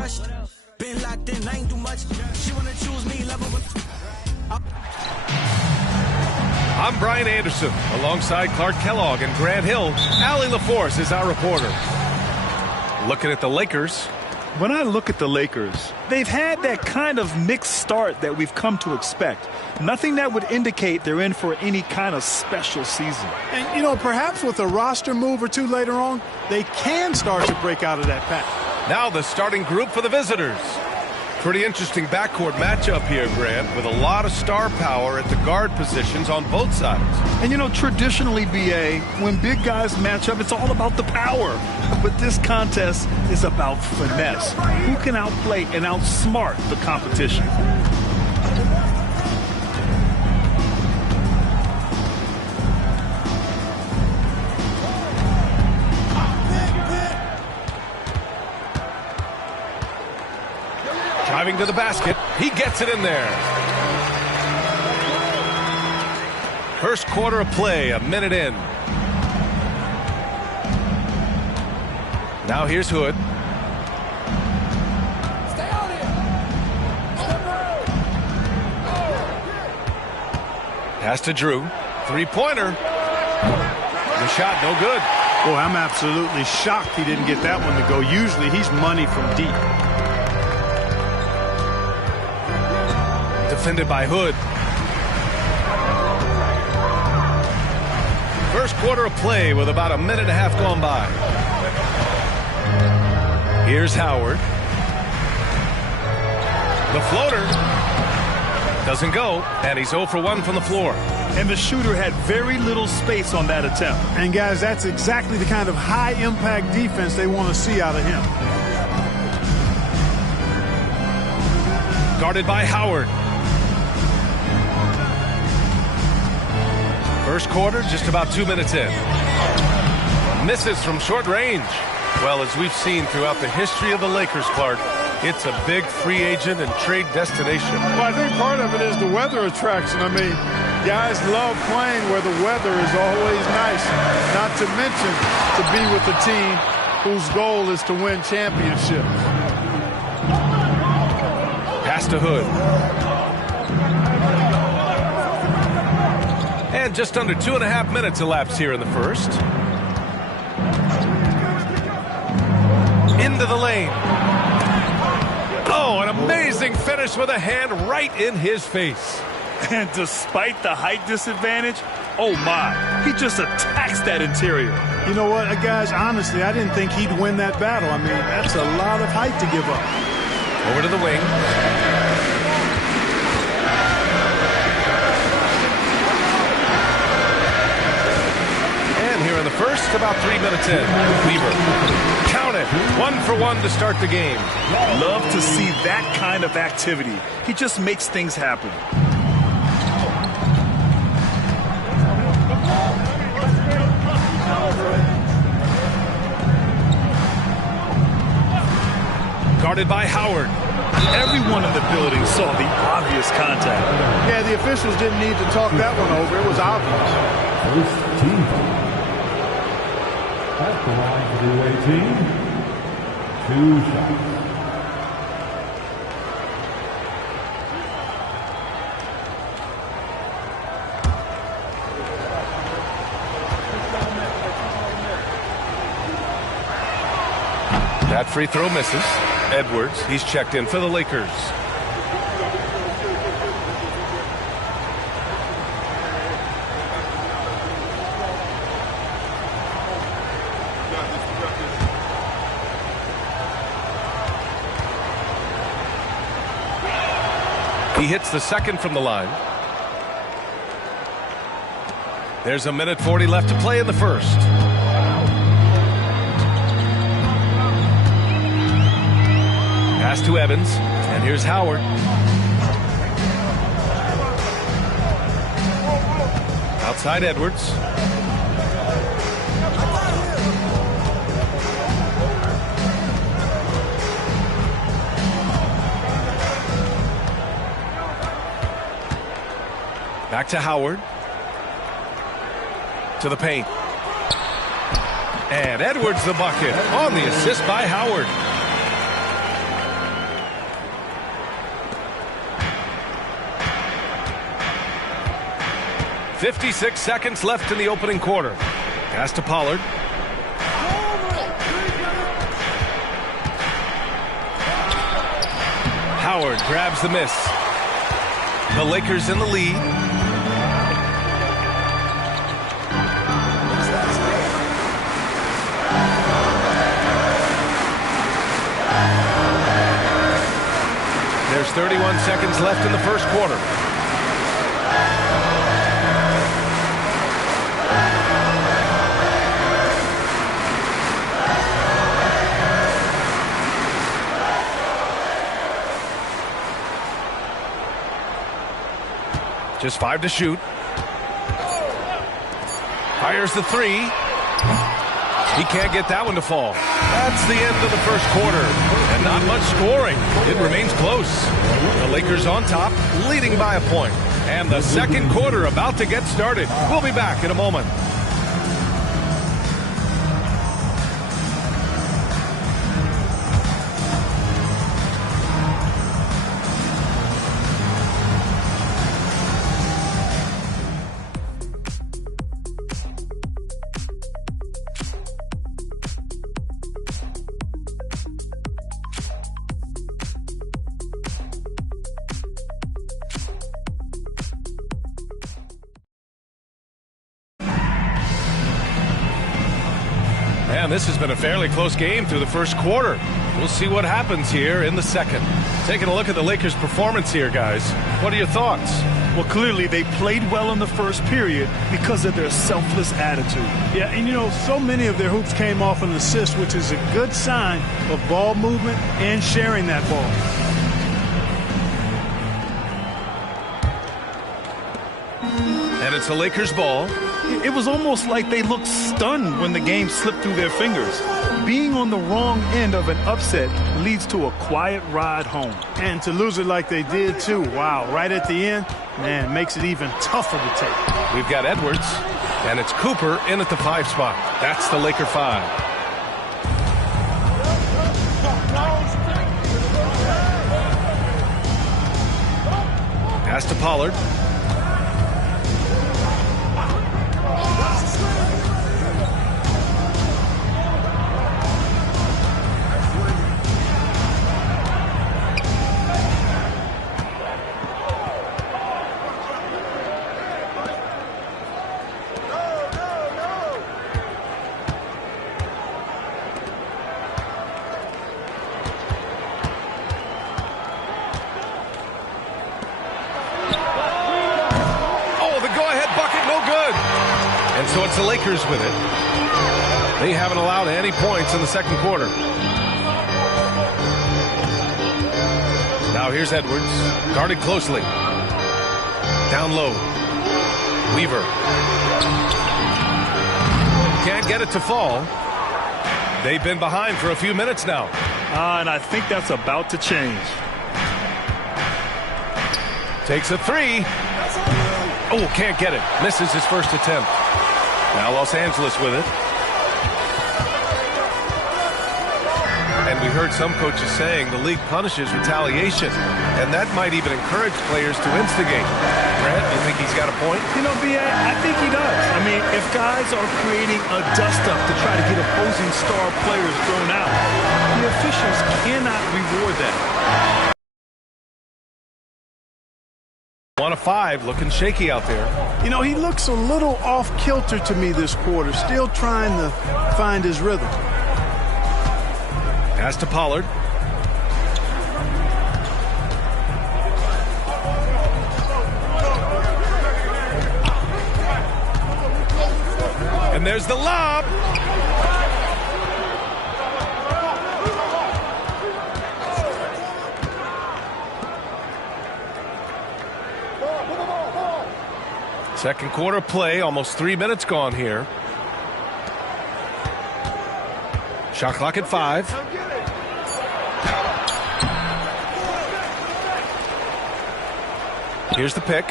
crushed. Been locked in, I ain't do much. She wanna choose me, level with. I'm Brian Anderson, alongside Clark Kellogg and Grant Hill. Allie LaForce is our reporter. Looking at the Lakers. When I look at the Lakers, they've had that kind of mixed start that we've come to expect. Nothing that would indicate they're in for any kind of special season. And, you know, perhaps with a roster move or two later on, they can start to break out of that pack. Now the starting group for the visitors. Pretty interesting backcourt matchup here, Grant, with a lot of star power at the guard positions on both sides. And, you know, traditionally, B.A., when big guys match up, it's all about the power. But this contest is about finesse. Who can outplay and outsmart the competition? Driving to the basket. He gets it in there. First quarter of play, a minute in. Now here's Hood. Stay on here. Pass to Drew. Three-pointer. The shot, no good. Boy, I'm absolutely shocked he didn't get that one to go. Usually he's money from deep. Defended by Hood. First quarter of play with about a minute and a half gone by. Here's Howard. The floater doesn't go, and he's 0 for 1 from the floor. And the shooter had very little space on that attempt. And, guys, that's exactly the kind of high-impact defense they want to see out of him. Guarded by Howard. First quarter, just about 2 minutes in. Misses from short range. Well, as we've seen throughout the history of the Lakers, Clark, it's a big free agent and trade destination. Well, I think part of it is the weather attraction. I mean, guys love playing where the weather is always nice, not to mention to be with a team whose goal is to win championships. Pass to Hood. And just under 2.5 minutes elapsed here in the first. Into the lane. Oh, an amazing finish with a hand right in his face. And despite the height disadvantage, oh my, he just attacks that interior. You know what, guys, honestly, I didn't think he'd win that battle. I mean, that's a lot of height to give up. Over to the wing. And here in the first, about 3 minutes in. Weaver. Count it. 1 for 1 to start the game. Love to see that kind of activity. He just makes things happen. Guarded by Howard. Everyone in the building saw the obvious contact. Yeah, the officials didn't need to talk that one over. It was obvious. First team. At the line for the away team, 2 shots. That free throw misses. Edwards, he's checked in for the Lakers. He hits the second from the line. There's a minute 40 left to play in the first. Pass to Evans, and here's Howard. Outside Edwards. Back to Howard. To the paint. And Edwards the bucket on the assist by Howard. 56 seconds left in the opening quarter. Pass to Pollard. Howard grabs the miss. The Lakers in the lead. There's 31 seconds left in the first quarter. Just 5 to shoot. Fires the 3. He can't get that one to fall. That's the end of the first quarter. And not much scoring. It remains close. The Lakers on top, leading by a point. And the second quarter about to get started. We'll be back in a moment. And this has been a fairly close game through the first quarter. We'll see what happens here in the second. Taking a look at the Lakers' performance here, guys. What are your thoughts? Well, clearly they played well in the first period because of their selfless attitude. Yeah, and you know, so many of their hoops came off an assist, which is a good sign of ball movement and sharing that ball. And it's the Lakers' ball. It was almost like they looked stunned when the game slipped through their fingers. Being on the wrong end of an upset leads to a quiet ride home. And to lose it like they did, too. Wow, right at the end, man, makes it even tougher to take. We've got Edwards, and it's Cooper in at the 5 spot. That's the Laker 5. Pass to Pollard. So it's the Lakers with it. They haven't allowed any points in the second quarter. Now here's Edwards, guarded closely. Down low. Weaver. Can't get it to fall. They've been behind for a few minutes now. And I think that's about to change. Takes a 3. Oh, can't get it. Misses his first attempt. Now Los Angeles with it. And we heard some coaches saying the league punishes retaliation. And that might even encourage players to instigate. Grant, you think he's got a point? You know, B.A., I think he does. I mean, if guys are creating a dust-up to try to get opposing star players thrown out, the officials cannot reward that. 1 of 5, looking shaky out there. You know, he looks a little off-kilter to me this quarter, still trying to find his rhythm. Pass to Pollard. And there's the lob. Second quarter play, almost 3 minutes gone here. Shot clock at 5. Here's the pick.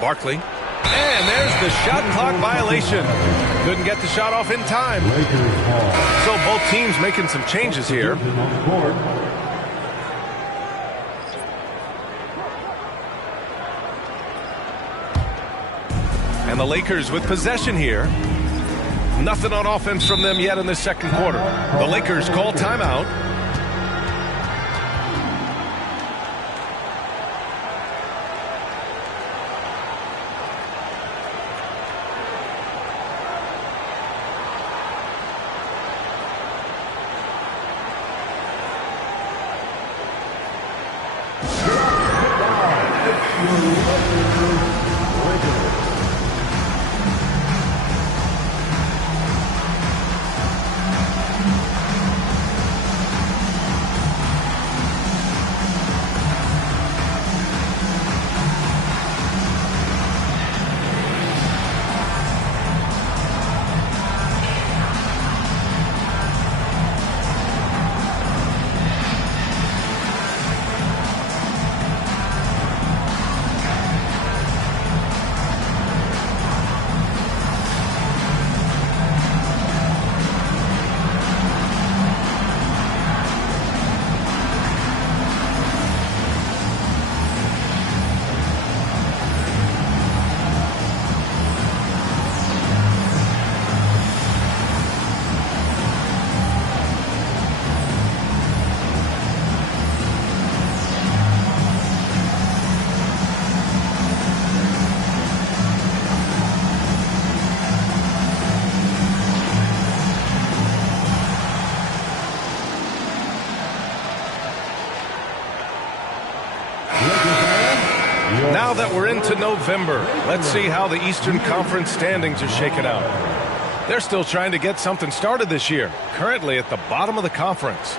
Barkley And there's the shot clock violation. Couldn't get the shot off in time. So both teams making some changes here. And the Lakers with possession here. Nothing on offense from them yet in the second quarter. The Lakers call timeout. Now that we're into November, let's see how the Eastern Conference standings are shaken out. They're still trying to get something started this year, currently at the bottom of the conference.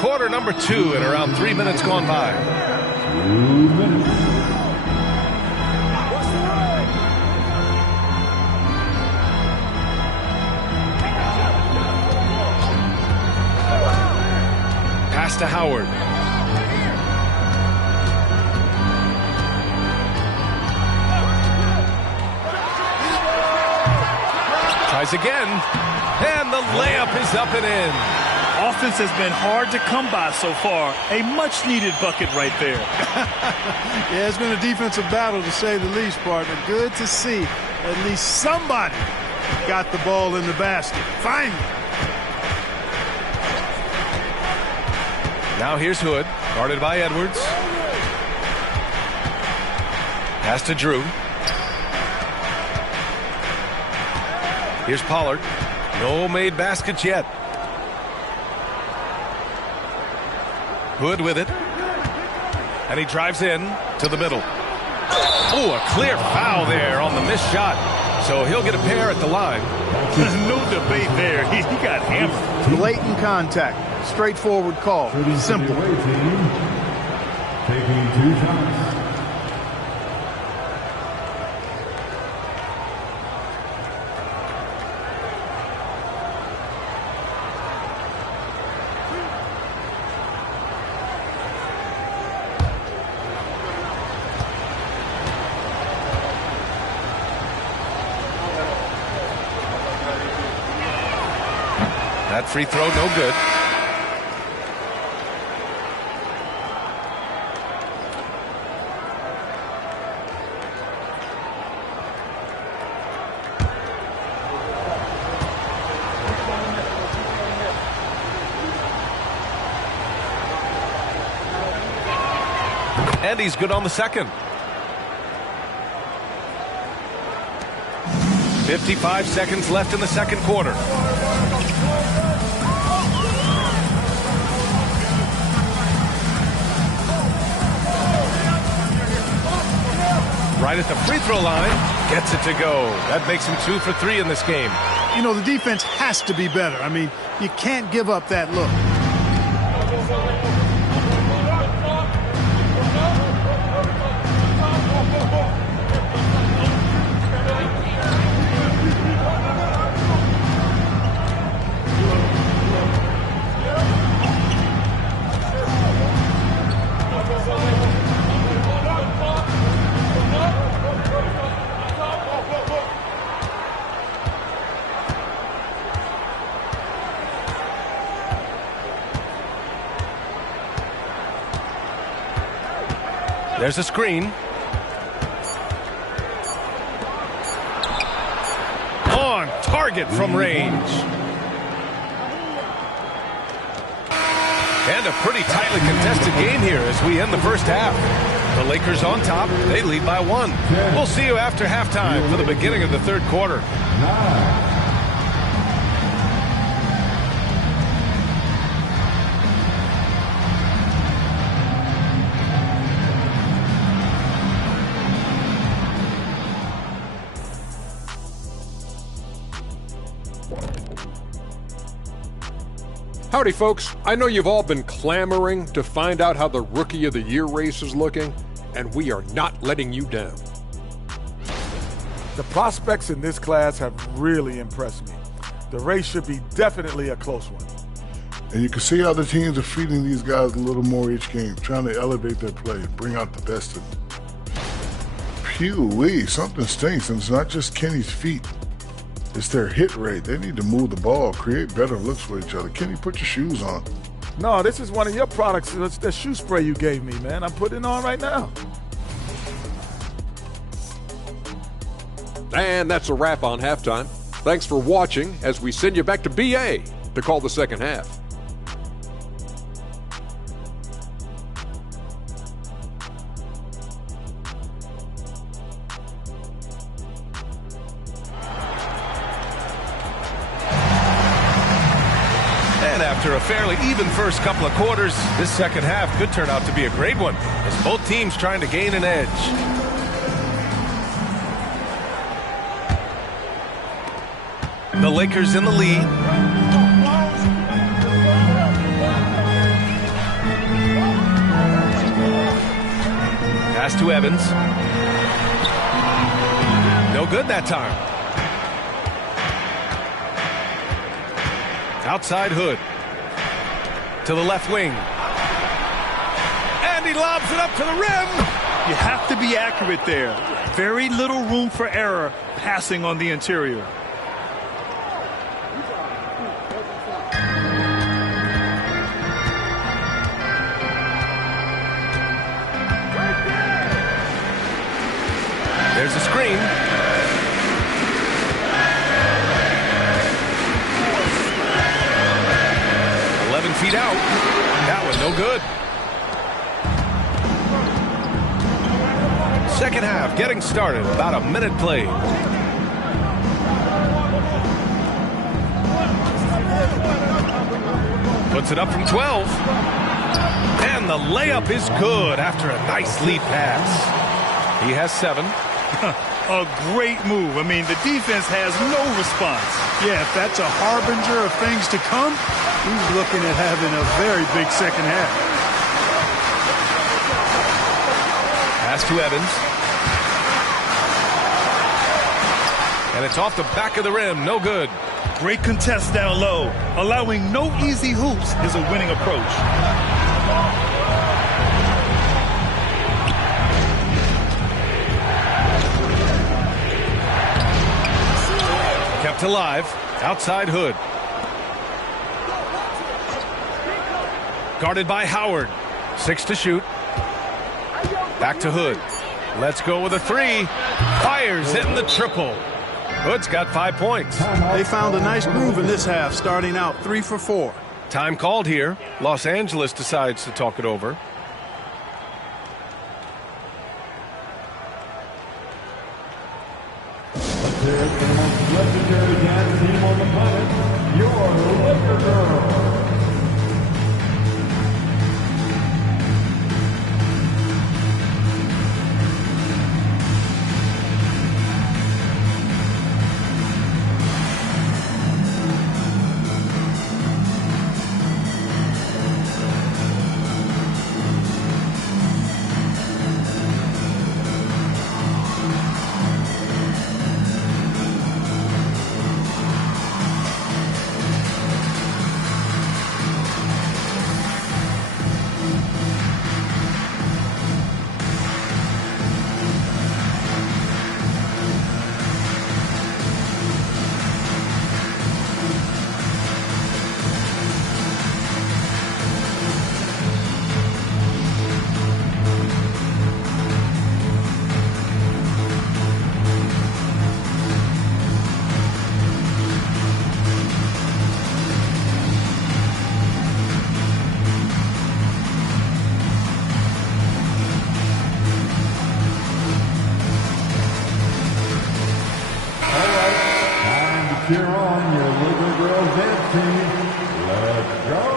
Quarter number 2 and around 3 minutes gone by. 2 minutes. Pass to Howard. Tries again. And the layup is up and in. Offense has been hard to come by so far. A much-needed bucket right there. Yeah, it's been a defensive battle, to say the least, partner. Good to see at least somebody got the ball in the basket. Finally. Now here's Hood, guarded by Edwards. Pass to Drew. Here's Pollard. No made baskets yet. Hood with it. And he drives in to the middle. Oh, a clear foul there on the missed shot. So he'll get a pair at the line. No debate there. He got hammered. Blatant contact. Straightforward call. Simple. Taking 2 shots. That free throw, no good. And he's good on the second. 55 seconds left in the second quarter. Right at the free throw line, gets it to go. That makes him 2 for 3 in this game. You know, the defense has to be better. I mean, you can't give up that look. There's a screen. On target from range. And a pretty tightly contested game here as we end the first half. The Lakers on top. They lead by 1. We'll see you after halftime for the beginning of the third quarter. Howdy, folks. I know you've all been clamoring to find out how the Rookie of the Year race is looking, and we are not letting you down. The prospects in this class have really impressed me. The race should be definitely a close one. And you can see how the teams are feeding these guys a little more each game, trying to elevate their play, bring out the best in them. Phew-wee, something stinks, and it's not just Kenny's feet. It's their hit rate. They need to move the ball, create better looks for each other. Kenny, put your shoes on. No, this is one of your products. It's the shoe spray you gave me, man. I'm putting it on right now. And that's a wrap on halftime. Thanks for watching as we send you back to BA to call the second half. After a fairly even first couple of quarters, this second half could turn out to be a great one as both teams trying to gain an edge. The Lakers in the lead. Pass to Evans. No good that time. Outside Hood. To the left wing. And he lobs it up to the rim. You have to be accurate there. Very little room for error passing on the interior. There's a screen. Feet out. That was no good. Second half getting started. About a minute played. Puts it up from 12. And the layup is good after a nice lead pass. He has 7. A great move. I mean, the defense has no response. Yeah, if that's a harbinger of things to come, he's looking at having a very big second half. Pass to Evans. And it's off the back of the rim. No good. Great contest down low. Allowing no easy hoops is a winning approach. Kept alive. Outside Hood. Guarded by Howard. 6 to shoot. Back to Hood. Let's go with a 3. Fires, hitting the triple. Hood's got 5 points. They found a nice groove in this half, starting out 3 for 4. Time called here. Los Angeles decides to talk it over. Let's hear it for the most legendary dance team on the planet, your Laker Girls. team, let's go.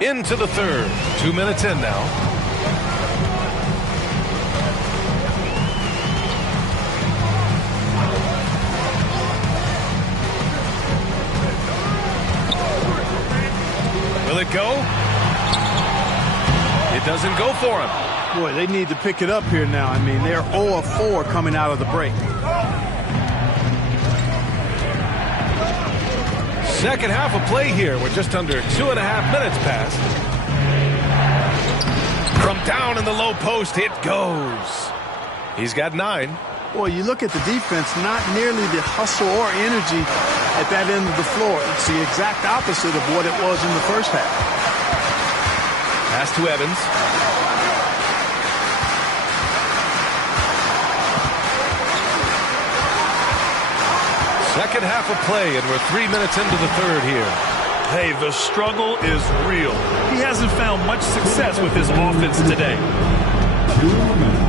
Into the third. 2 minutes in now. Will it go? It doesn't go for him. Boy, they need to pick it up here now. I mean, they're 0 of 4 coming out of the break. Second half of play here with just under 2.5 minutes passed. From down in the low post, it goes. He's got 9. Boy, you look at the defense, not nearly the hustle or energy at that end of the floor. It's the exact opposite of what it was in the first half. Pass to Evans. Second half of play, and we're 3 minutes into the third here. Hey, the struggle is real. He hasn't found much success with his offense today. 2 minutes.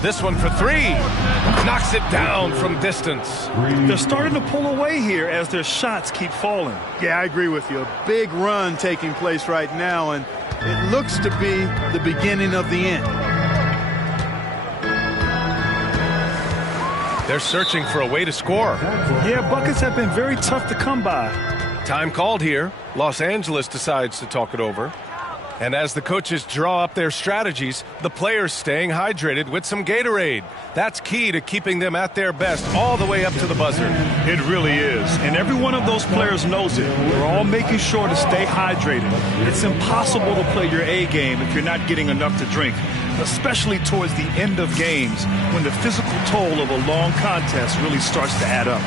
This one for 3. Knocks it down from distance. They're starting to pull away here as their shots keep falling. Yeah, I agree with you. A big run taking place right now, and it looks to be the beginning of the end. They're searching for a way to score. Yeah, buckets have been very tough to come by. Time called here. Los Angeles decides to talk it over. And as the coaches draw up their strategies, the players staying hydrated with some Gatorade. That's key to keeping them at their best all the way up to the buzzer. It really is. And every one of those players knows it. They're all making sure to stay hydrated. It's impossible to play your A game if you're not getting enough to drink, especially towards the end of games when the physical toll of a long contest really starts to add up.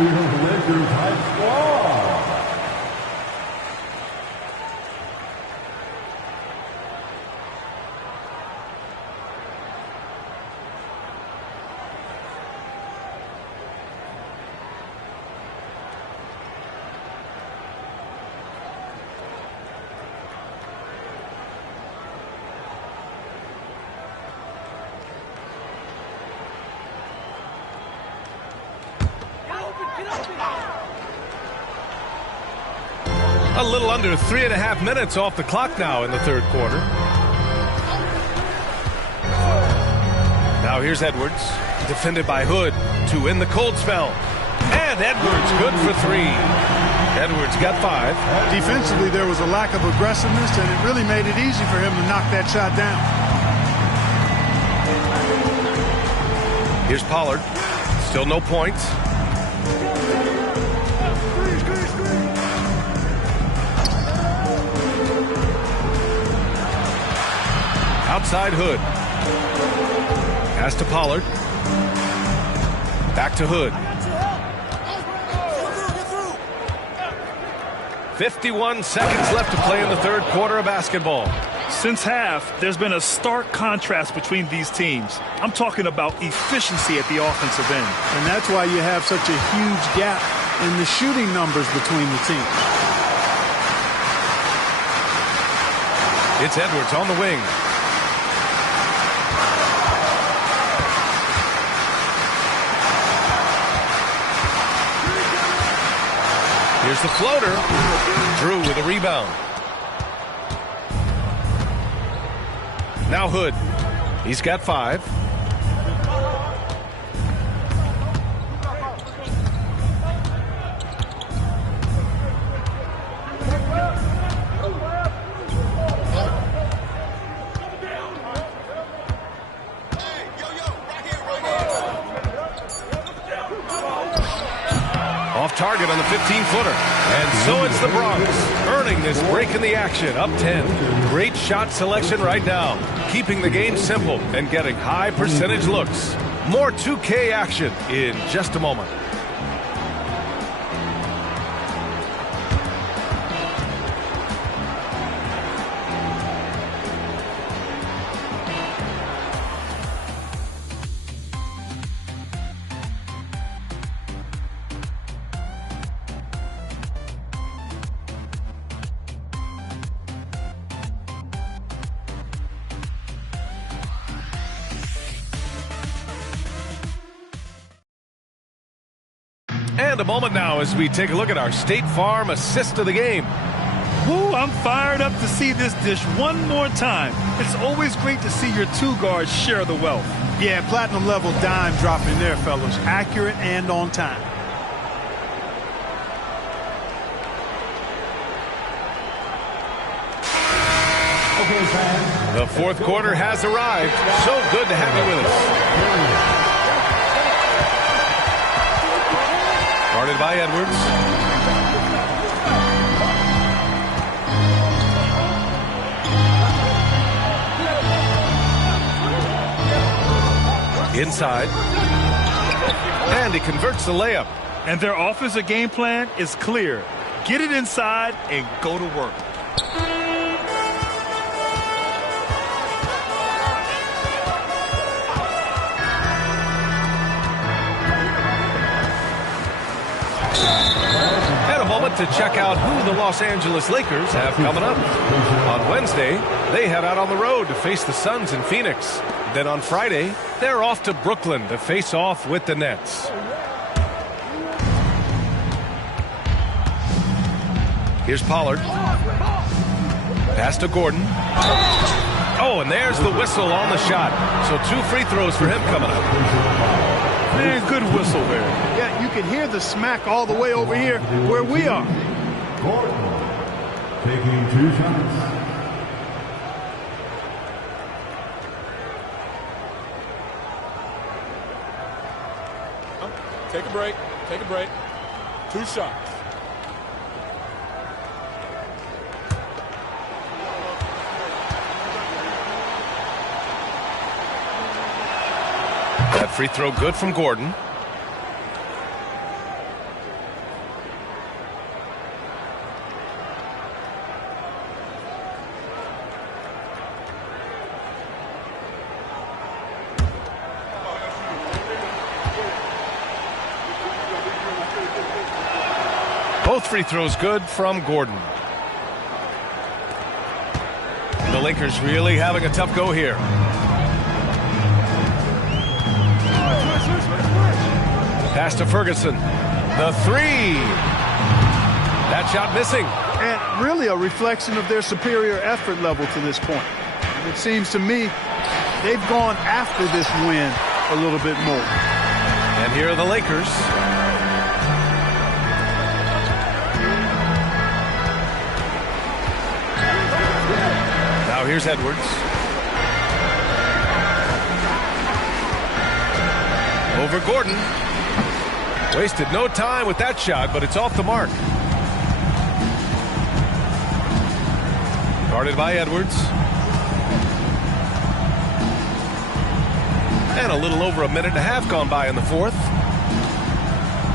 Lakers high squad. A little under 3.5 minutes off the clock now in the third quarter. Now here's Edwards, defended by Hood to win the cold spell. And Edwards good for 3. Edwards got 5. Defensively, there was a lack of aggressiveness, and it really made it easy for him to knock that shot down. Here's Pollard. Still no points. Outside Hood. Pass to Pollard. Back to Hood. 51 seconds left to play in the third quarter of basketball. Since half, there's been a stark contrast between these teams. I'm talking about efficiency at the offensive end. And that's why you have such a huge gap in the shooting numbers between the teams. It's Edwards on the wing. Here's the floater. Drew with a rebound. Now Hood. He's got 5. Off target on the 15-footer. And so it's the Bronx earning this break in the action, up 10. Great shot selection right now, keeping the game simple and getting high percentage looks. More 2K action in just a moment. And a moment now as we take a look at our State Farm assist of the game. Ooh, I'm fired up to see this dish one more time. It's always great to see your 2 guards share the wealth. Yeah, platinum level dime dropping there, fellas. Accurate and on time. The fourth quarter has arrived. So good to have you with us. Guarded by Edwards. Inside. And he converts the layup. And their offensive game plan is clear. Get it inside and go to work. To check out who the Los Angeles Lakers have coming up. On Wednesday, they head out on the road to face the Suns in Phoenix. Then on Friday, they're off to Brooklyn to face off with the Nets. Here's Pollard. Pass to Gordon. Oh, and there's the whistle on the shot. So 2 free throws for him coming up. Man, good whistle there. Yeah, you can hear the smack all the way over here where we are. Gordon taking 2 shots. Take a break. Take a break. 2 shots. That free throw good from Gordon. Both free throws good from Gordon. The Lakers really having a tough go here. Pass to Ferguson. The 3. That shot missing. And really a reflection of their superior effort level to this point. It seems to me they've gone after this win a little bit more. And here are the Lakers. Now here's Edwards. Over Gordon. Wasted no time with that shot, but it's off the mark. Guarded by Edwards. And a little over a minute and a half gone by in the fourth.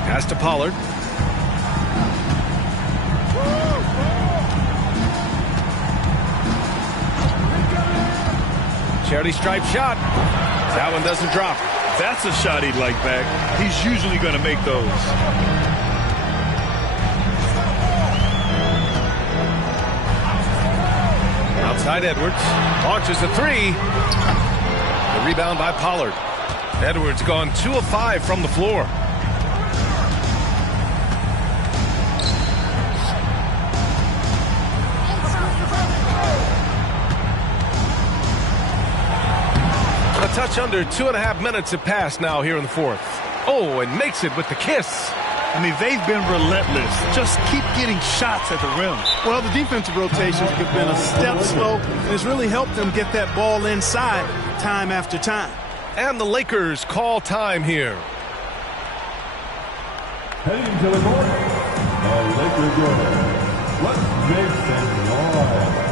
Pass to Pollard. Charity stripe shot. That one doesn't drop. That's a shot he'd like back. He's usually going to make those. Now Outside Edwards. Launches a three. The rebound by Pollard. Edwards gone 2 of 5 from the floor. A touch under 2.5 minutes have passed now here in the fourth. Oh, and makes it with the kiss. I mean, they've been relentless. Just keep getting shots at the rim. Well, the defensive rotations have been a step slow, and it's really helped them get that ball inside time after time. And the Lakers call time here. Heading to the court, the Lakers go. Let's make some noise.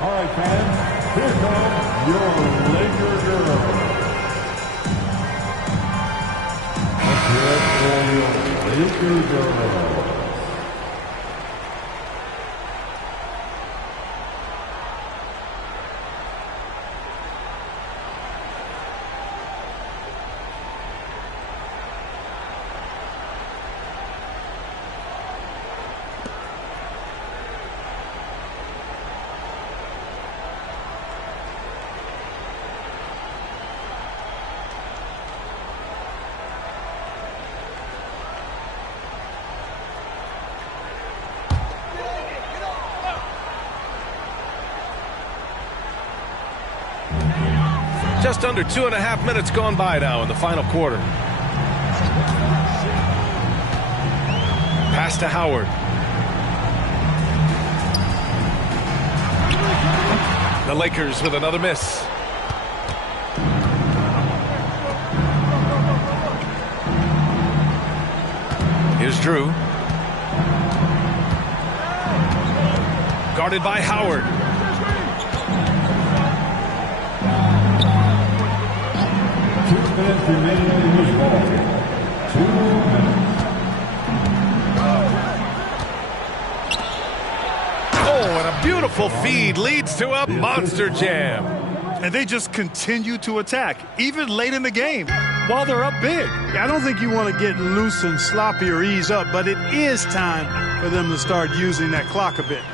All right, fans, here come your Laker girls. Let's hear it for your Laker girls. Just under 2.5 minutes gone by now in the final quarter. Pass to Howard. The Lakers with another miss. Here's Drew. Guarded by Howard. Minutes remaining in this ball game. 2 minutes. Oh, and a beautiful feed leads to a monster jam. And they just continue to attack, even late in the game, while they're up big. I don't think you want to get loose and sloppy or ease up, but it is time for them to start using that clock a bit.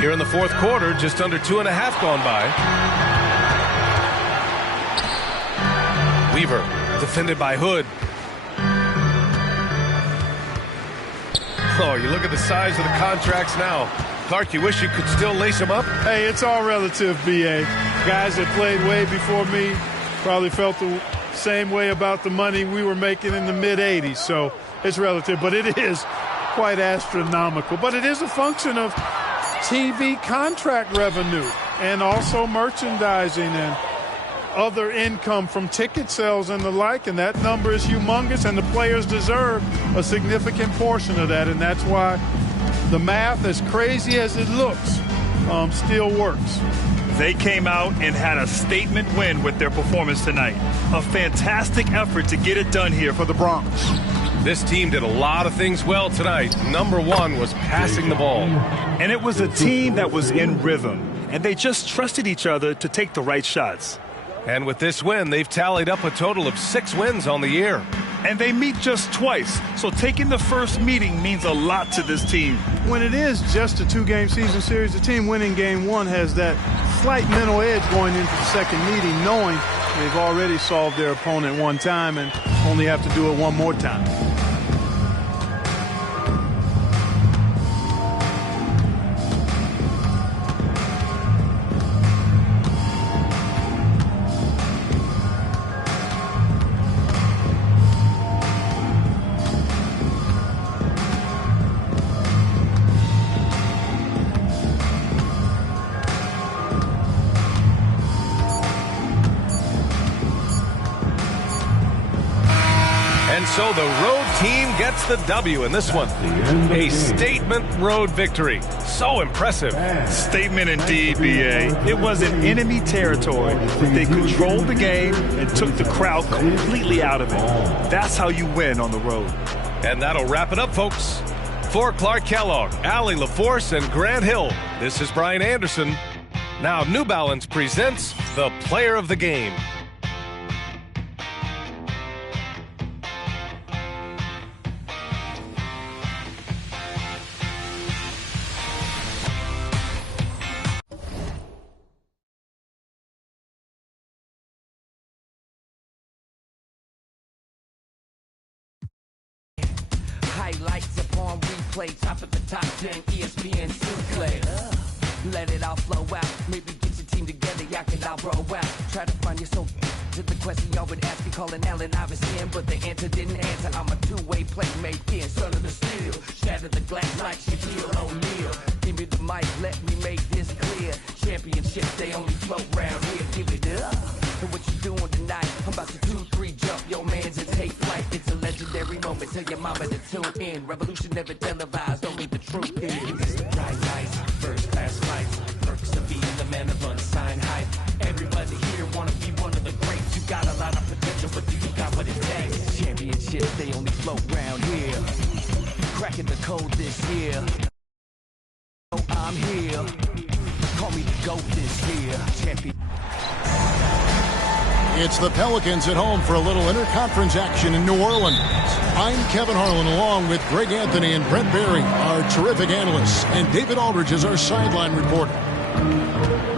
Here in the fourth quarter, just under 2.5 gone by. Weaver, defended by Hood. Oh, you look at the size of the contracts now. Clark, you wish you could still lace them up? Hey, it's all relative, B.A. Guys that played way before me probably felt the same way about the money we were making in the mid-'80s, so it's relative. But it is quite astronomical. But it is a function of TV contract revenue and also merchandising and other income from ticket sales and the like, and that number is humongous, and the players deserve a significant portion of that, and that's why the math, as crazy as it looks, still works. They came out and had a statement win with their performance tonight. A fantastic effort to get it done here for the Bronx. This team did a lot of things well tonight. Number one was passing the ball. And it was a team that was in rhythm, and they just trusted each other to take the right shots. And with this win, they've tallied up a total of 6 wins on the year. and they meet just twice. So taking the first meeting means a lot to this team. When it is just a 2-game season series, the team winning game 1 has that slight mental edge going into the second meeting, knowing they've already solved their opponent one time and only have to do it one more time. And so the road team gets the W in this one. A statement road victory. So impressive. Statement indeed, B.A. It was in enemy territory, but they controlled the game and took the crowd completely out of it. That's how you win on the road. And that'll wrap it up, folks. For Clark Kellogg, Allie LaForce, and Grant Hill, this is Brian Anderson. Now New Balance presents the Player of the Game. Highlights upon replay, top of the top 10, ESPN Sinclair. Let it all flow out, maybe get your team together, y'all can all roll out. Try to find your soul to the question y'all would ask me, calling Allen Iverson, but the answer didn't answer. I'm a two-way playmaker, son of the steel. Shatter the glass like Shaquille O'Neal. Give me the mic, let me make this clear. Championships, they only float round here, give it up. And what you doing tonight? I'm about to 2-3 jump your mans and take flight. It's a legendary moment. Tell your mama to tune in. Revolution never televised. Only the truth is. It's the bright lights, first class flights. Perks of being the man of unsigned hype. Everybody here wanna be one of the greats. You got a lot of potential, but do you got what it takes? Championships, they only float round here. Cracking the code this year. Oh, I'm here. Call me the GOAT this year. Champion. It's the Pelicans at home for a little interconference action in New Orleans. I'm Kevin Harlan along with Greg Anthony and Brent Barry, our terrific analysts, and David Aldridge is our sideline reporter.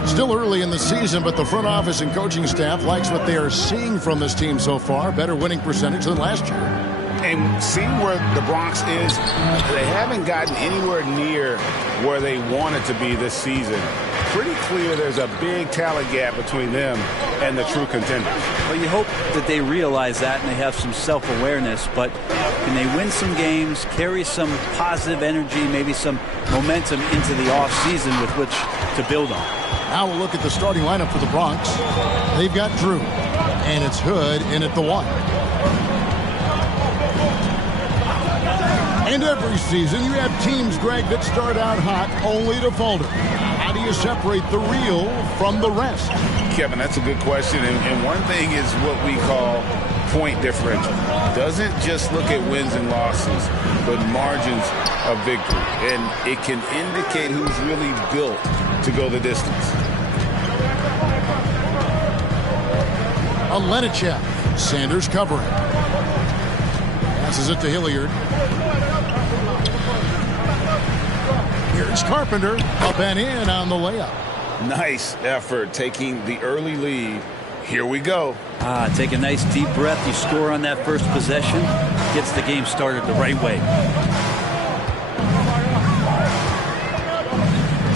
Still early in the season, but the front office and coaching staff likes what they are seeing from this team so far. Better winning percentage than last year. And seeing where the Bronx is, they haven't gotten anywhere near where they wanted to be this season. Pretty clear there's a big talent gap between them and the true contenders. Well, you hope that they realize that and they have some self-awareness, but can they win some games, carry some positive energy, maybe some momentum into the offseason with which to build on? Now we'll look at the starting lineup for the Bronx. They've got Drew, and it's Hood in at the 1. And every season you have teams, Greg, that start out hot only to falter. How do you separate the real from the rest? Kevin, that's a good question. And one thing is what we call point differential. Doesn't just look at wins and losses, but margins of victory. And it can indicate who's really built to go the distance. Alenichev. Sanders covering. Passes it to Hilliard. Here's Carpenter, up and in on the layup. Nice effort taking the early lead. Here we go. Take a nice deep breath. You score on that first possession. Gets the game started the right way.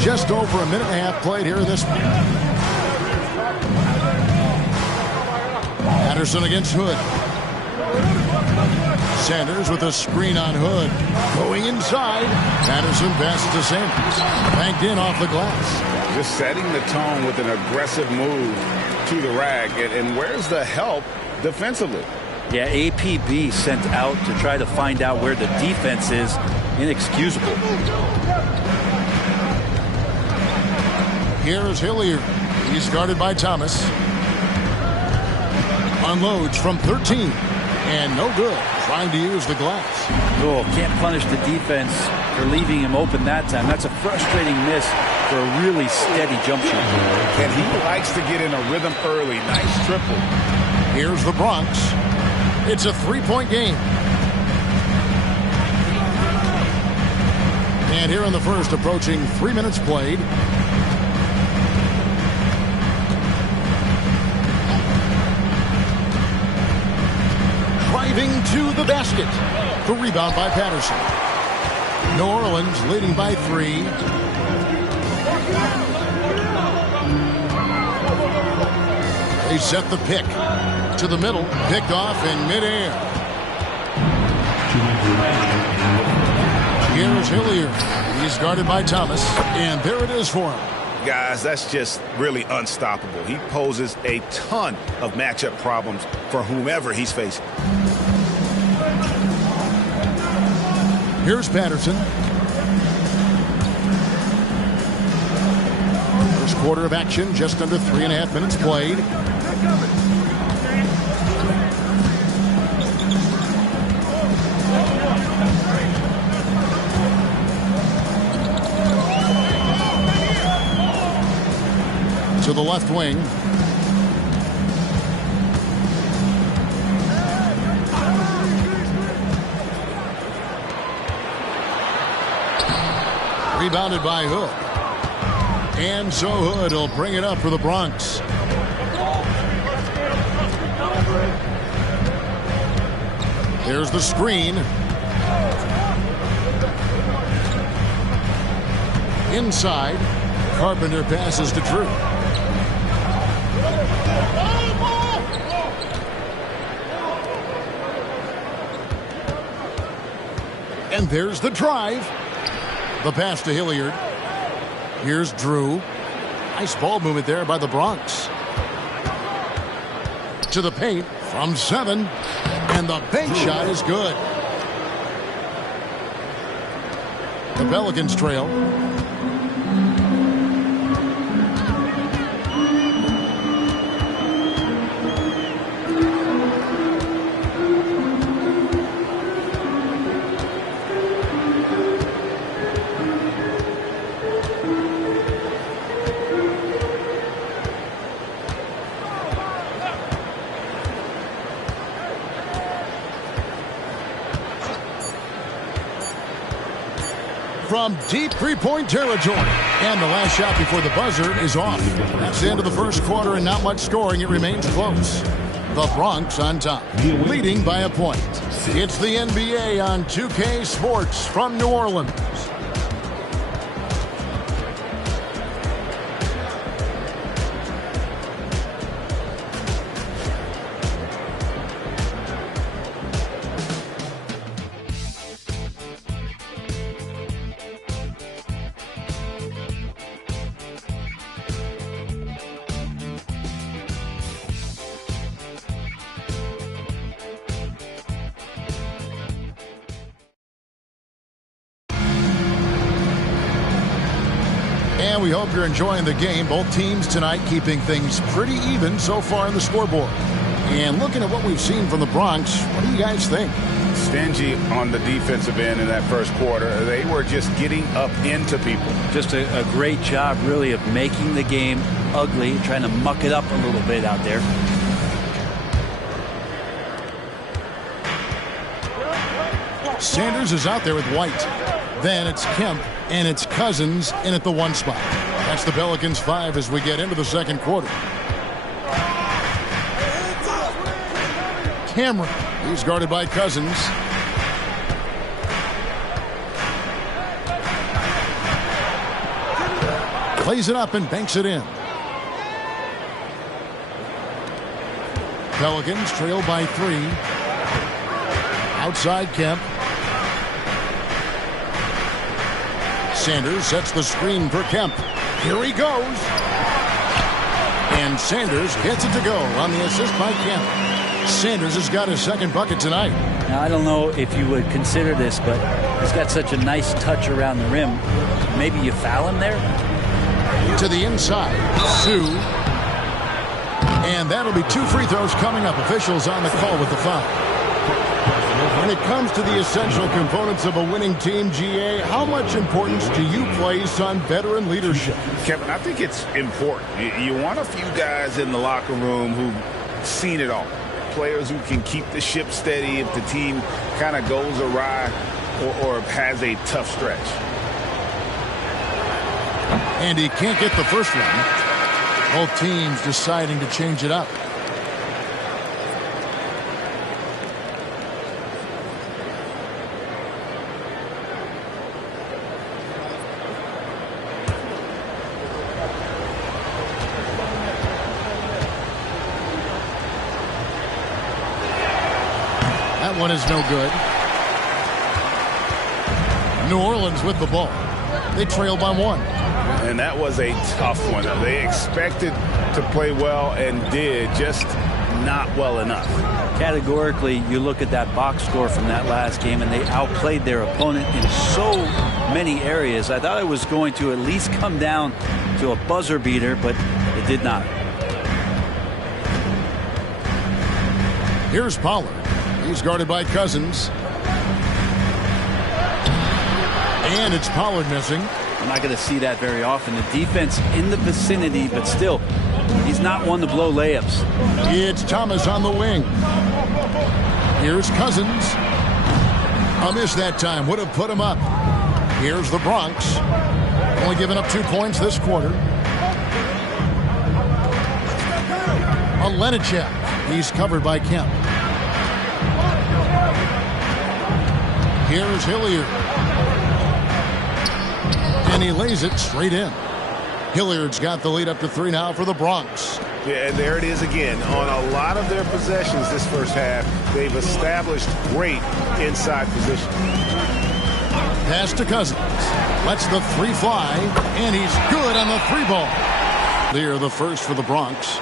Just over a minute and a half played here in this one. Patterson against Hood. Sanders with a screen on Hood. Going inside. Patterson passes to Sanders. Banked in off the glass. Just setting the tone with an aggressive move to the rack. And where's the help defensively? Yeah, APB sent out to try to find out where the defense is. Inexcusable. Here's Hilliard. He's guarded by Thomas. Unloads from 13. And no good. Trying to use the glass. Oh, can't punish the defense for leaving him open that time. That's a frustrating miss for a really steady jump shot. And he likes to get in a rhythm early. Nice triple. Here's the Bronx. It's a 3-point game. And here in the first, approaching 3 minutes played. Driving to the basket. The rebound by Patterson. New Orleans leading by 3. They set the pick to the middle. Picked off in midair. Here's Hilliard. He's guarded by Thomas. And there it is for him. Guys, that's just really unstoppable. He poses a ton of matchup problems for whomever he's facing. Here's Patterson. First quarter of action, just under 3.5 minutes played. To the left wing. Rebounded by Hood. And so Hood will bring it up for the Bronx. Here's the screen. Inside. Carpenter passes to Drew. And there's the drive. The pass to Hilliard. Here's Drew. Nice ball movement there by the Bronx. To the paint from 7. And the bank shot is good. The Pelicans trail. From deep three-point territory. And the last shot before the buzzer is off. That's the end of the first quarter and not much scoring. It remains close. The Bronx on top, leading by a point. It's the NBA on 2K Sports from New Orleans. And we hope you're enjoying the game. Both teams tonight keeping things pretty even so far in the scoreboard. And looking at what we've seen from the Bronx, what do you guys think? Stingy on the defensive end in that first quarter. They were just getting up into people. Just a great job, really, of making the game ugly, trying to muck it up a little bit out there. Sanders is out there with White. Then it's Kemp, and it's Cousins in at the 1 spot. That's the Pelicans 5 as we get into the second quarter. Cameron, he's guarded by Cousins. Plays it up and banks it in. Pelicans trail by 3. Outside Kemp. Sanders sets the screen for Kemp. Here he goes. And Sanders gets it to go on the assist by Kemp. Sanders has got his second bucket tonight. Now, I don't know if you would consider this, but he's got such a nice touch around the rim. Maybe you foul him there? To the inside. Sue. And that'll be 2 free throws coming up. Officials on the call with the foul. When it comes to the essential components of a winning team, GA, how much importance do you place on veteran leadership? Kevin, I think it's important. You want a few guys in the locker room who've seen it all. players who can keep the ship steady if the team kind of goes awry or has a tough stretch. And he can't get the first one. Both teams deciding to change it up. That one is no good. New Orleans with the ball. They trail by 1. And that was a tough one. They expected to play well and did, just not well enough. Categorically, you look at that box score from that last game, and they outplayed their opponent in so many areas. I thought it was going to at least come down to a buzzer beater, but it did not. Here's Pollard. He's guarded by Cousins. And it's Pollard missing. We're not going to see that very often. The defense in the vicinity, but still, he's not one to blow layups. It's Thomas on the wing. Here's Cousins. A miss that time. Would have put him up. Here's the Bronx. Only giving up 2 points this quarter. Olenicek. He's covered by Kemp. Here's Hilliard. And he lays it straight in. Hilliard's got the lead up to 3 now for the Bronx. Yeah, and there it is again. On a lot of their possessions this first half, they've established great inside position. Pass to Cousins. Lets the 3 fly, and he's good on the 3 ball. They're the first for the Bronx.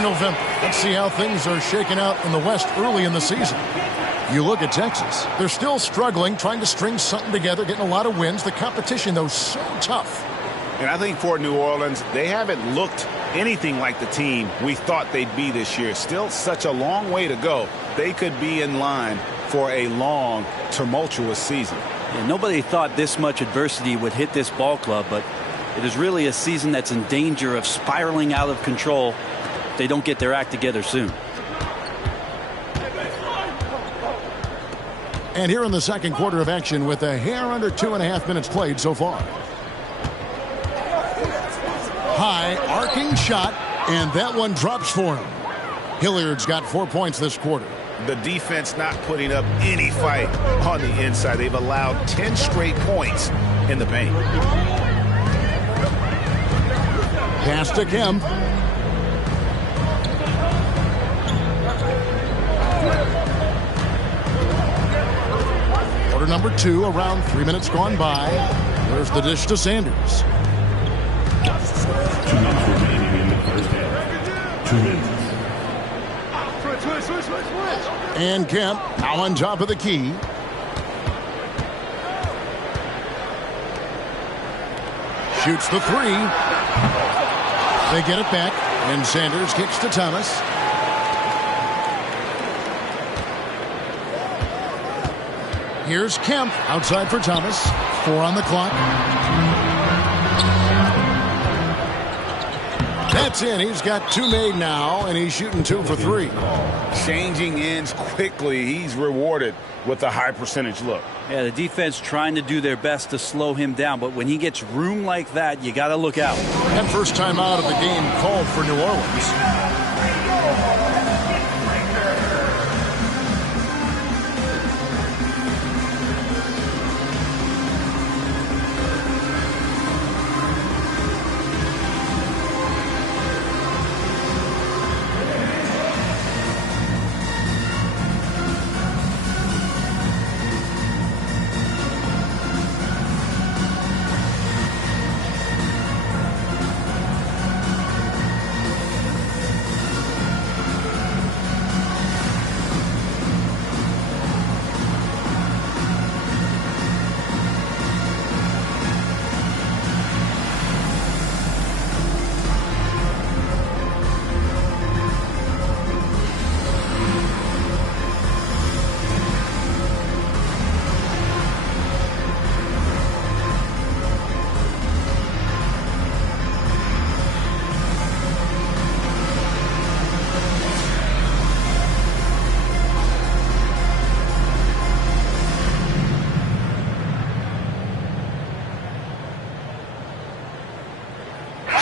November. Let's see how things are shaking out in the West early in the season. You look at Texas. They're still struggling, trying to string something together, getting a lot of wins. The competition, though, so tough. And I think for New Orleans, they haven't looked anything like the team we thought they'd be this year. Still such a long way to go. They could be in line for a long, tumultuous season. Yeah, nobody thought this much adversity would hit this ball club, but it is really a season that's in danger of spiraling out of control if they don't get their act together soon. And here in the second quarter of action with a hair under 2.5 minutes played so far. High arcing shot, and that one drops for him. Hilliard's got 4 points this quarter. The defense not putting up any fight on the inside. They've allowed 10 straight points in the paint. Pass to Kemp. Quarter number 2, around 3 minutes gone by. There's the dish to Sanders. 2 minutes remaining in the first half. 2 minutes. And Kemp now on top of the key. Shoots the 3. They get it back, and Sanders kicks to Thomas. Here's Kemp outside for Thomas. 4 on the clock. That's in. He's got 2 made now, and he's shooting 2 for 3. Changing ends quickly. He's rewarded with a high percentage look. Yeah, the defense trying to do their best to slow him down, but when he gets room like that, you got to look out. That first time out of the game called for New Orleans.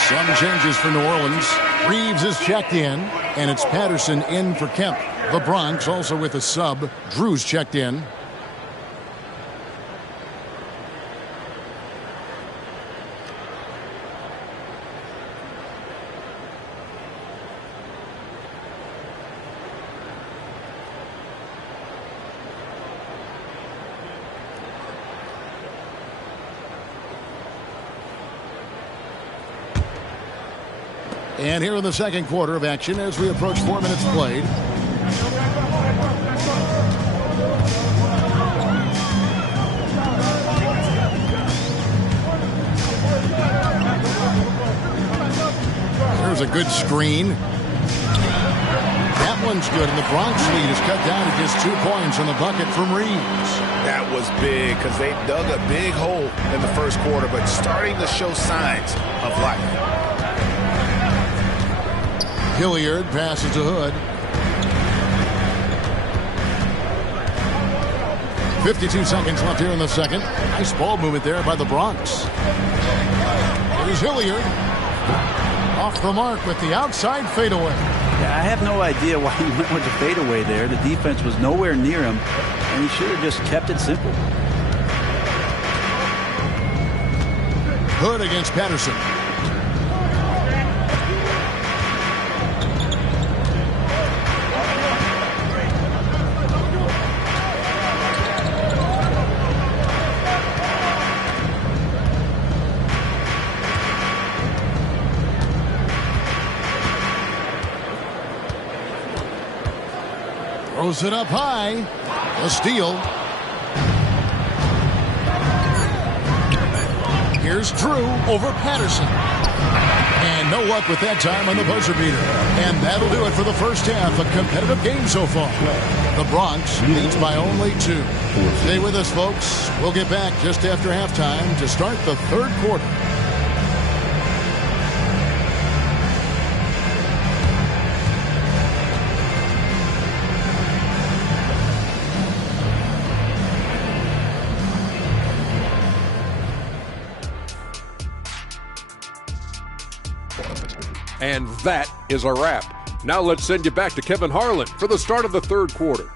Some changes for New Orleans. Reeves is checked in, and it's Patterson in for Kemp. The Bronx also with a sub. Drew's checked in. And here in the second quarter of action as we approach 4 minutes played. There's a good screen. That one's good, and the Bronx lead is cut down to just 2 points on the bucket from Reeves. That was big because they dug a big hole in the first quarter, but starting to show signs of life. Hilliard passes to Hood. 52 seconds left here in the second. Nice ball movement there by the Bronx. Here's Hilliard. Off the mark with the outside fadeaway. Yeah, I have no idea why he went with the fadeaway there. The defense was nowhere near him, and he should have just kept it simple. Hood against Patterson. Throws it up high. A steal. Here's Drew over Patterson. And no luck with that time on the buzzer beater. And that'll do it for the first half. A competitive game so far. The Bronx leads by only 2. Stay with us, folks. We'll get back just after halftime to start the third quarter. And that is a wrap. Now let's send you back to Kevin Harlan for the start of the third quarter.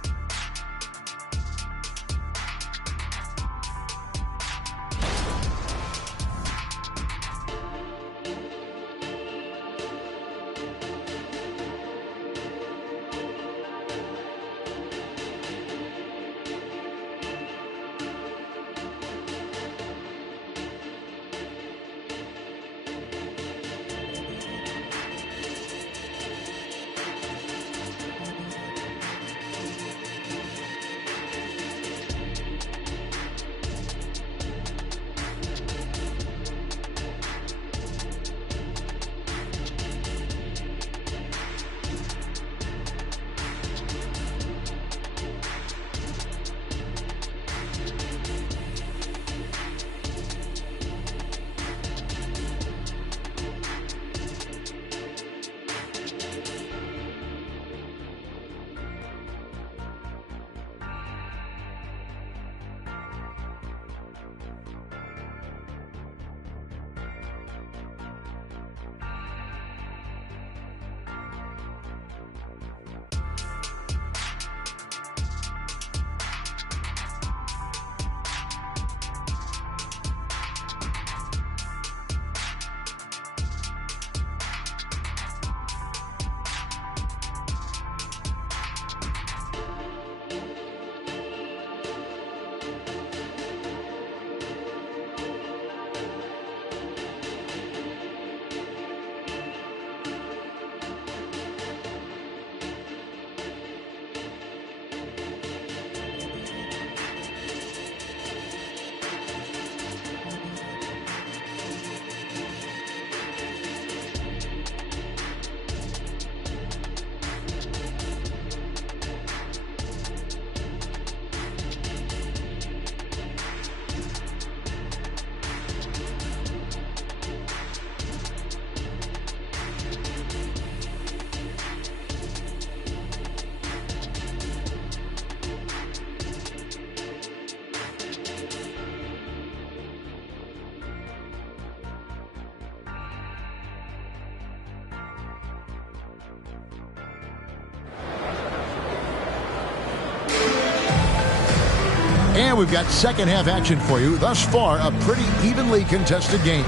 And we've got second half action for you. Thus far, a pretty evenly contested game.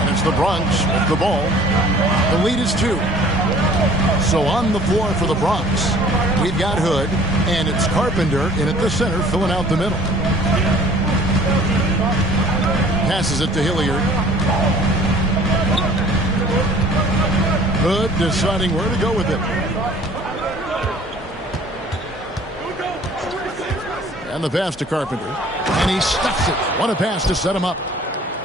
And it's the Bronx with the ball. The lead is 2. So on the floor for the Bronx, we've got Hood, and it's Carpenter in at the center, filling out the middle. Passes it to Hilliard. Hood deciding where to go with it. And the pass to Carpenter. And he stuffs it. What a pass to set him up.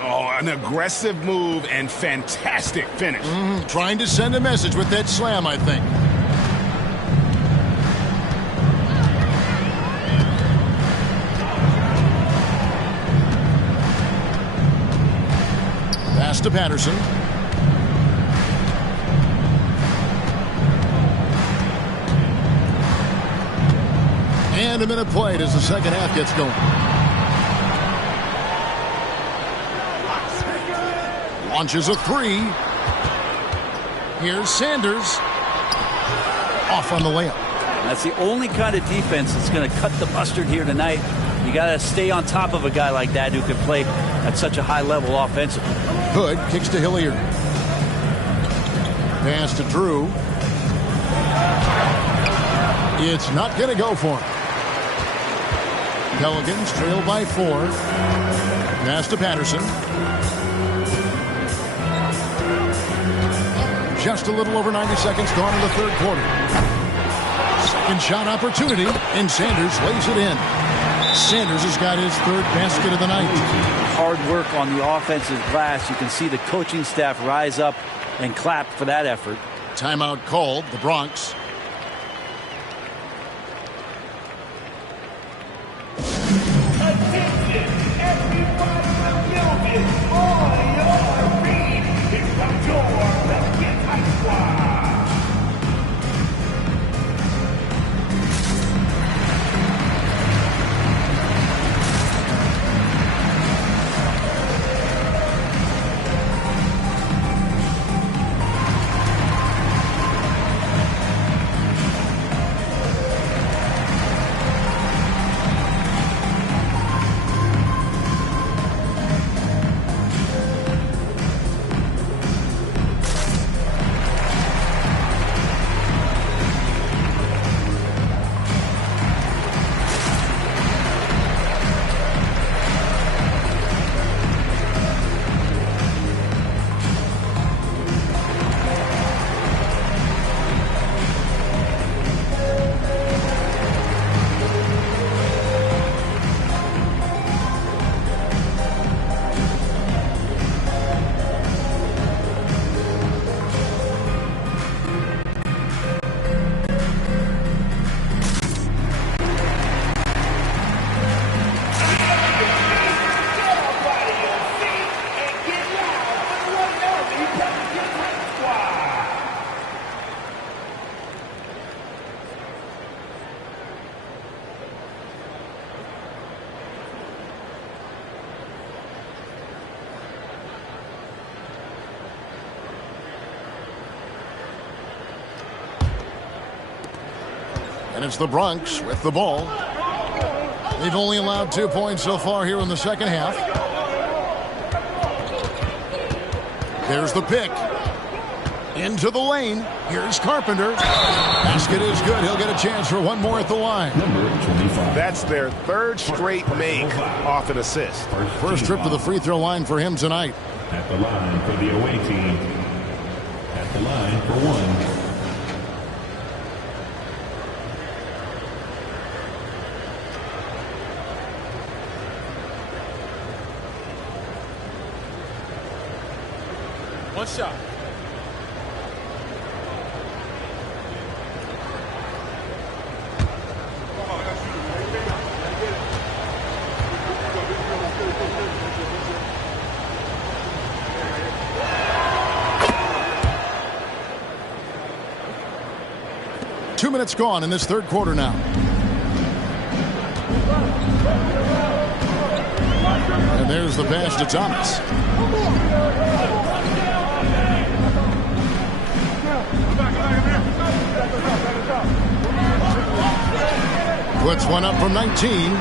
Oh, an aggressive move and fantastic finish. Trying to send a message with that slam, I think. Pass to Patterson. And a minute played as the second half gets going. Launches a 3. Here's Sanders. Off on the layup. That's the only kind of defense that's going to cut the mustard here tonight. You got to stay on top of a guy like that who can play at such a high level offensively. Hood kicks to Hilliard. Pass to Drew. It's not going to go for him. Pelicans trail by 4. Pass to Patterson. Just a little over 90 seconds gone in the third quarter. Second shot opportunity, and Sanders lays it in. Sanders has got his third basket of the night. Hard work on the offensive glass. You can see the coaching staff rise up and clap for that effort. Timeout called, the Bronx. And it's the Bronx with the ball. They've only allowed 2 points so far here in the second half. There's the pick. Into the lane. Here's Carpenter. Basket is good. He'll get a chance for one more at the line. That's their third straight make off an assist. First trip to the free throw line for him tonight. At the line for the away team. At the line for 1. One shot. Two minutes gone in this third quarter now. And there's the pass to Thomas. Puts one up from 19.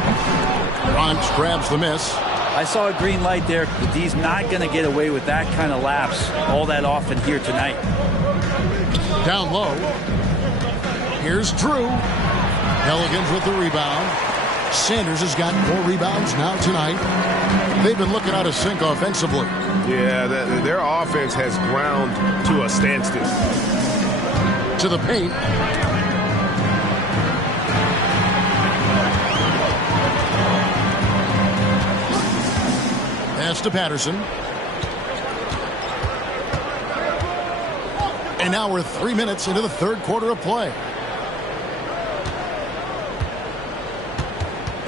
Bronx grabs the miss. I saw a green light there. The D's not going to get away with that kind of lapse all that often here tonight. Down low. Here's Drew. Pelicans with the rebound. Sanders has got 4 rebounds now tonight. They've been looking out of sync offensively. Yeah, their offense has ground to a standstill. To the paint. Pass to Patterson. And now we're 3 minutes into the third quarter of play.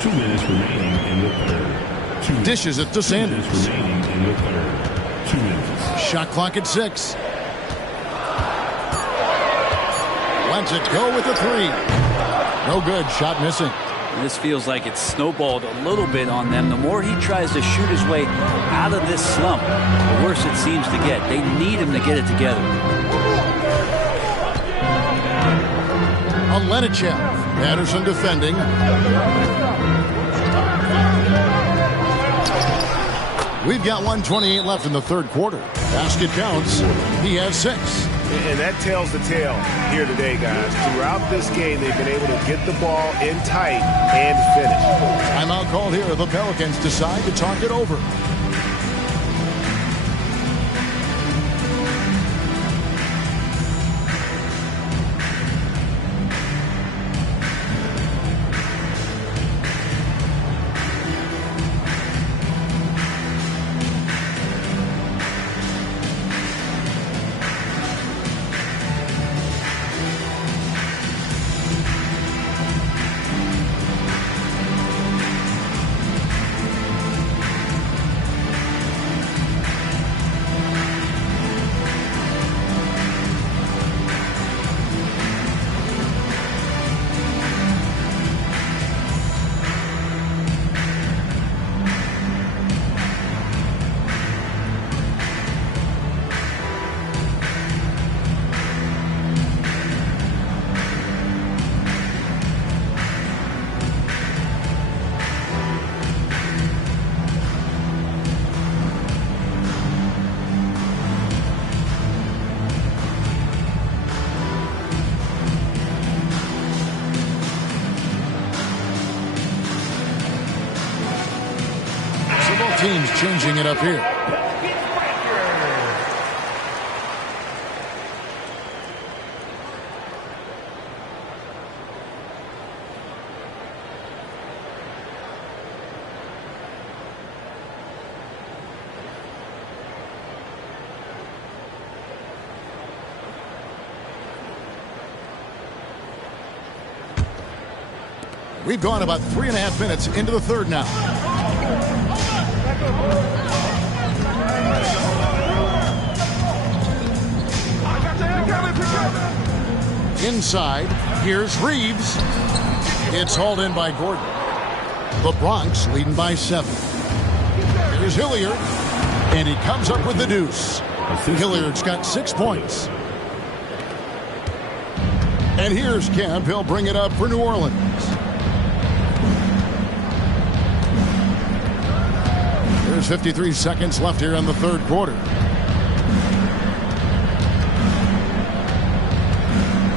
2 minutes remaining in the third. Dishes it to Sanders. 2 minutes remaining in the third. 2 minutes. Shot clock at 6. Lets it go with the 3. No good. Shot missing. This feels like it's snowballed a little bit on them. The more he tries to shoot his way out of this slump, the worse it seems to get. They need him to get it together. Alenichev. Patterson defending. We've got 1:28 left in the third quarter. Basket counts. He has 6. And that tells the tale here today, guys. Throughout this game, they've been able to get the ball in tight and finish. Timeout called here. The Pelicans decide to talk it over. Teams changing it up here. We've gone about 3.5 minutes into the third now. Inside, here's Reeves. It's hauled in by Gordon. The Bronx leading by 7. Here's Hilliard, and he comes up with the deuce. Hilliard's got 6 points. And here's Kemp. He'll bring it up for New Orleans. There's 53 seconds left here in the third quarter.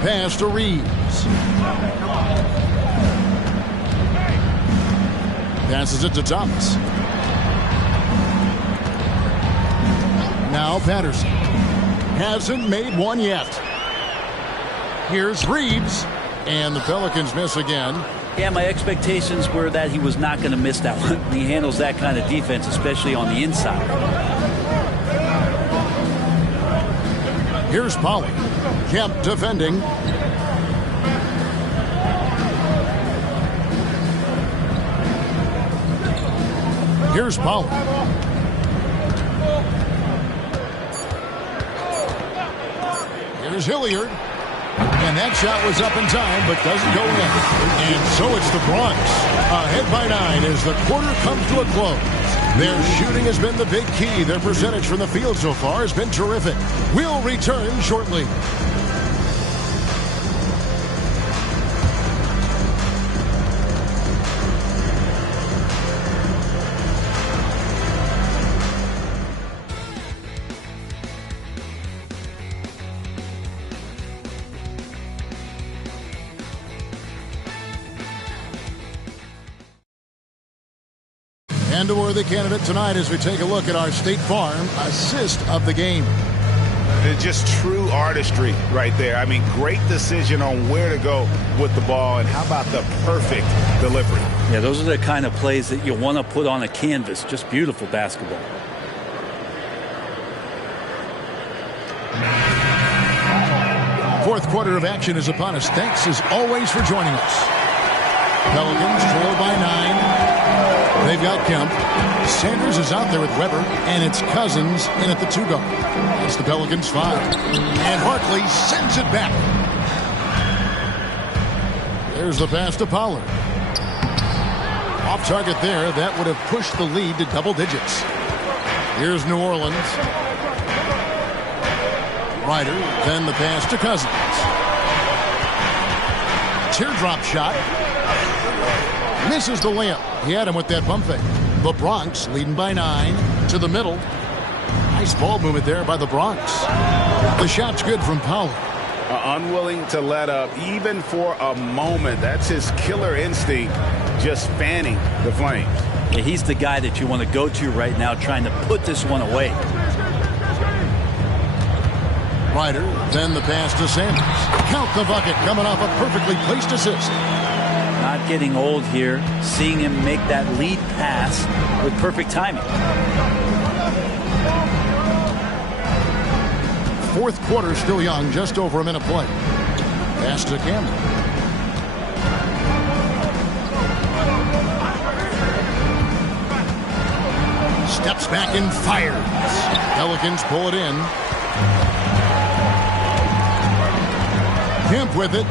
Pass to Reeves. Passes it to Thomas. Now Patterson. Hasn't made one yet. Here's Reeves. And the Pelicans miss again. Yeah, my expectations were that he was not going to miss that one. He handles that kind of defense, especially on the inside. Here's Polly. Kemp defending. Here's Polly. Here's Hilliard. And that shot was up in time, but doesn't go in. And so it's the Bronx, ahead by 9 as the quarter comes to a close. Their shooting has been the big key. Their percentage from the field so far has been terrific. We'll return shortly. And a worthy candidate tonight as we take a look at our State Farm assist of the game. It's just true artistry right there. I mean, great decision on where to go with the ball, and how about the perfect delivery? Yeah, those are the kind of plays that you want to put on a canvas. Just beautiful basketball. Fourth quarter of action is upon us. Thanks as always for joining us. Pelicans trail by 9. They've got Kemp. Sanders is out there with Weber, and it's Cousins in at the 2 guard. It's the Pelicans 5. And Barkley sends it back. There's the pass to Pollard. Off target there. That would have pushed the lead to double digits. Here's New Orleans. Ryder, then the pass to Cousins. Teardrop shot. Misses the layup. He had him with that bump fake. The Bronx leading by 9 to the middle. Nice ball movement there by the Bronx. The shot's good from Powell. Unwilling to let up even for a moment. That's his killer instinct, just fanning the flames. Yeah, he's the guy that you want to go to right now, trying to put this one away. Ryder, then the pass to Sanders. Count the bucket, coming off a perfectly placed assist. Not getting old here. Seeing him make that lead pass with perfect timing. Fourth quarter still young, just over a minute play. Pass to Campbell. Steps back and fires. Pelicans pull it in. Kemp with it.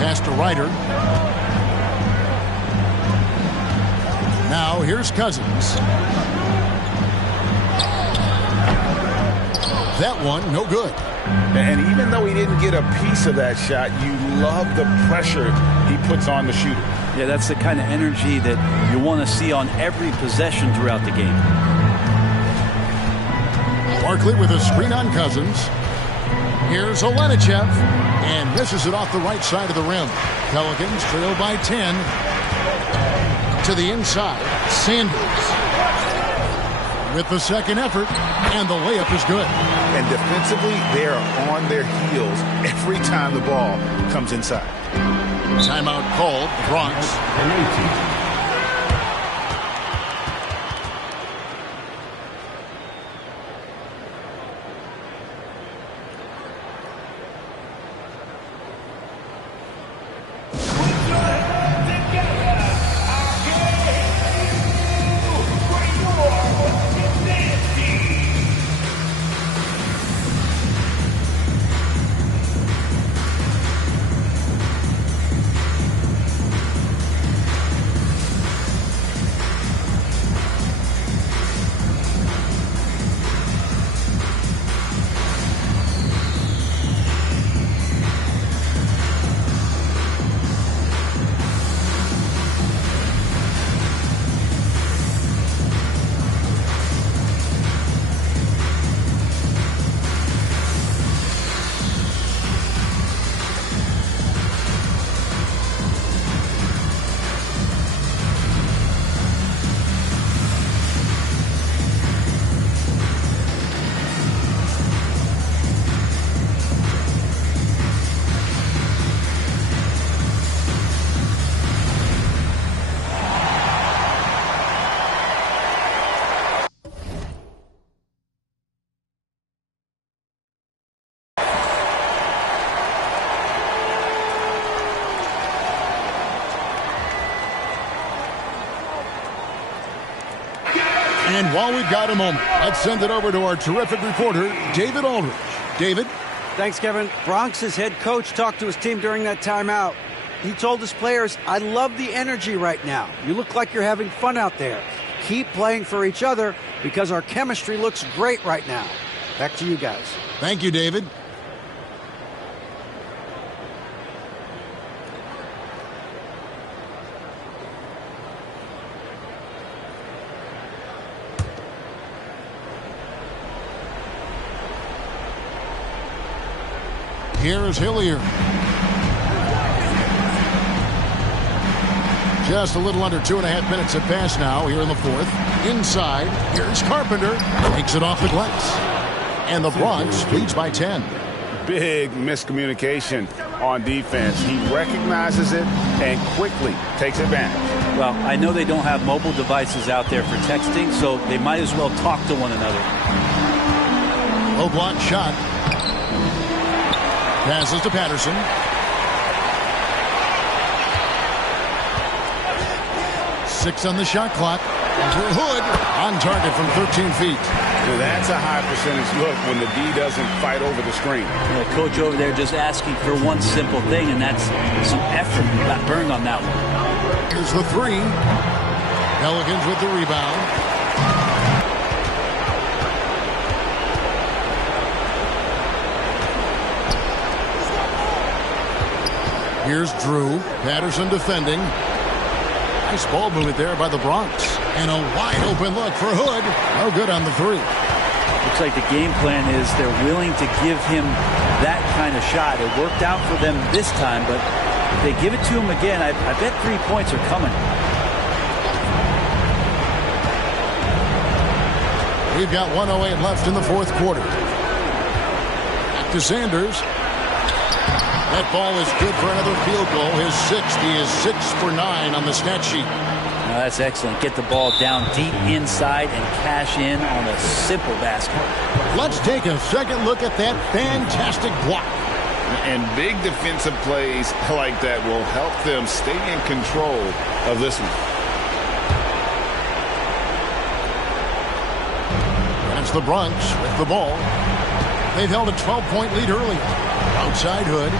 Pass to Ryder. Now here's Cousins. That one, no good. And even though he didn't get a piece of that shot, you love the pressure he puts on the shooter. Yeah, that's the kind of energy that you want to see on every possession throughout the game. Barkley with a screen on Cousins. Here's Olenichev, and misses it off the right side of the rim. Pelicans trail by 10. To the inside, Sanders with the second effort, and the layup is good. And defensively, they are on their heels every time the ball comes inside. Timeout called, the Bronx. And while we've got a moment, let's send it over to our terrific reporter, David Aldridge. David? Thanks, Kevin. Bronx's head coach talked to his team during that timeout. He told his players, I love the energy right now. You look like you're having fun out there. Keep playing for each other because our chemistry looks great right now. Back to you guys. Thank you, David. Here's Hillier. Just a little under 2.5 minutes have passed now here in the fourth. Inside, here's Carpenter. Takes it off the glass. And the Bronx leads by 10. Big miscommunication on defense. He recognizes it and quickly takes advantage. Well, I know they don't have mobile devices out there for texting, so they might as well talk to one another. Low block shot. Passes to Patterson. Six on the shot clock. For Hood on target from 13 feet. Now that's a high percentage look when the D doesn't fight over the screen. The coach over there just asking for one simple thing, and that's some effort. Got burned on that one. Here's the three. Pelicans with the rebound. Here's Drew. Patterson defending. Nice ball movement there by the Bronx. And a wide open look for Hood. No good on the three. Looks like the game plan is they're willing to give him that kind of shot. It worked out for them this time, but if they give it to him again, I bet 3 points are coming. We've got 1:08 left in the fourth quarter. Back to Sanders. That ball is good for another field goal. His sixth. He is 6 for 9 on the stat sheet. Now that's excellent. Get the ball down deep inside and cash in on a simple basket. Let's take a second look at that fantastic block. And big defensive plays like that will help them stay in control of this one. And it's the Bronx with the ball. They've held a 12-point lead early. Outside Hood.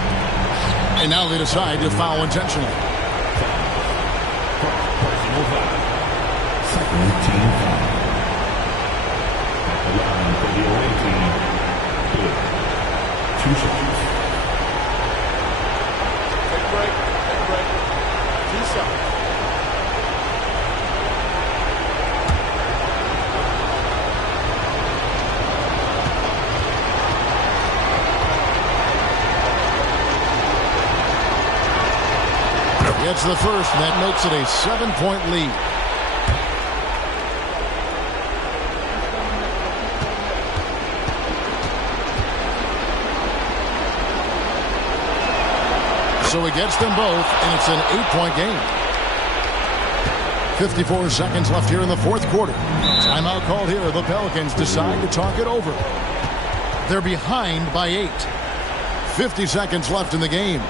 And now they decide to foul intentionally. Personal foul. Second team foul. The line for the away team. Good. 2 shots. Take a break. Take a break. 2 shots. It's the first, and that makes it a 7-point lead. So he gets them both, and it's an 8-point game. 54 seconds left here in the fourth quarter. Timeout called here. The Pelicans decide to talk it over. They're behind by 8. 50 seconds left in the game.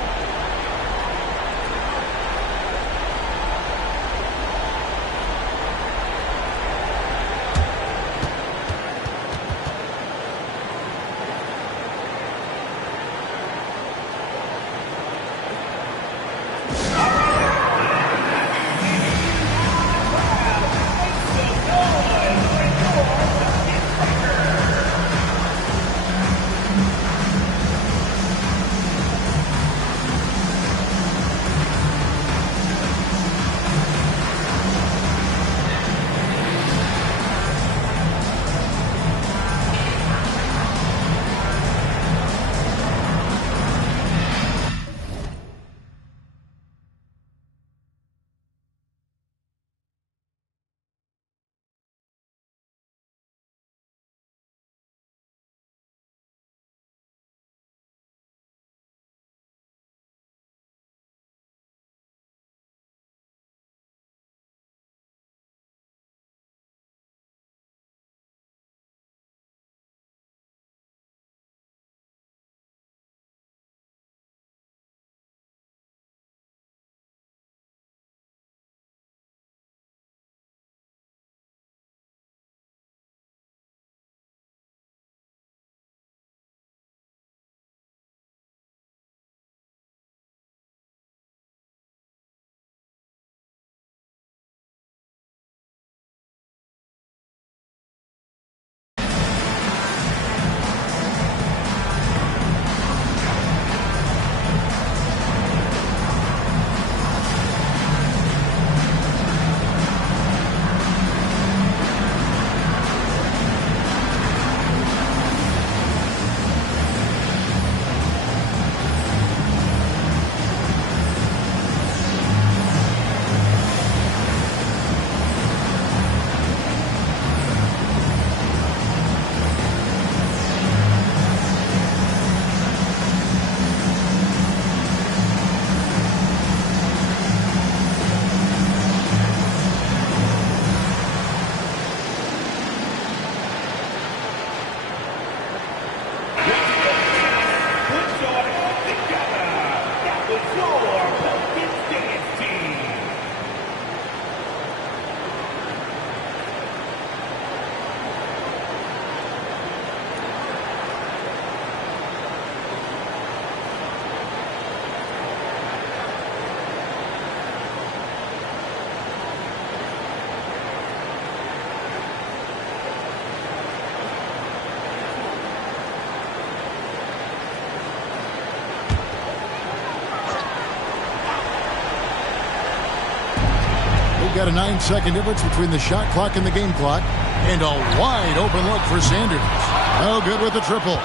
We've got a 9-second difference between the shot clock and the game clock. And a wide open look for Sanders. Oh, good with the triple.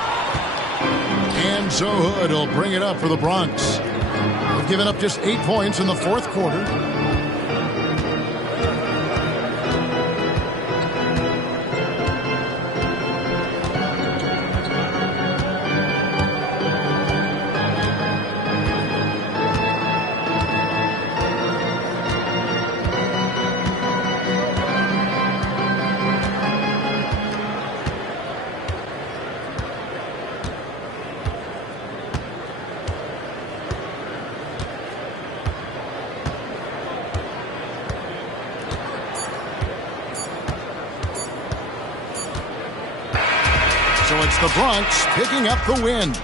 And so Hood will bring it up for the Bronx. They've given up just 8 points in the fourth quarter. So it's the Bronx picking up the win.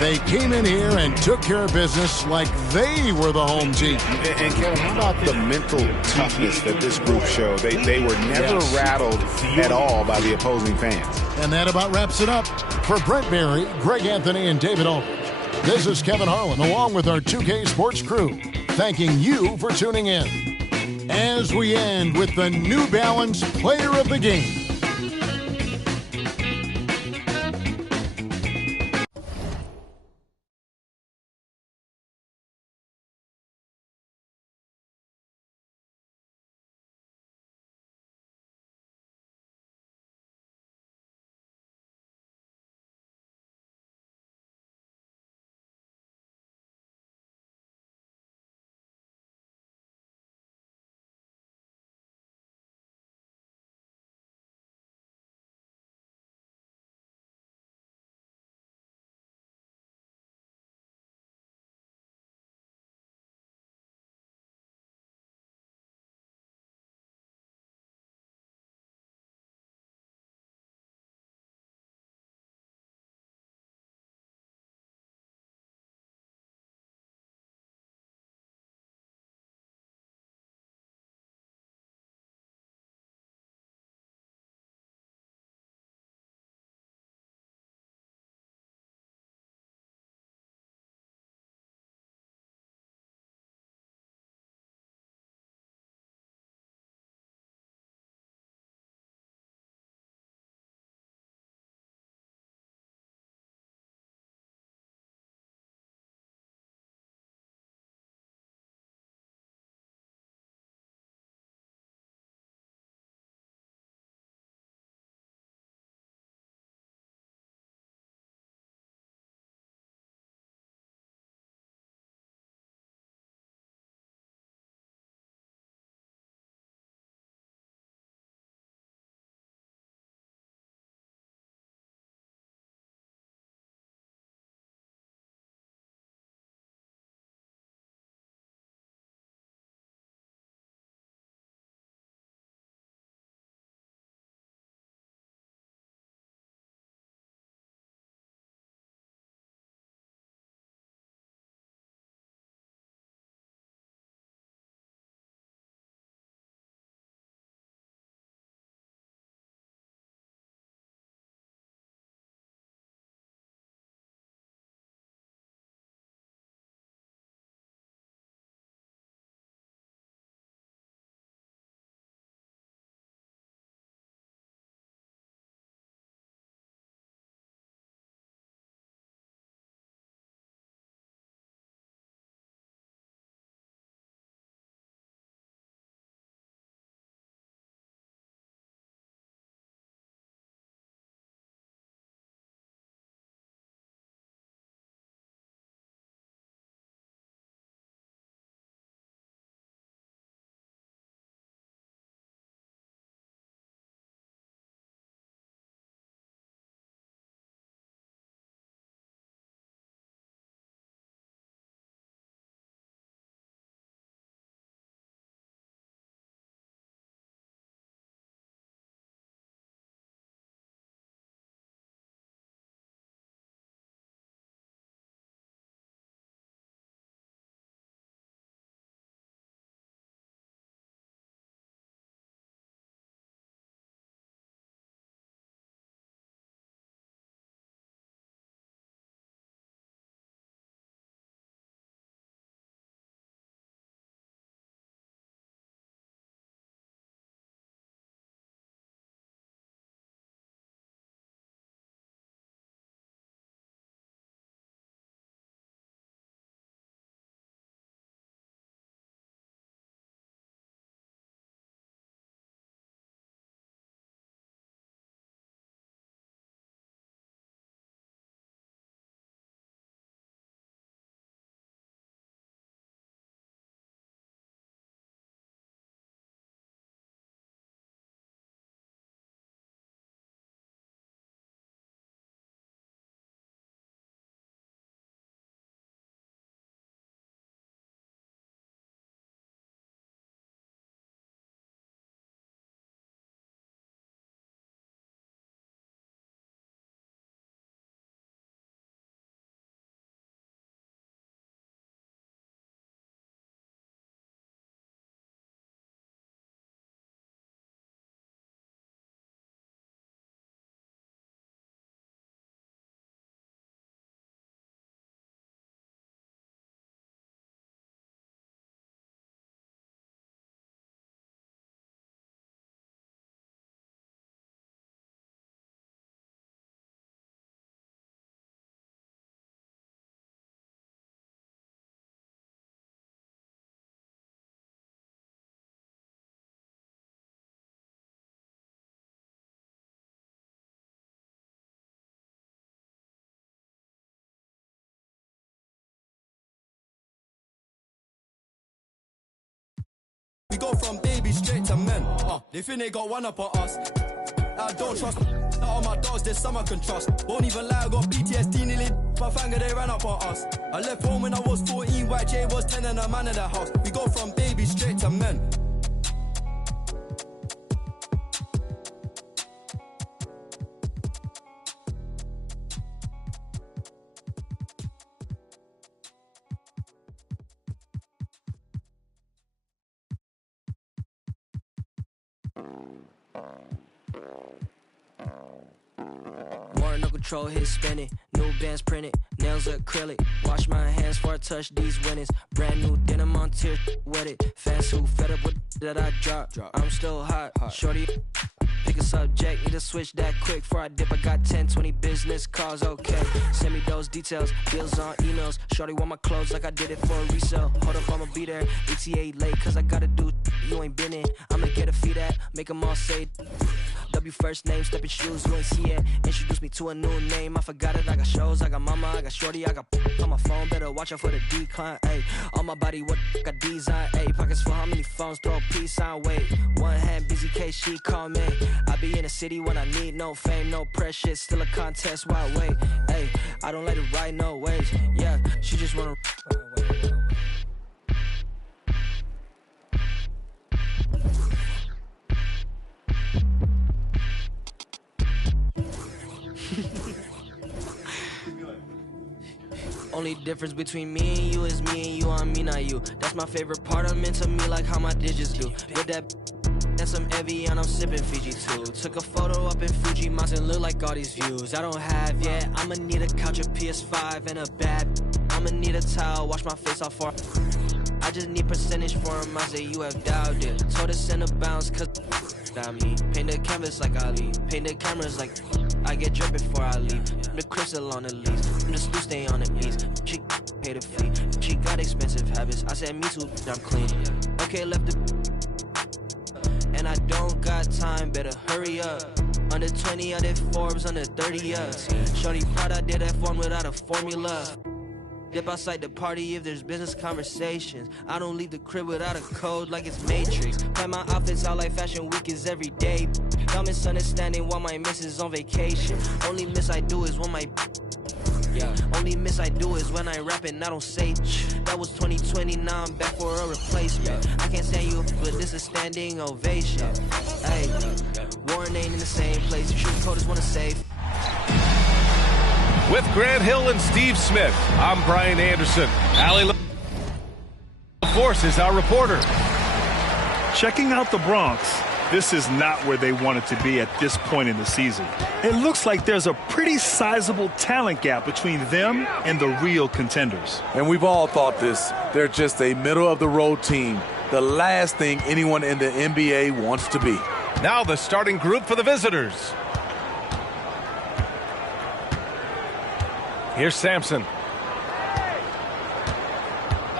They came in here and took care of business like they were the home team. And Kevin, how about the mental toughness that this group showed? They were never rattled at all by the opposing fans. And that about wraps it up. For Brent Barry, Greg Anthony, and David Aldridge, this is Kevin Harlan along with our 2K Sports crew, thanking you for tuning in. As we end with the New Balance Player of the Game. We go from baby straight to men. They think they got one up on us. I don't trust all my dogs, there's some I can trust. Won't even lie, I got PTSD nearly. My finger, they ran up on us. I left home when I was 14, White J was 10 and a man in the house. We go from baby straight to men. No control, hit spinning. New bands printed, nails acrylic. Wash my hands before I touch these winnings. Brand new denim on tier with it. Fans who fed up with that I drop. I'm still hot. Shorty, pick a subject. Need to switch that quick before I dip. I got 10, 20 business calls, okay. Send me those details, deals on emails. Shorty want my clothes like I did it for a resale. Hold up, I'ma be there. ETA late, cause I gotta do you ain't been in. I'ma get a fee that, make them all say W first name, stepping shoes, you ain't see it. Introduce me to a new name, I forgot it. I got shows, I got mama, I got shorty, I got on my phone. Better watch out for the decline, ayy. On my body, what got design, ayy. Pockets full, how many phones, throw a peace sign, wait. One hand, busy case, she call me. I be in the city when I need no fame, no pressure, still a contest, why wait? Ayy, I don't like to ride no waves, yeah. She just wanna. Only difference between me and you is me and you on me, not you. That's my favorite part, I'm into me like how my digits do. With that and some Evie and I'm sipping Fiji too. Took a photo up in Fuji Mountain, look like all these views I don't have yet. I'ma need a couch, a PS5 and a bad. I'ma need a towel, wash my face off for. I just need percentage for him, I say you have doubted. Told us in a bounce cause not me. Paint the canvas like Ali, paint the cameras like I get drip before I leave. The crystal on the lease, I'm just loose, stay on the piece. She paid the fee, she got expensive habits. I said me too, I'm clean. Okay, left the and I don't got time, better hurry up. Under 20, I did Forbes, under 30 up. Shorty proud I did F1 without a formula. Dip outside the party if there's business conversations. I don't leave the crib without a code like it's Matrix. Plan my outfits out like Fashion Week is every day. Y'all misunderstanding while my miss is on vacation. Only miss I do is when my only miss I do is when I rap and I don't say. That was 2020, now I'm back for a replacement. I can't stand you, but this is standing ovation. Hey, Warren ain't in the same place. You should've told us wanna save. With Grant Hill and Steve Smith, I'm Brian Anderson. Allie LaForce is our reporter. Checking out the Bronx, this is not where they wanted to be at this point in the season. It looks like there's a pretty sizable talent gap between them and the real contenders. And we've all thought this. They're just a middle-of-the-road team. The last thing anyone in the NBA wants to be. Now the starting group for the visitors. Here's Sampson.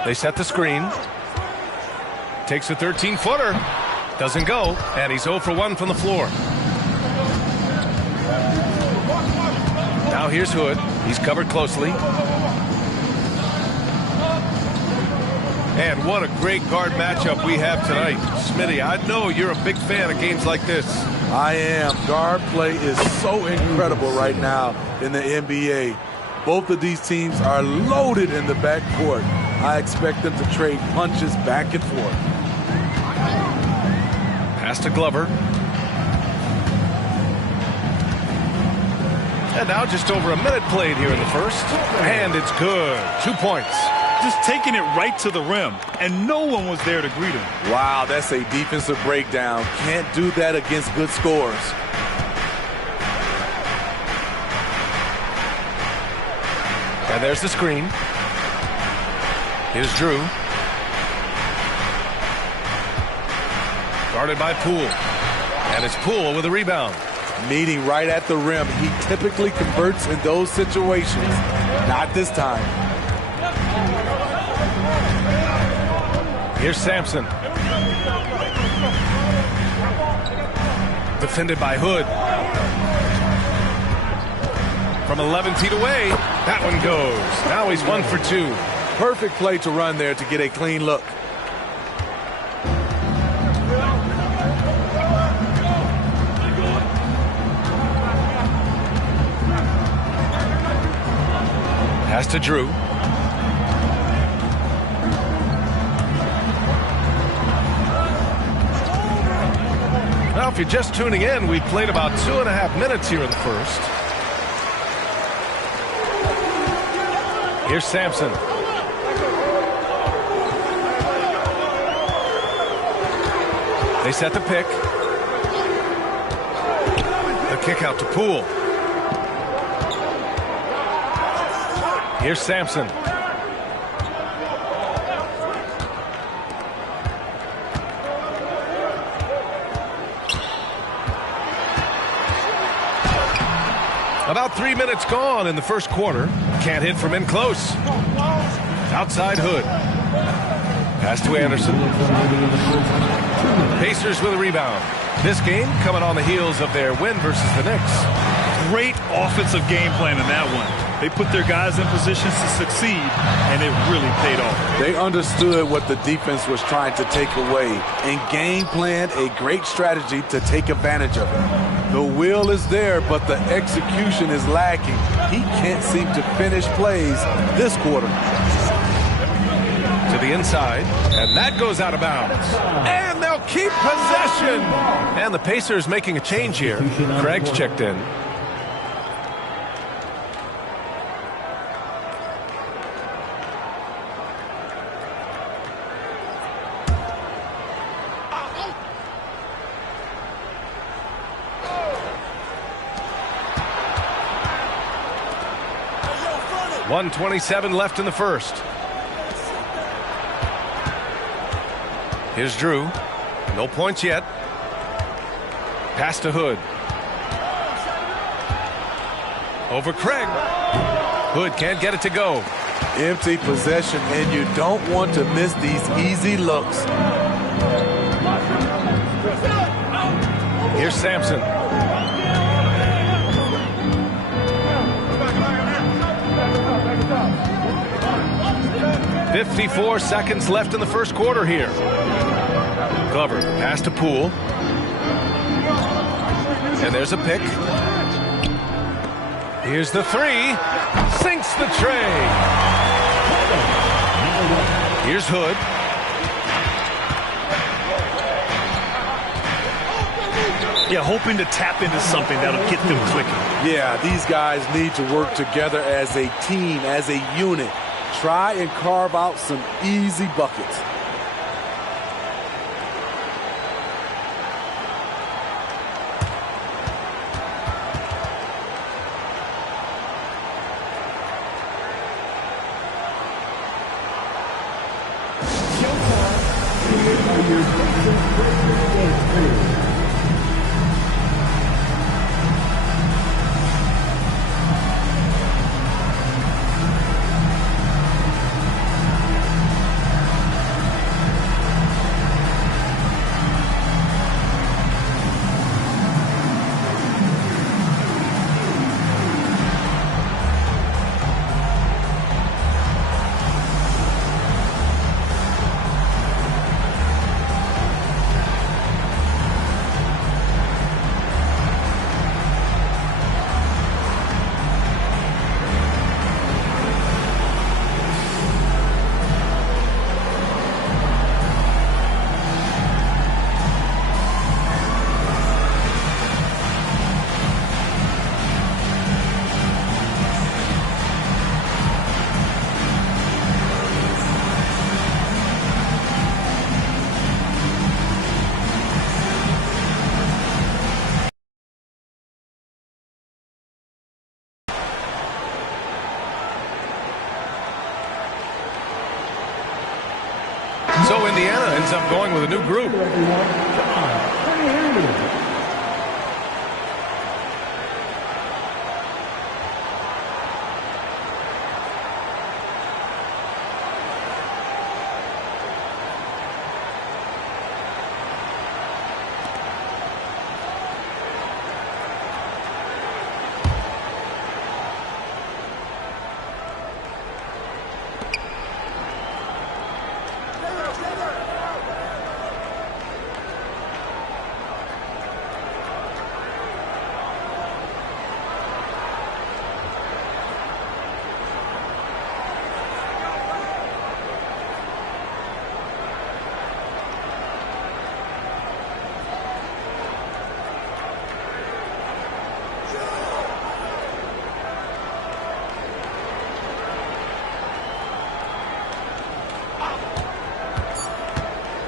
They set the screen. Takes a 13-footer. Doesn't go. And he's 0 for 1 from the floor. Now here's Hood. He's covered closely. And what a great guard matchup we have tonight. Smitty, I know you're a big fan of games like this. I am. Guard play is so incredible right now in the NBA. Both of these teams are loaded in the backcourt. I expect them to trade punches back and forth. Pass to Glover. And now just over a minute played here in the first. And it's good. 2 points. Just taking it right to the rim, and no one was there to greet him. Wow, that's a defensive breakdown. Can't do that against good scores. And there's the screen. Here's Drew. Guarded by Poole. And it's Poole with a rebound. Meeting right at the rim. He typically converts in those situations. Not this time. Here's Sampson. Defended by Hood. From 11 feet away, that one goes. Now he's 1 for 2. Perfect play to run there to get a clean look. Pass to Drew. Now, if you're just tuning in, we've played about 2.5 minutes here in the first. Here's Sampson. They set the pick. The kick out to Poole. Here's Sampson. About 3 minutes gone in the first quarter. Can't hit from in close. Outside Hood. Pass to Anderson. Pacers with a rebound. This game coming on the heels of their win versus the Knicks. Great offensive game plan in that one. They put their guys in positions to succeed, and it really paid off. They understood what the defense was trying to take away and game planned a great strategy to take advantage of it. The will is there, but the execution is lacking. He can't seem to finish plays this quarter. To the inside, and that goes out of bounds. And they'll keep possession. And the Pacers making a change here. Craig's checked in. .127 left in the first. Here's Drew. No points yet. Pass to Hood. Over Craig. Hood can't get it to go. Empty possession, and you don't want to miss these easy looks. Here's Sampson. 54 seconds left in the first quarter here. Glover, pass to Poole. And there's a pick. Here's the three. Sinks the tray. Here's Hood. Yeah, hoping to tap into something that'll get them clicking. Yeah, these guys need to work together as a team, as a unit. Try and carve out some easy buckets. So Indiana ends up going with a new group.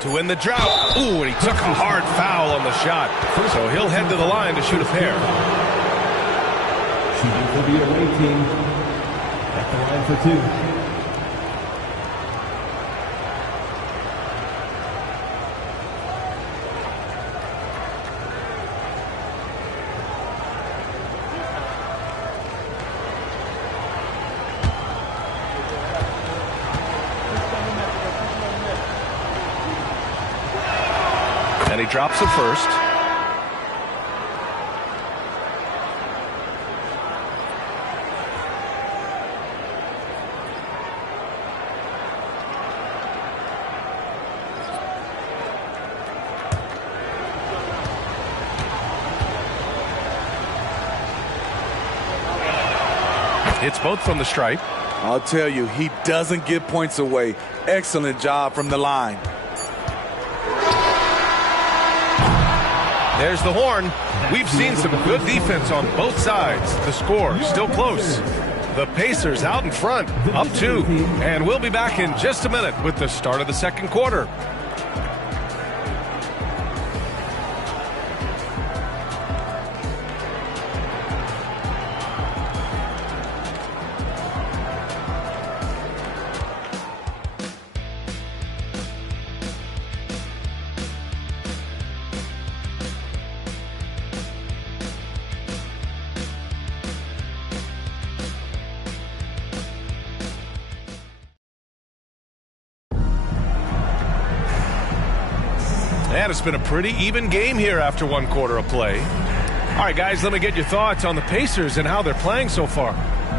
to win the drought. Ooh, and he took a hard foul on the shot. So he'll head to the line to shoot a pair. Shooting for the away team at the line for 2. And he drops it first. Hits both from the stripe. I'll tell you, he doesn't give points away. Excellent job from the line. There's the horn. We've seen some good defense on both sides. The score still close. The Pacers out in front, up 2. And we'll be back in just a minute with the start of the second quarter. And it's been a pretty even game here after 1 quarter of play. All right, guys, let me get your thoughts on the Pacers and how they're playing so far.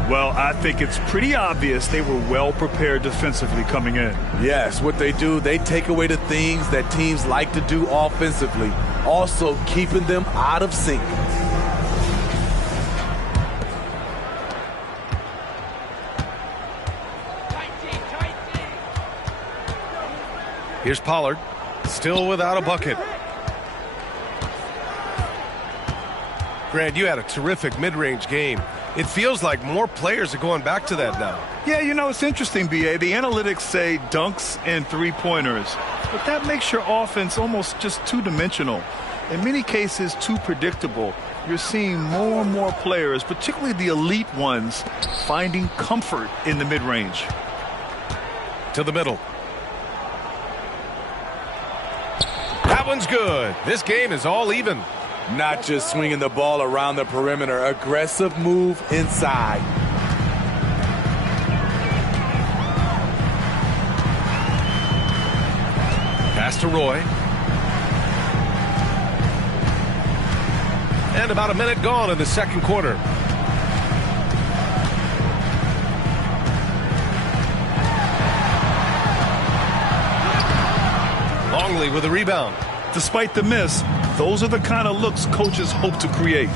Well, I think it's pretty obvious they were well prepared defensively coming in. Yes, what they do, they take away the things that teams like to do offensively, also keeping them out of sync. Here's Pollard, still without a bucket. Grant, you had a terrific mid-range game. It feels like more players are going back to that now. Yeah, you know, it's interesting, B.A. The analytics say dunks and three-pointers, but that makes your offense almost just two-dimensional. In many cases, too predictable. You're seeing more and more players, particularly the elite ones, finding comfort in the mid-range. To the middle. That one's good. This game is all even. Not just swinging the ball around the perimeter. Aggressive move inside. Pass to Roy. And about a minute gone in the second quarter. Longley with a rebound. Despite the miss, those are the kind of looks coaches hope to create.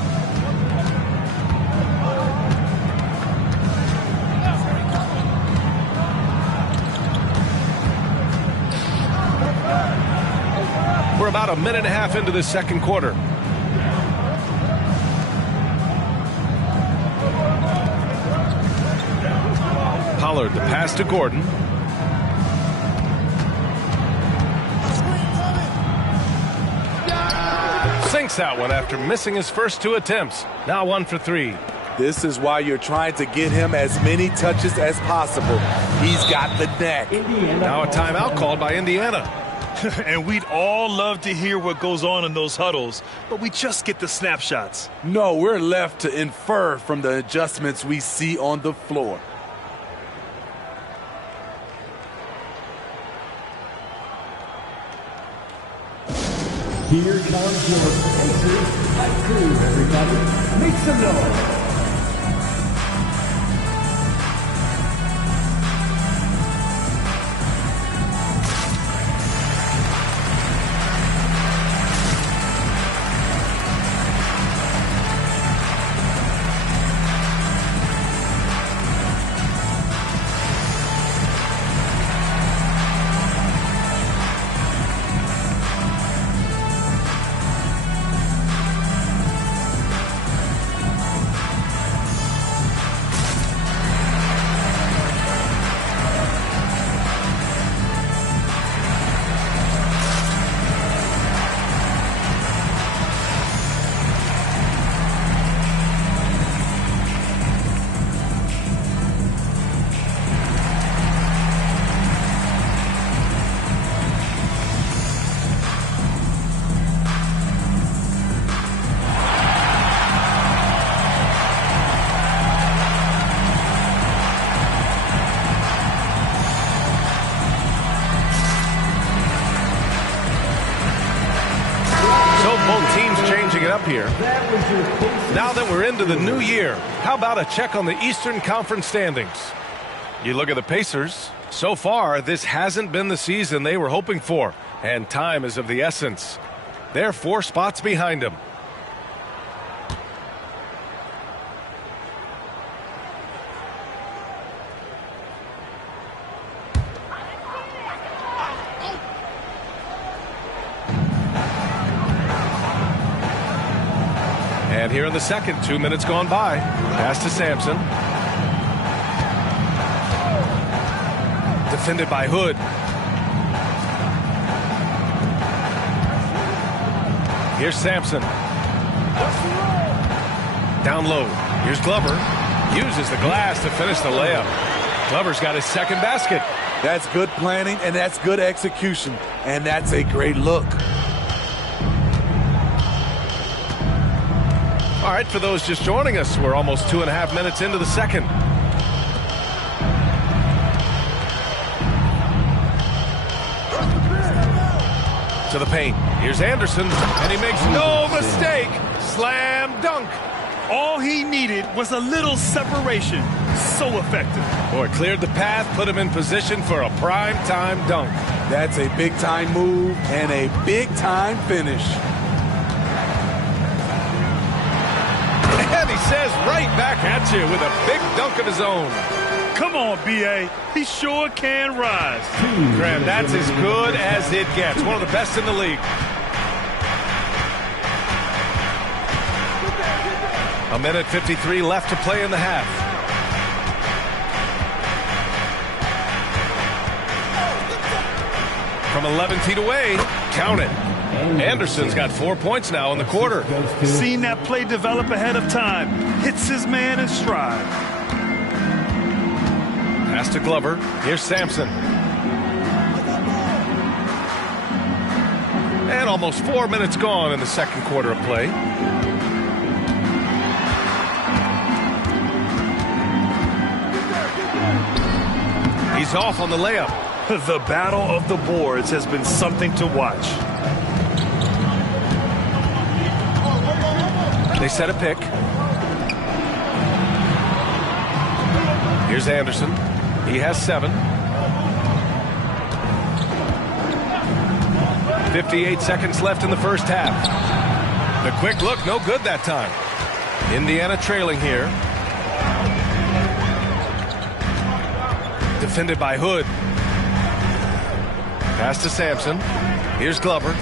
We're about a minute and a half into the second quarter. Pollard, the pass to Gordon. Sinks that one after missing his first 2 attempts. Now 1 for 3. This is why you're trying to get him as many touches as possible. He's got the neck. Now a timeout called by Indiana. And we'd all love to hear what goes on in those huddles, but we just get the snapshots. No, we're left to infer from the adjustments we see on the floor. Here comes your Pacers High Crew, everybody. Make some noise. here. Now that we're into the new year, how about a check on the Eastern Conference standings? You look at the Pacers. So far, this hasn't been the season they were hoping for, and time is of the essence. They're 4 spots behind them. And here in the second, 2 minutes gone by. Pass to Sampson. Defended by Hood. Here's Sampson. Down low. Here's Glover. Uses the glass to finish the layup. Glover's got his second basket. That's good planning, and that's good execution. And that's a great look. All right, for those just joining us, we're almost 2.5 minutes into the second. To the paint. Here's Anderson, and he makes no mistake. Slam dunk. All he needed was a little separation. So effective. Boy, cleared the path, put him in position for a prime-time dunk. That's a big-time move and a big-time finish. And he says right back at you with a big dunk of his own. Come on, B.A. He sure can rise. Graham, that's as good as it gets. One of the best in the league. A minute 53 left to play in the half. From 11 feet away, count it. Anderson's got 4 points now in the quarter. Seen that play develop ahead of time. Hits his man in stride. Pass to Glover. Here's Sampson. And almost 4 minutes gone in the second quarter of play. He's off on the layup. The battle of the boards has been something to watch. They set a pick. Here's Anderson. He has 7. 58 seconds left in the first half. The quick look, no good that time. Indiana trailing here. Defended by Hood. Pass to Sampson. Here's Glover.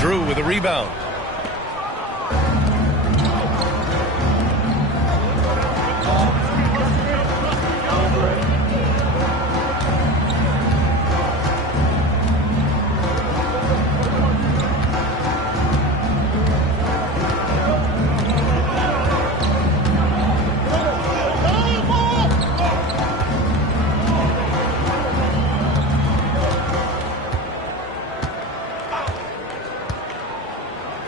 Drew with a rebound.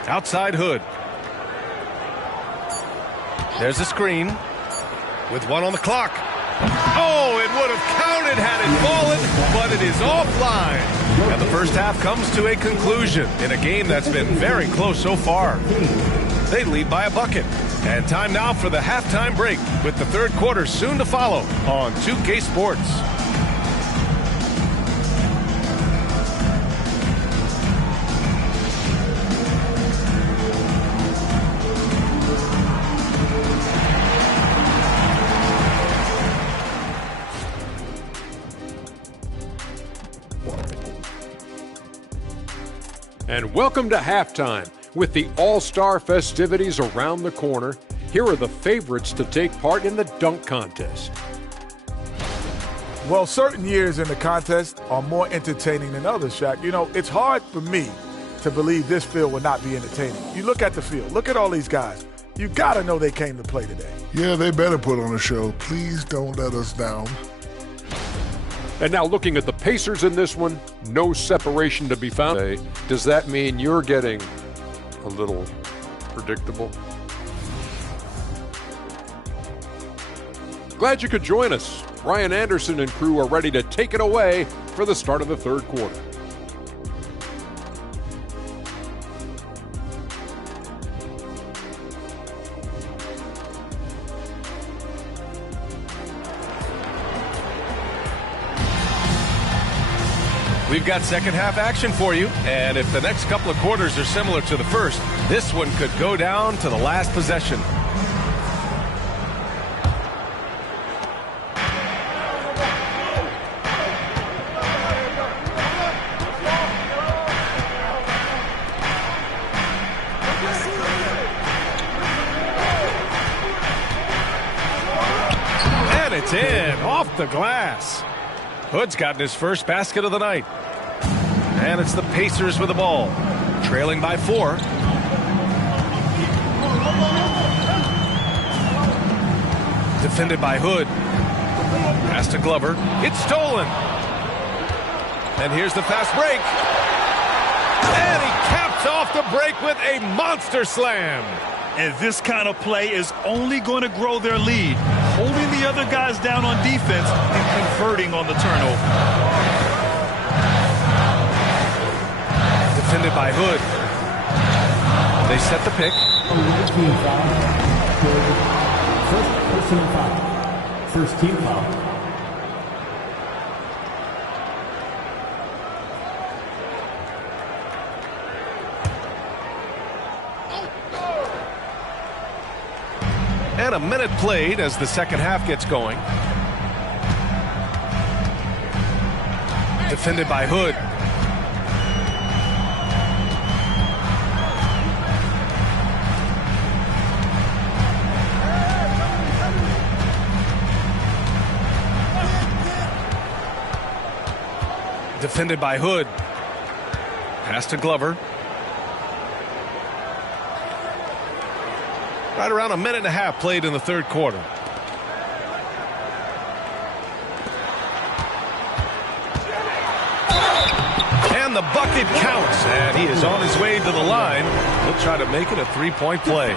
Outside Hood. There's a screen with 1 on the clock. Oh, it would have counted had it fallen, but it is offline. And the first half comes to a conclusion in a game that's been very close so far. They lead by a bucket. And time now for the halftime break with the third quarter soon to follow on 2K Sports. And welcome to halftime. With the All-Star festivities around the corner, here are the favorites to take part in the dunk contest. Well, certain years in the contest are more entertaining than others, Shaq. You know, it's hard for me to believe this field will not be entertaining. You look at the field. Look at all these guys. You got to know they came to play today. Yeah, they better put on a show. Please don't let us down. And now looking at the Pacers in this one, no separation to be found. Does that mean you're getting a little predictable? Glad you could join us. Ryan Anderson and crew are ready to take it away for the start of the third quarter. We've got second half action for you, and if the next couple of quarters are similar to the first, this one could go down to the last possession. And it's in, off the glass. Hood's gotten his first basket of the night. And it's the Pacers with the ball, trailing by 4. Defended by Hood. Pass to Glover. It's stolen. And here's the fast break. And he caps off the break with a monster slam. And this kind of play is only going to grow their lead, holding the other guys down on defense and converting on the turnover. Defended by Hood. They set the pick. First personal foul. First team foul. And a minute played as the second half gets going. Defended by Hood. Defended by Hood. Pass to Glover. Right around a minute and a half played in the third quarter. And the bucket counts, and he is on his way to the line. He'll try to make it a three-point play.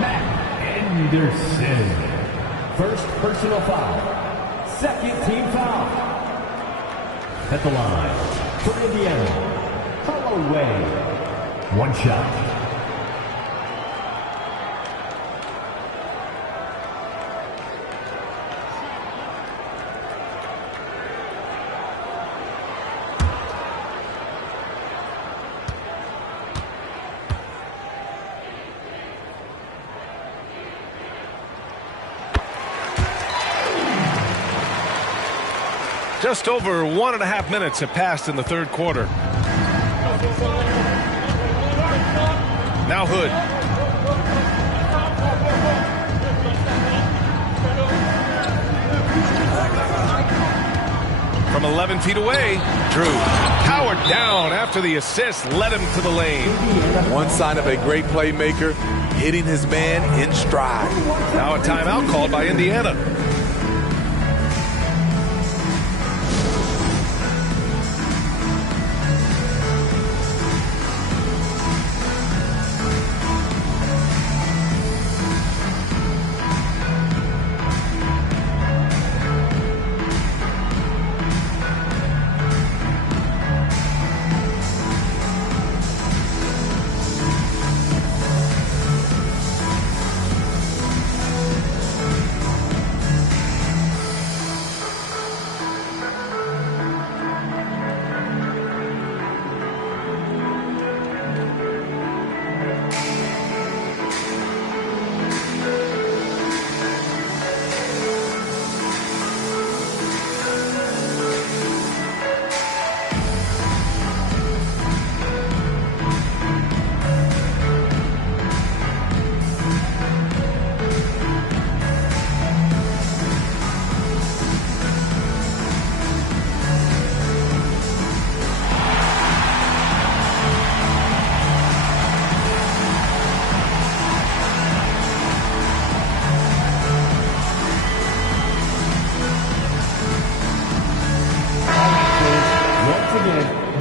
Matt Anderson. First personal foul. Second team foul. At the line for Indiana, Holloway. One shot. Just over 1.5 minutes have passed in the third quarter. Now Hood. From 11 feet away, Drew powered down after the assist led him to the lane. One sign of a great playmaker, hitting his man in stride. Now a timeout called by Indiana.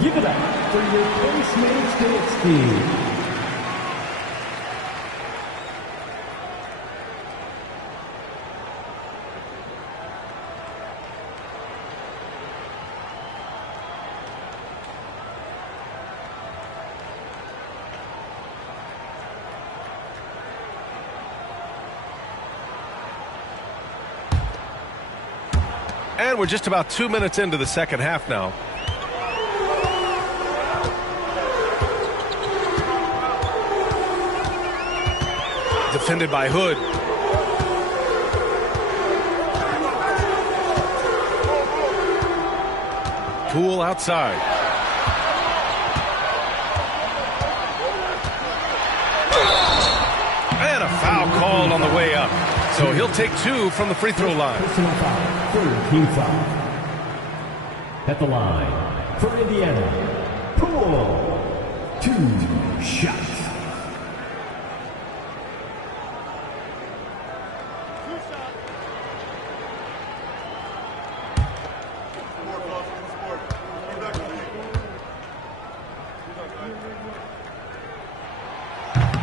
Give it up for your Postmates KXT. And we're just about 2 minutes into the second half now. defended by Hood. Poole outside. And a foul called on the way up. So he'll take 2 from the free throw line. Personal foul, third team foul. At the line for Indiana, Poole. 2 shots.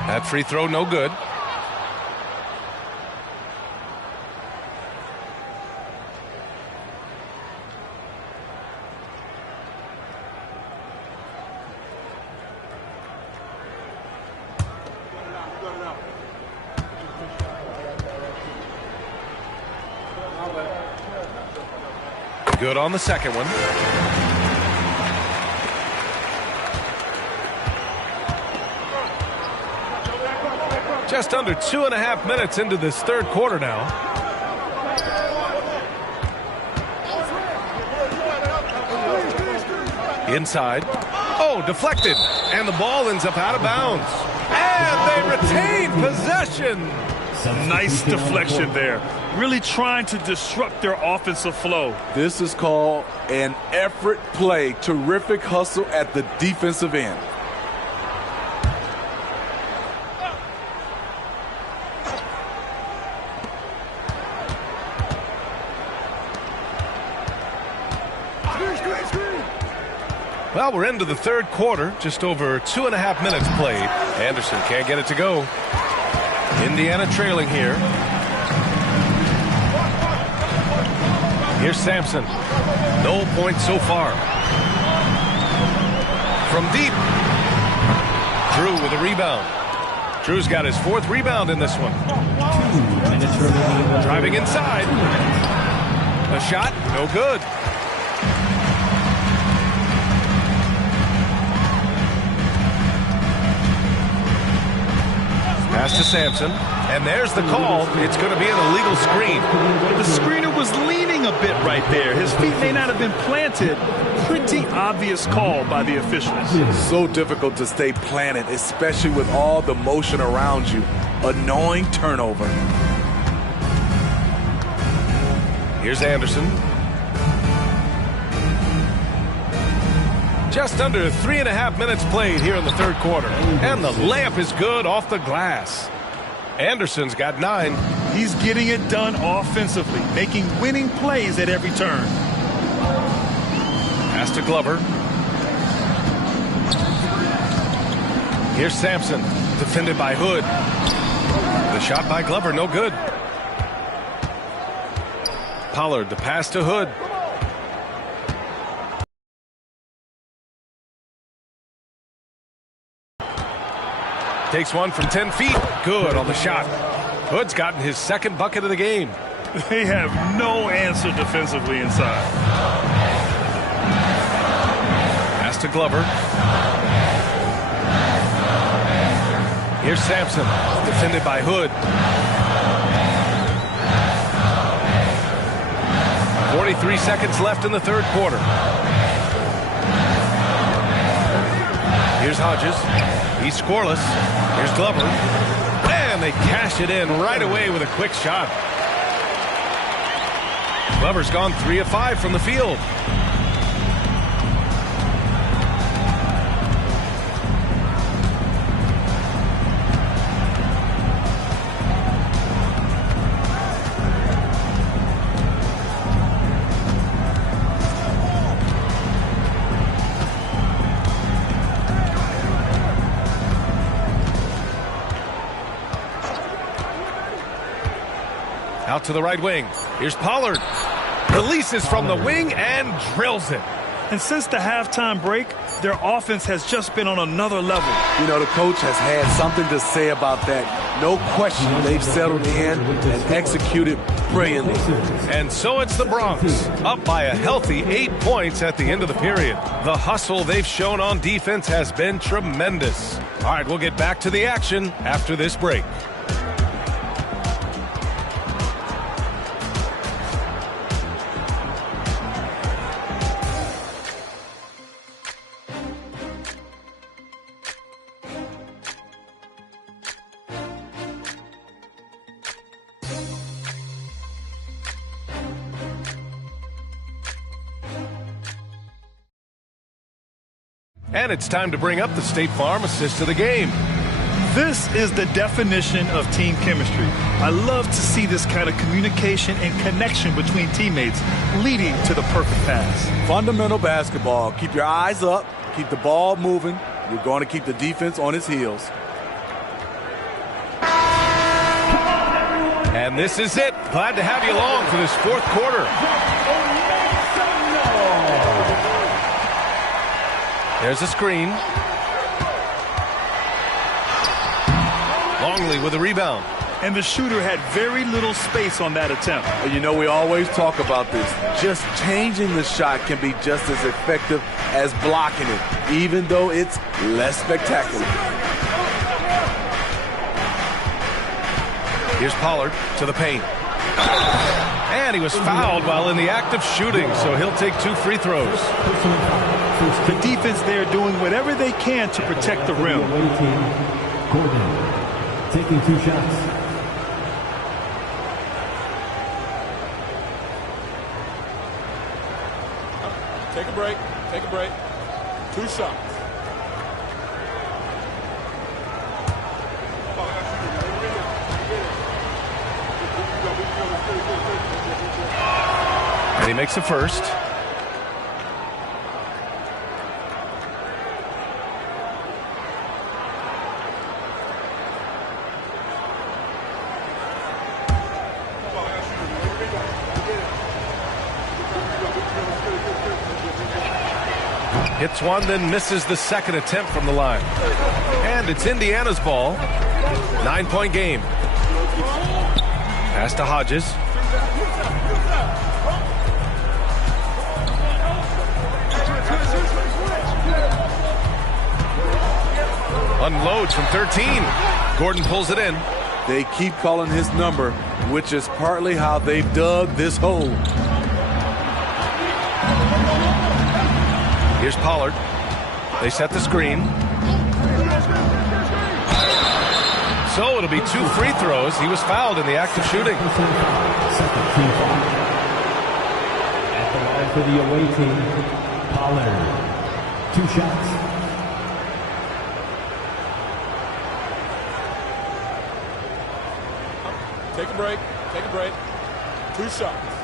That free throw, no good. Good on the second one. Just under 2.5 minutes into this third quarter now. Inside. Oh, deflected. And the ball ends up out of bounds. And they retain possession. Nice deflection there. Really trying to disrupt their offensive flow. This is called an effort play. Terrific hustle at the defensive end. Well, we're into the third quarter. Just over 2.5 minutes played. Anderson can't get it to go. Indiana trailing here. Here's Sampson. No points so far. From deep. Drew with a rebound. Drew's got his 4th rebound in this one. Driving inside. A shot, no good. Pass to Sampson, and there's the call. It's going to be an illegal screen. The screener was leaning a bit right there. His feet may not have been planted. Pretty obvious call by the officials. So difficult to stay planted, especially with all the motion around you. Annoying turnover. Here's Anderson. Just under 3.5 minutes played here in the third quarter. And the layup is good off the glass. Anderson's got 9. He's getting it done offensively, making winning plays at every turn. Pass to Glover. Here's Sampson, defended by Hood. The shot by Glover, no good. Pollard, the pass to Hood. Takes one from 10 feet. Good on the shot. Hood's gotten his 2nd bucket of the game. They have no answer defensively inside. Pass to Glover. Here's Sampson, defended by Hood. 43 seconds left in the third quarter. Here's Hodges. He's scoreless. Here's Glover. And they cash it in right away with a quick shot. Glover's gone 3 of 5 from the field. Out to the right wing. Here's Pollard. Releases from the wing and drills it. And since the halftime break, their offense has just been on another level. You know, the coach has had something to say about that. No question, they've settled in and executed brilliantly. And so it's the Bronx, up by a healthy 8 points at the end of the period. The hustle they've shown on defense has been tremendous. All right, we'll get back to the action after this break. And it's time to bring up the State Farm assist of the game. This is the definition of team chemistry. I love to see this kind of communication and connection between teammates leading to the perfect pass. Fundamental basketball. Keep your eyes up. Keep the ball moving. You're going to keep the defense on its heels. And this is it. Glad to have you along for this fourth quarter. There's a screen. Longley with a rebound. And the shooter had very little space on that attempt. You know, we always talk about this. Just changing the shot can be just as effective as blocking it, even though it's less spectacular. Here's Pollard to the paint. And he was fouled while in the act of shooting, so he'll take 2 free throws. The defense there doing whatever they can to protect the rim. Gordon taking 2 shots. Take a break. Take a break. 2 shots. And he makes the first. Hits one, then misses the second attempt from the line. And it's Indiana's ball. 9-point game. Pass to Hodges. Unloads from 13. Gordon pulls it in. They keep calling his number, which is partly how they've dug this hole. Here's Pollard. They set the screen. So it'll be 2 free throws. He was fouled in the act of shooting. Second team foul. At the line for the away team, Pollard. 2 shots. Take a break. Take a break. 2 shots.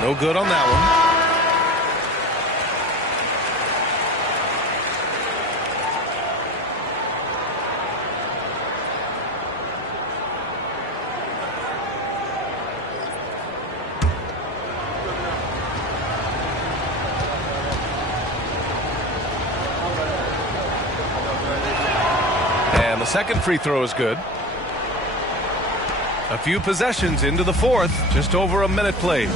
No good on that one. And the second free throw is good. A few possessions into the fourth, just over a minute played.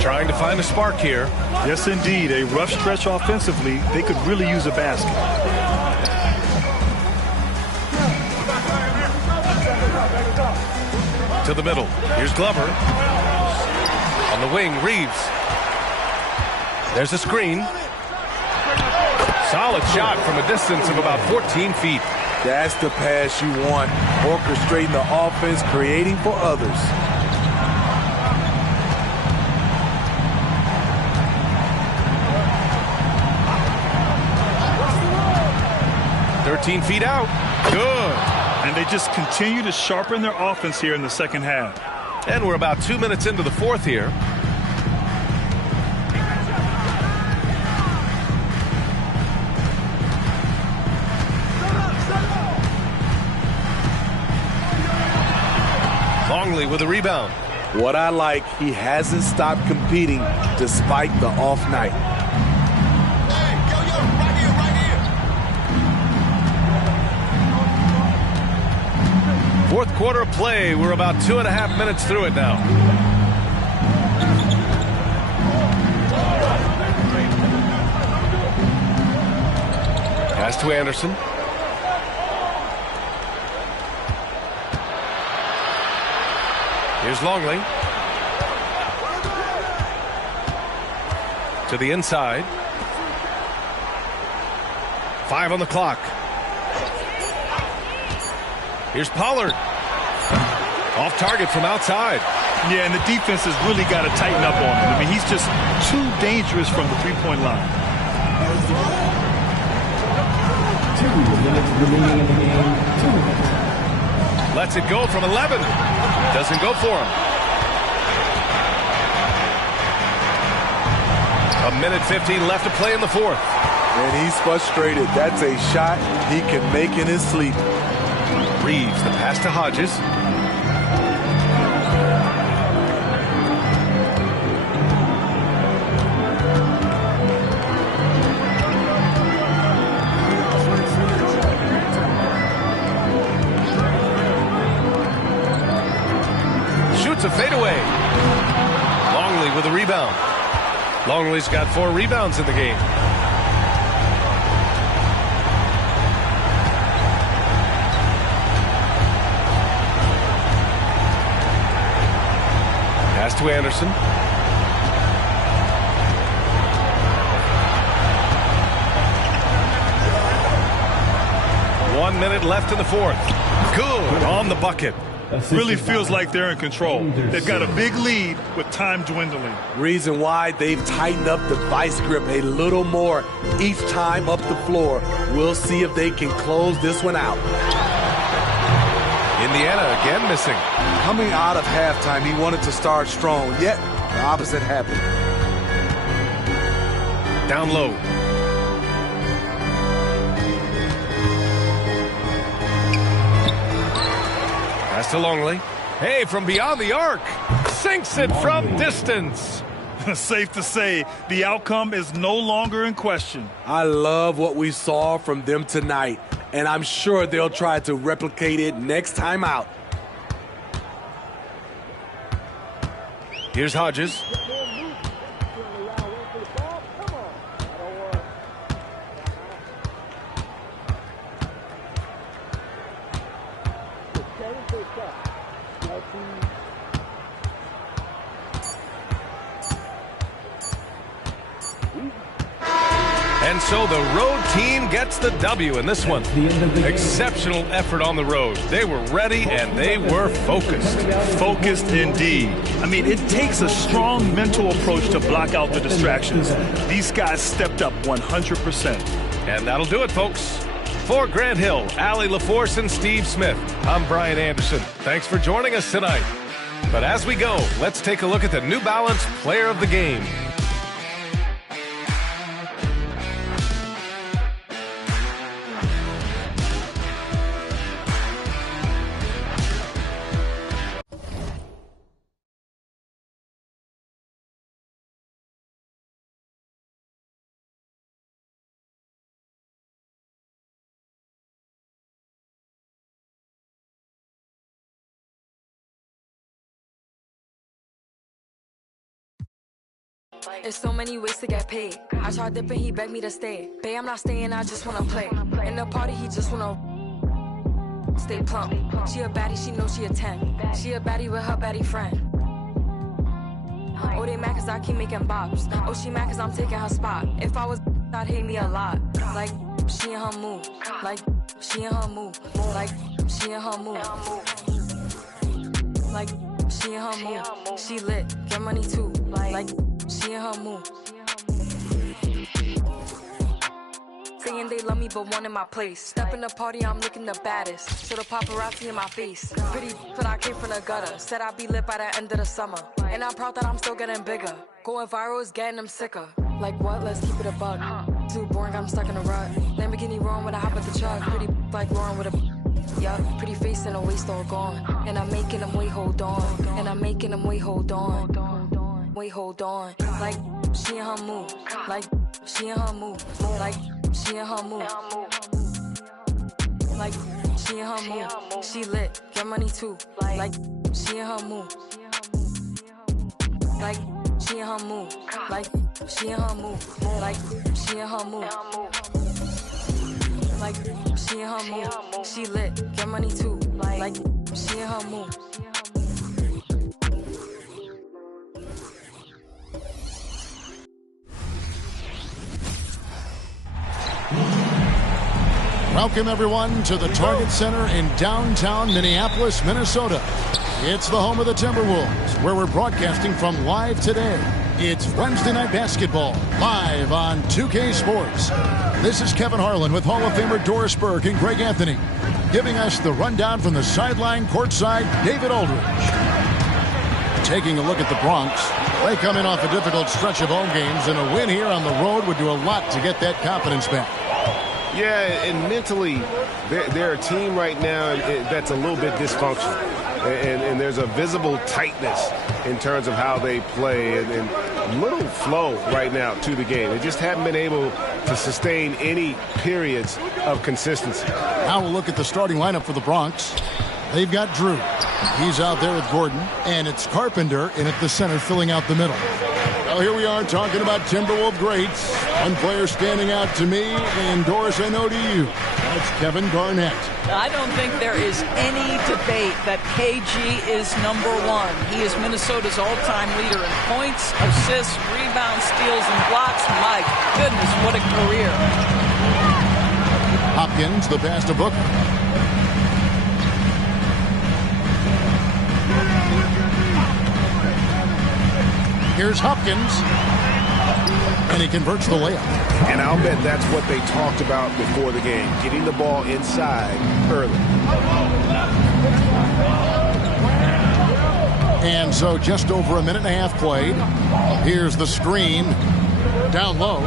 Trying to find a spark here. Yes, indeed. A rough stretch offensively. They could really use a basket. To the middle. Here's Glover. On the wing, Reeves. There's a screen. Solid shot from a distance of about 14 feet. That's the pass you want. Orchestrating the offense, creating for others. 13 feet out. Good. And they just continue to sharpen their offense here in the second half. And we're about 2 minutes into the fourth here. Longley with a rebound. What I like, he hasn't stopped competing despite the off night. Fourth quarter of play. We're about 2.5 minutes through it now. Pass to Anderson. Here's Longley. To the inside. 5 on the clock. Here's Pollard. Off target from outside. Yeah, and the defense has really got to tighten up on him. I mean, he's just too dangerous from the three-point line. 2 minutes remaining in the game. 2 minutes. Lets it go from 11. Doesn't go for him. A minute 15 left to play in the fourth. And he's frustrated. That's a shot he can make in his sleep. Reeves, the pass to Hodges. Shoots a fadeaway. Longley with a rebound. Longley's got 4 rebounds in the game. Pass to Anderson. One minute left in the fourth. Good on the bucket. Really feels like they're in control. They've got a big lead with time dwindling. Reason why they've tightened up the vice grip a little more each time up the floor. We'll see if they can close this one out. Indiana again missing. Coming out of halftime, he wanted to start strong, yet the opposite happened. Down low. Pass to Longley. Hey, from beyond the arc. Sinks it from distance. Safe to say, the outcome is no longer in question. I love what we saw from them tonight, and I'm sure they'll try to replicate it next time out. Here's Hodges. And so the road team gets the W in this one. Exceptional effort on the road. They were ready and they were focused. Focused indeed. I mean, it takes a strong mental approach to block out the distractions. These guys stepped up 100%. And that'll do it, folks. For Grant Hill, Allie LaForce, and Steve Smith, I'm Brian Anderson. Thanks for joining us tonight. But as we go, let's take a look at the New Balance Player of the Game. There's so many ways to get paid. I tried dipping, he begged me to stay. Babe, I'm not staying, I just wanna play. In the party, he just wanna stay plump. She a baddie, she knows she a 10. She a baddie with her baddie friend. Oh, they mad cause I keep making bops. Oh, she mad cause I'm taking her spot. If I was I'd hate me a lot. Like, she in her mood. Like, she in her mood. Like, she in her mood. Like, she in her mood. She lit, get money too. Like, she in her mood. Saying they love me but one in my place. Step in the party, I'm looking the baddest. So the paparazzi in my face. Pretty but I came from the gutter. Said I'd be lit by the end of the summer. And I'm proud that I'm still getting bigger. Going viral is getting them sicker. Like what? Let's keep it a bug. Too boring, I'm stuck in a rut. Lamborghini roaring when I hop at the truck. Pretty like Lauren with a yeah, pretty face and a waist all gone. And I'm making them wait, hold on. And I'm making them wait, hold on. Wait, hold on. Like, she in her mood. Like, she in her mood. Like, she in her mood. Like, she in her mood. She lit, get money too. Like, she in her mood. Like, she in her mood. Like, she in her mood. Like, she in her mood. Like, she in her mood. She lit, get money too. Like, she in her mood. Welcome, everyone, to the Target Center in downtown Minneapolis, Minnesota. It's the home of the Timberwolves, where we're broadcasting from live today. It's Wednesday Night Basketball, live on 2K Sports. This is Kevin Harlan with Hall of Famer Doris Burke and Greg Anthony, giving us the rundown from the sideline courtside, David Aldridge. Taking a look at the Bronx, they come in off a difficult stretch of home games, and a win here on the road would do a lot to get that confidence back. Yeah, and mentally, they're a team right now that's a little bit dysfunctional. And there's a visible tightness in terms of how they play and little flow right now to the game. They just haven't been able to sustain any periods of consistency. Now we'll look at the starting lineup for the Bronx. They've got Drew. He's out there with Gordon, and it's Carpenter in at the center filling out the middle. Well, here we are talking about Timberwolves greats. One player standing out to me, and Doris, I know to you. That's Kevin Garnett. I don't think there is any debate that KG is number one. He is Minnesota's all-time leader in points, assists, rebounds, steals, and blocks. My goodness, what a career. Hopkins, the pass to Booker. Here's Hopkins, and he converts the layup. And I'll bet that's what they talked about before the game, getting the ball inside early. And so just over a minute and a half played. Here's the screen. Down low.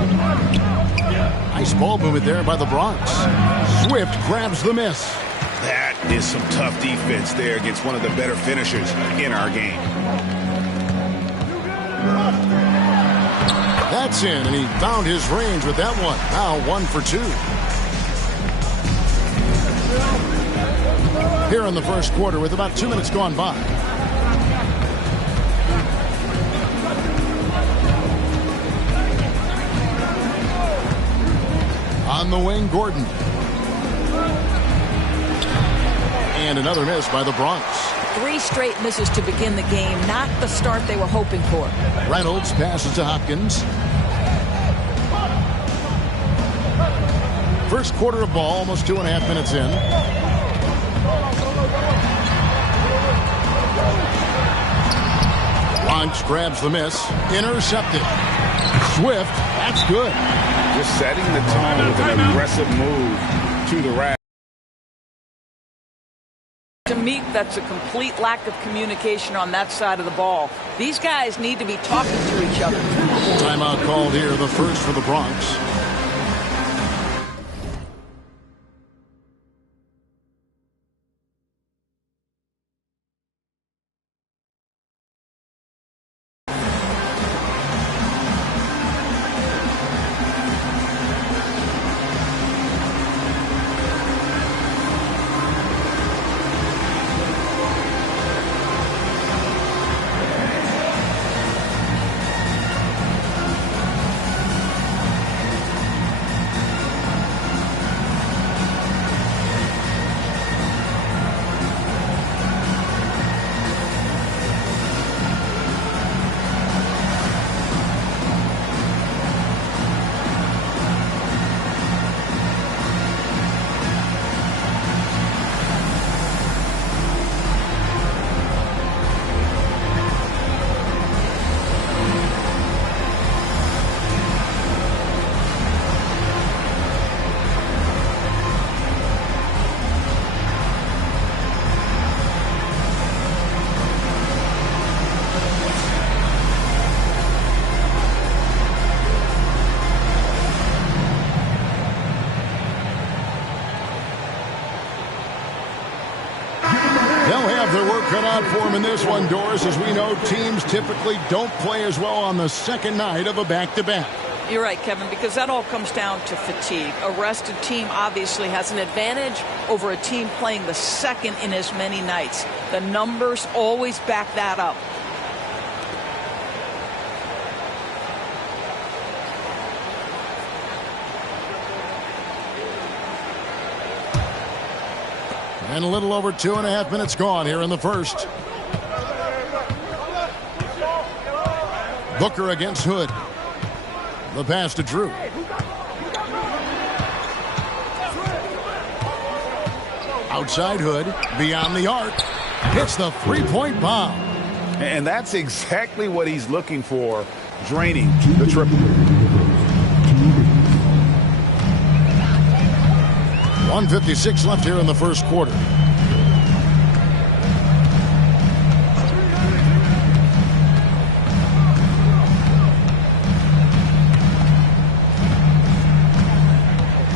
Nice ball movement there by the Bronx. Swift grabs the miss. That is some tough defense there against one of the better finishers in our game. That's in, and he found his range with that one. Now 1 for 2. Here in the first quarter with about 2 minutes gone by. On the wing, Gordon. And another miss by the Bronx. 3 straight misses to begin the game, not the start they were hoping for. Reynolds passes to Hopkins. First quarter of ball, almost 2.5 minutes in. Bronx grabs the miss. Intercepted. Swift, that's good. Just setting the tone with an aggressive move to the rack. To me, that's a complete lack of communication on that side of the ball. These guys need to be talking to each other. Timeout called here, the first for the Bronx. Cut out for him in this one, Doris. As we know, teams typically don't play as well on the second night of a back-to-back. You're right, Kevin, because that all comes down to fatigue. A rested team obviously has an advantage over a team playing the second in as many nights. The numbers always back that up. And a little over 2.5 minutes gone here in the first. Booker against Hood. The pass to Drew. Outside Hood, beyond the arc, hits the three-point bomb. And that's exactly what he's looking for, draining the triple. 1:56 left here in the first quarter.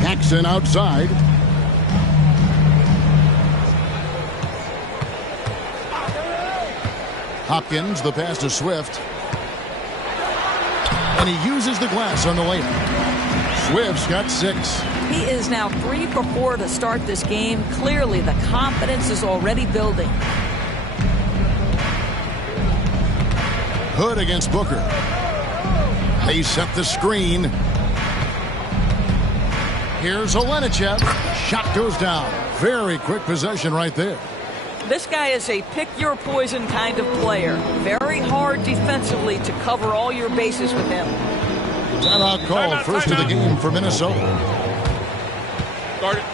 Jackson outside. Hopkins, the pass to Swift. And he uses the glass on the layup. Swift's got 6. He is now 3 for 4 to start this game. Clearly, the confidence is already building. Hood against Booker. They set the screen. Here's Olenichev. Shot goes down. Very quick possession right there. This guy is a pick-your-poison kind of player. Very hard defensively to cover all your bases with him. Timeout called. First of the game for Minnesota. Start it.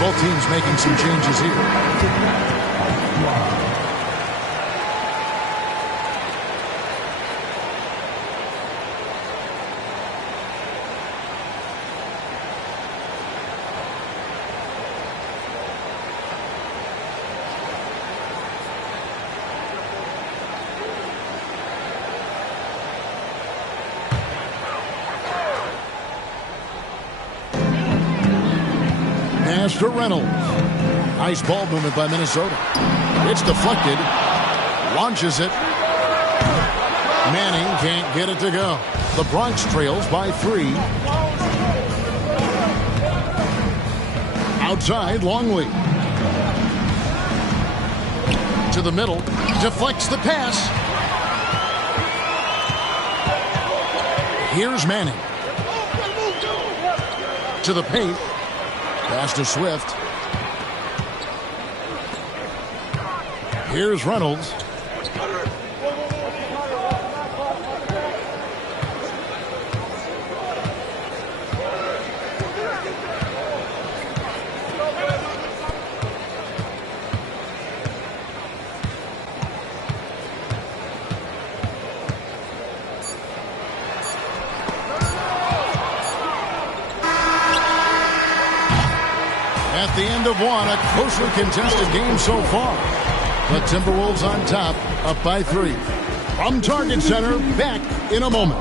Both teams making some changes here. To Reynolds. Nice ball movement by Minnesota. It's deflected. Launches it. Manning can't get it to go. The Bronx trails by 3. Outside, Longley. To the middle. Deflects the pass. Here's Manning. To the paint. Pass to Swift. Here's Reynolds. At the end of one, a closely contested game so far. The Timberwolves on top, up by 3. From Target Center, back in a moment.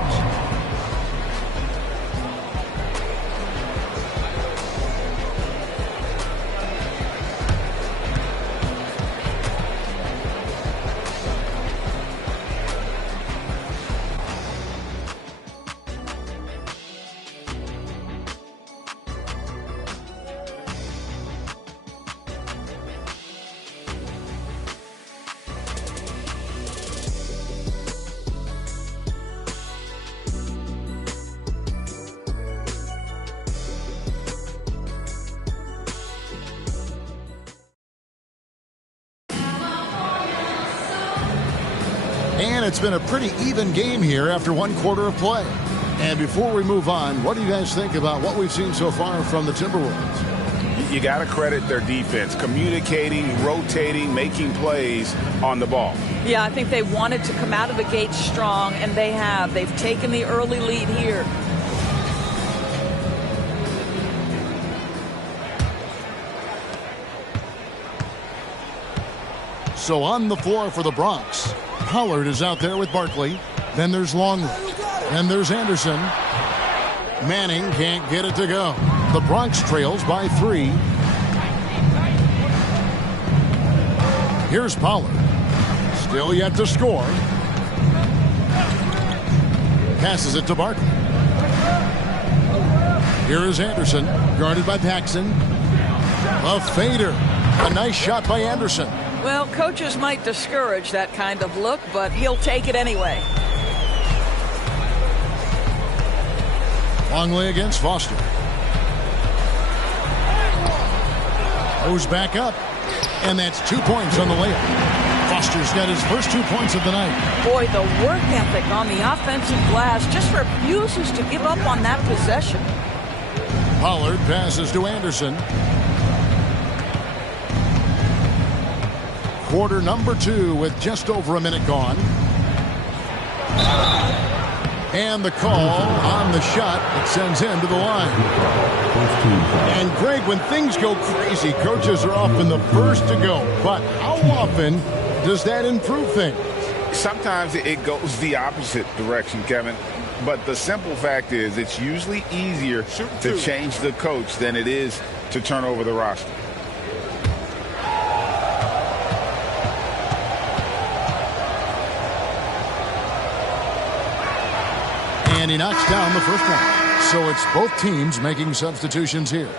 And it's been a pretty even game here after one quarter of play. And before we move on, what do you guys think about what we've seen so far from the Timberwolves? You got to credit their defense, communicating, rotating, making plays on the ball. Yeah, I think they wanted to come out of the gate strong, and they have. They've taken the early lead here. So on the floor for the Bronx, Pollard is out there with Barkley. Then there's Longley. Then there's Anderson. Manning can't get it to go. The Bronx trails by 3. Here's Pollard. Still yet to score. Passes it to Barkley. Here is Anderson, guarded by Paxson. A fader. A nice shot by Anderson. Well, coaches might discourage that kind of look, but he'll take it anyway. Longley against Foster. Goes back up. And that's 2 points on the layup. Foster's got his first 2 points of the night. Boy, the work ethic on the offensive glass just refuses to give up on that possession. Pollard passes to Anderson. Quarter number 2 with just over a minute gone. And the call on the shot that sends him to the line. And Greg, when things go crazy, coaches are often the first to go. But how often does that improve things? Sometimes it goes the opposite direction, Kevin. But the simple fact is it's usually easier to change the coach than it is to turn over the roster. And he knocks down the first one. So it's both teams making substitutions here.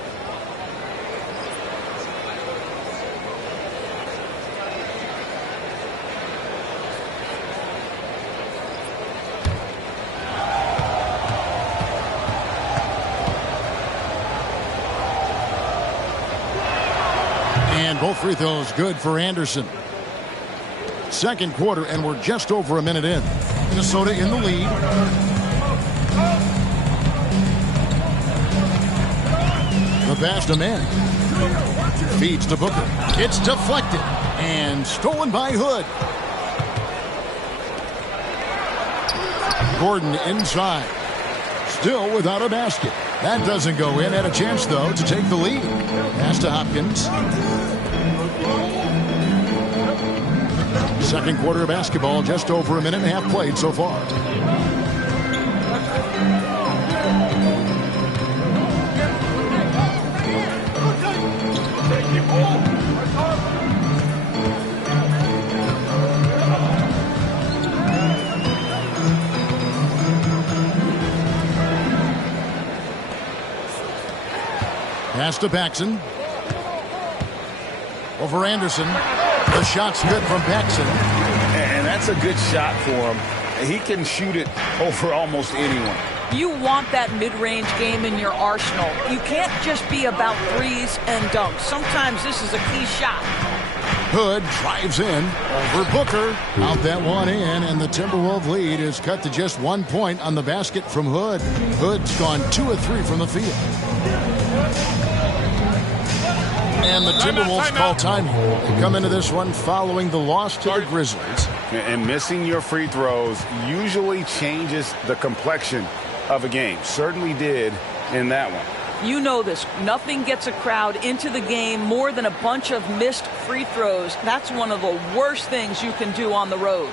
And both free throws good for Anderson. Second quarter, and we're just over a minute in. Minnesota in the lead. The pass to Manning. Feeds to Booker. It's deflected and stolen by Hood. Gordon inside. Still without a basket. That doesn't go in. Had a chance, though, to take the lead. Pass to Hopkins. Second quarter of basketball, just over a minute and a half played so far. Pass to Paxson. Over Anderson. The shot's good from Paxson. And that's a good shot for him. He can shoot it over almost anyone. You want that mid-range game in your arsenal. You can't just be about threes and dunks. Sometimes this is a key shot. Hood drives in over Booker. Out that one in, and the Timberwolves lead is cut to just 1 point on the basket from Hood. Hood's gone 2 of 3 from the field. And the Timberwolves call time here. They come into this one following the loss to the Grizzlies. And missing your free throws usually changes the complexion of a game. Certainly did in that one. You know this. Nothing gets a crowd into the game more than a bunch of missed free throws. That's one of the worst things you can do on the road.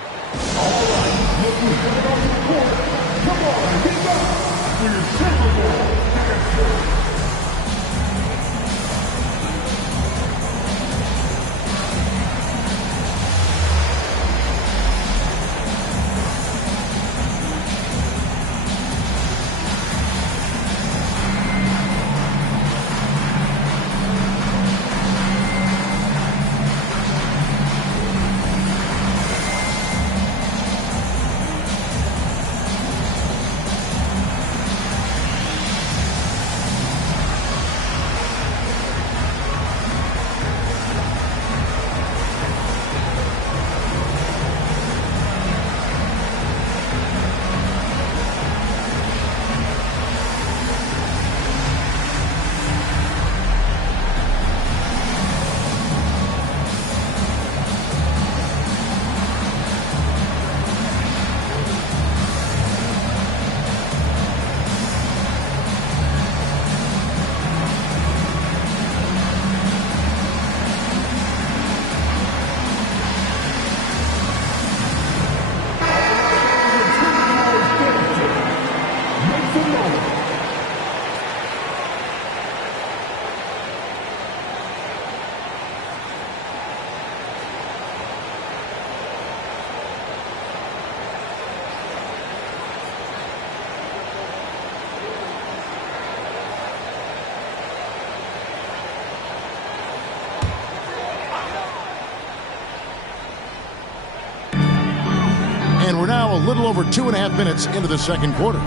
And we're now a little over 2.5 minutes into the second quarter.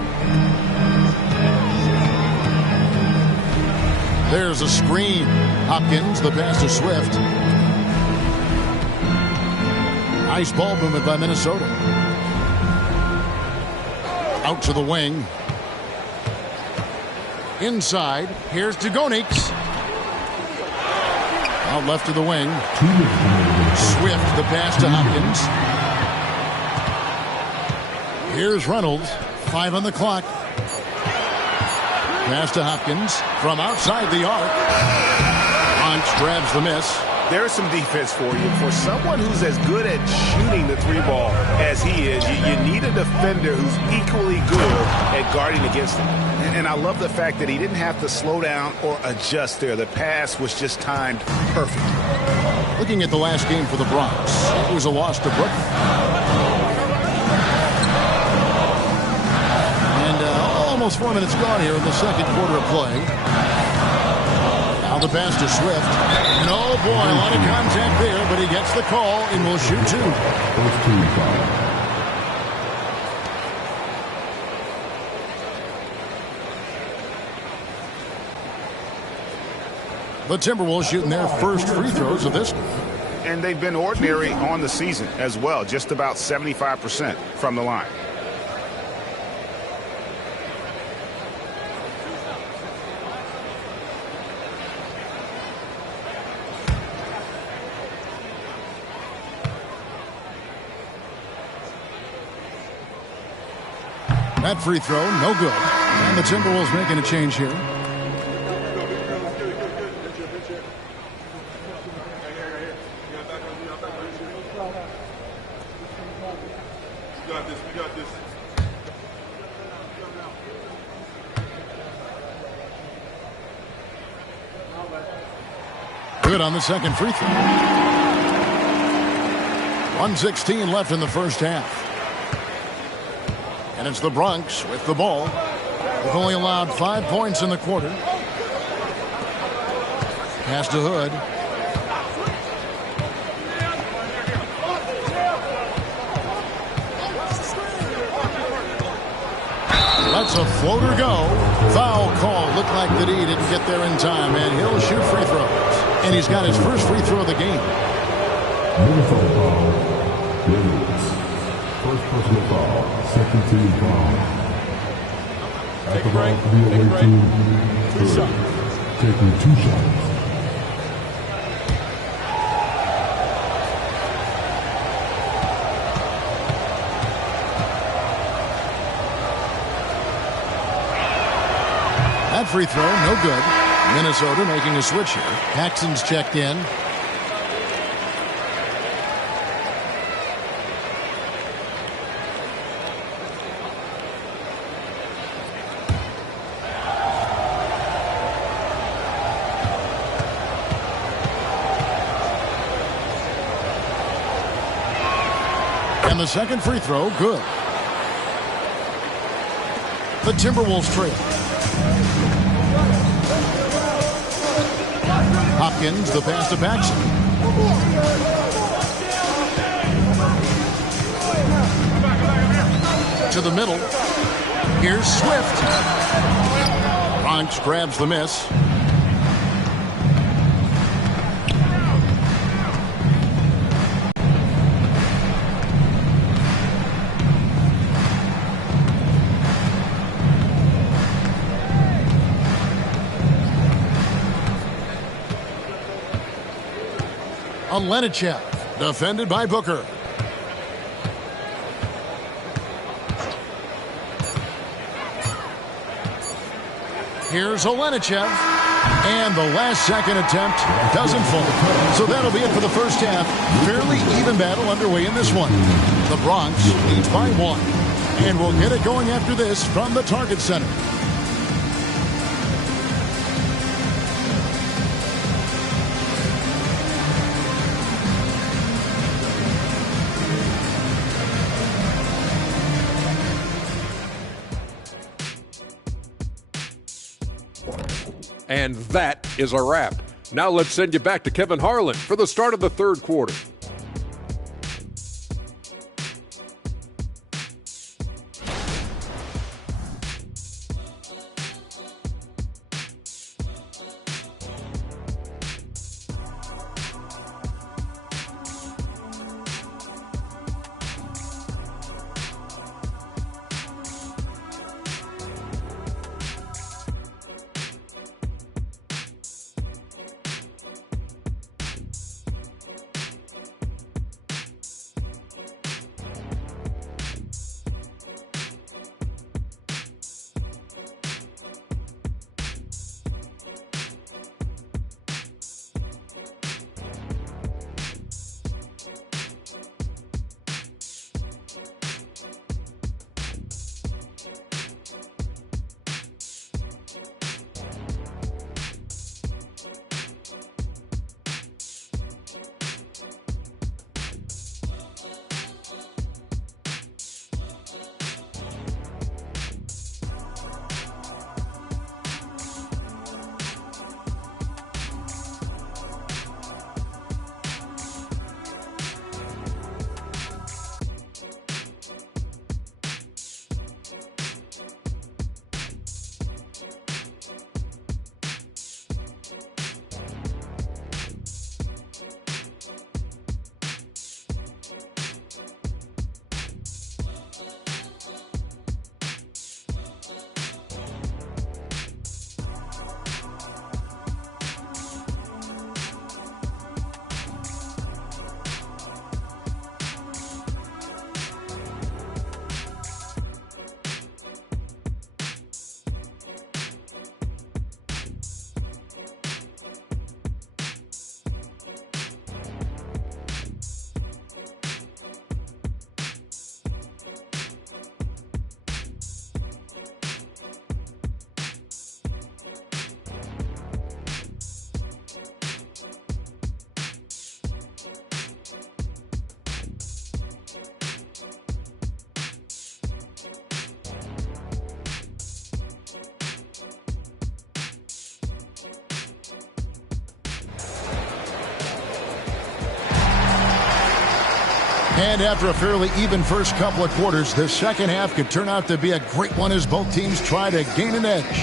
There's a screen. Hopkins, the pass to Swift. Nice ball movement by Minnesota. Out to the wing. Inside. Here's Dugonix. Out left to the wing. Swift, the pass to Hopkins. Here's Reynolds. 5 on the clock. Pass to Hopkins from outside the arc. Punch grabs the miss. There's some defense for you. For someone who's as good at shooting the three ball as he is, you need a defender who's equally good at guarding against him. And I love the fact that he didn't have to slow down or adjust there. The pass was just timed perfect. Looking at the last game for the Bronx, it was a loss to Brooklyn. And almost 4 minutes gone here in the second quarter of play. Now the pass to Swift. No, boy, a lot of contact there, but he gets the call and will shoot 2. First team foul. The Timberwolves shooting their first free throws of this game. And they've been ordinary on the season as well, just about 75% from the line. That free throw, no good. And the Timberwolves making a change here. Good on the second free throw. 1:16 left in the first half. And it's the Bronx with the ball. They've only allowed 5 points in the quarter. Pass to Hood. Lets a floater go. Foul call. Looked like that he didn't get there in time, and he'll shoot free throws. And he's got his first free throw of the game. Minnesota foul. Reynolds. First personal foul. Second team foul. At the ball for the away team. Taking 2 shots. That free throw, no good. Minnesota making a switch here. Paxson's checked in. And the second free throw, good. The Timberwolves trail. Hopkins, the pass to Paxson. To the middle. Here's Swift. Bronx grabs the miss. Olenichev, defended by Booker. Here's Olenichev. And the last second attempt doesn't fall. So that'll be it for the first half. Fairly even battle underway in this one. The Bronx leads by 1. And we'll get it going after this from the Target Center. And that is a wrap. Now let's send you back to Kevin Harlan for the start of the third quarter. And after a fairly even first couple of quarters, the second half could turn out to be a great one as both teams try to gain an edge.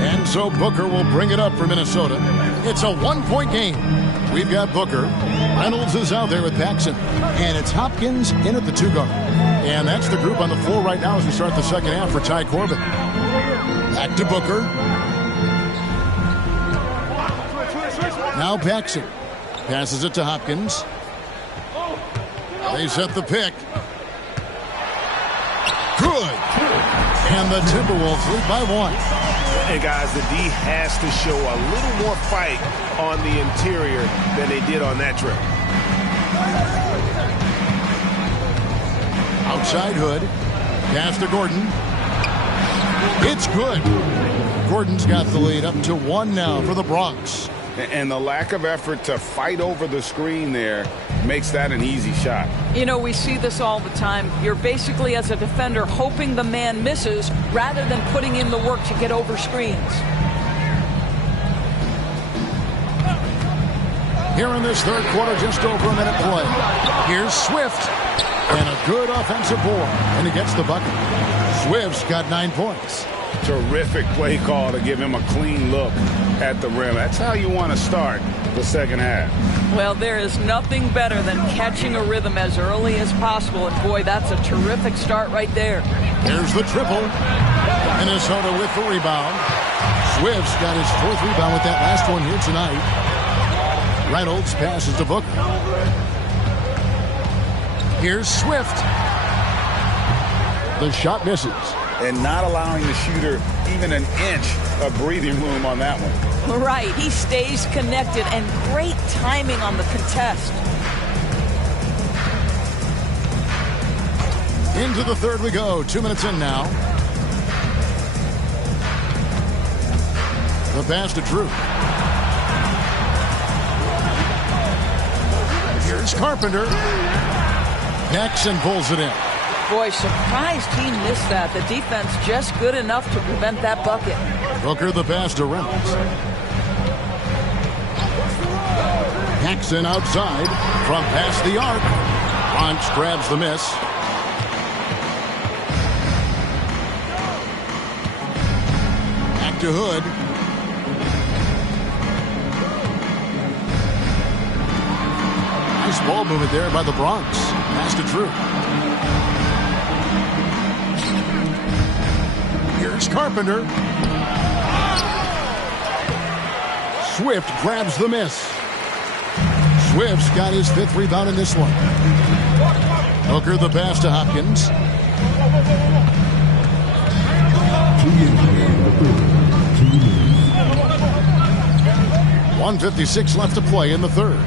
And so Booker will bring it up for Minnesota. It's a one-point game. We've got Booker. Reynolds is out there with Paxson. And it's Hopkins in at the 2-guard. And that's the group on the floor right now as we start the second half for Ty Corbin. Back to Booker. Now Paxson passes it to Hopkins. They set the pick. Good. And the Timberwolves lead by 1. And guys, the D has to show a little more fight on the interior than they did on that trip. Outside Hood. Pass to Gordon. It's good. Gordon's got the lead up to 1 now for the Bronx. And the lack of effort to fight over the screen there makes that an easy shot. You know, we see this all the time. You're basically, as a defender, hoping the man misses rather than putting in the work to get over screens. Here in this third quarter, just over a minute play. Here's Swift. And a good offensive board. And he gets the bucket. Swift's got 9 points. Terrific play call to give him a clean look at the rim. That's how you want to start the second half. Well, there is nothing better than catching a rhythm as early as possible. And boy, that's a terrific start right there. Here's the triple. Minnesota with the rebound. Swift's got his 4th rebound with that last one here tonight. Reynolds passes to Booker. Here's Swift. The shot misses. And not allowing the shooter even an inch of breathing room on that one. Right. He stays connected, and great timing on the contest. Into the third we go. 2 minutes in now. The pass to Drew. Here's Carpenter. Paxson pulls it in. Boy, surprised he missed that. The defense just good enough to prevent that bucket. Booker the pass to Reynolds. Paxson outside from past the arc. Bronx grabs the miss. Back to Hood. Nice ball movement there by the Bronx. Pass to Drew. Here's Carpenter. Swift grabs the miss. Swift's got his 5th rebound in this one. Booker the pass to Hopkins. 1:56 left to play in the third.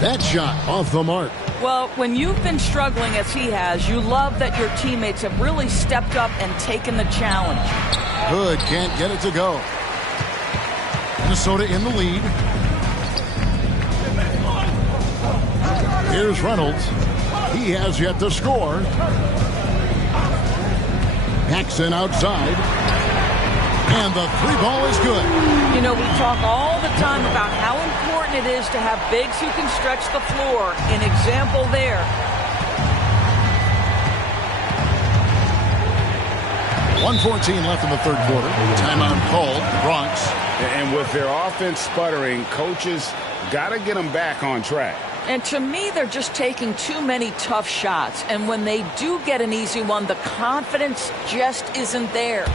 That shot off the mark. Well, when you've been struggling as he has, you love that your teammates have really stepped up and taken the challenge. Hood can't get it to go. Minnesota in the lead. Here's Reynolds. He has yet to score. Paxson outside. And the 3 ball is good. You know, we talk all the time about how important it is to have bigs who can stretch the floor. An example there. 1:14 left in the third quarter. Timeout called. Bronx. And with their offense sputtering, coaches got to get them back on track. And to me, they're just taking too many tough shots. And when they do get an easy one, the confidence just isn't there.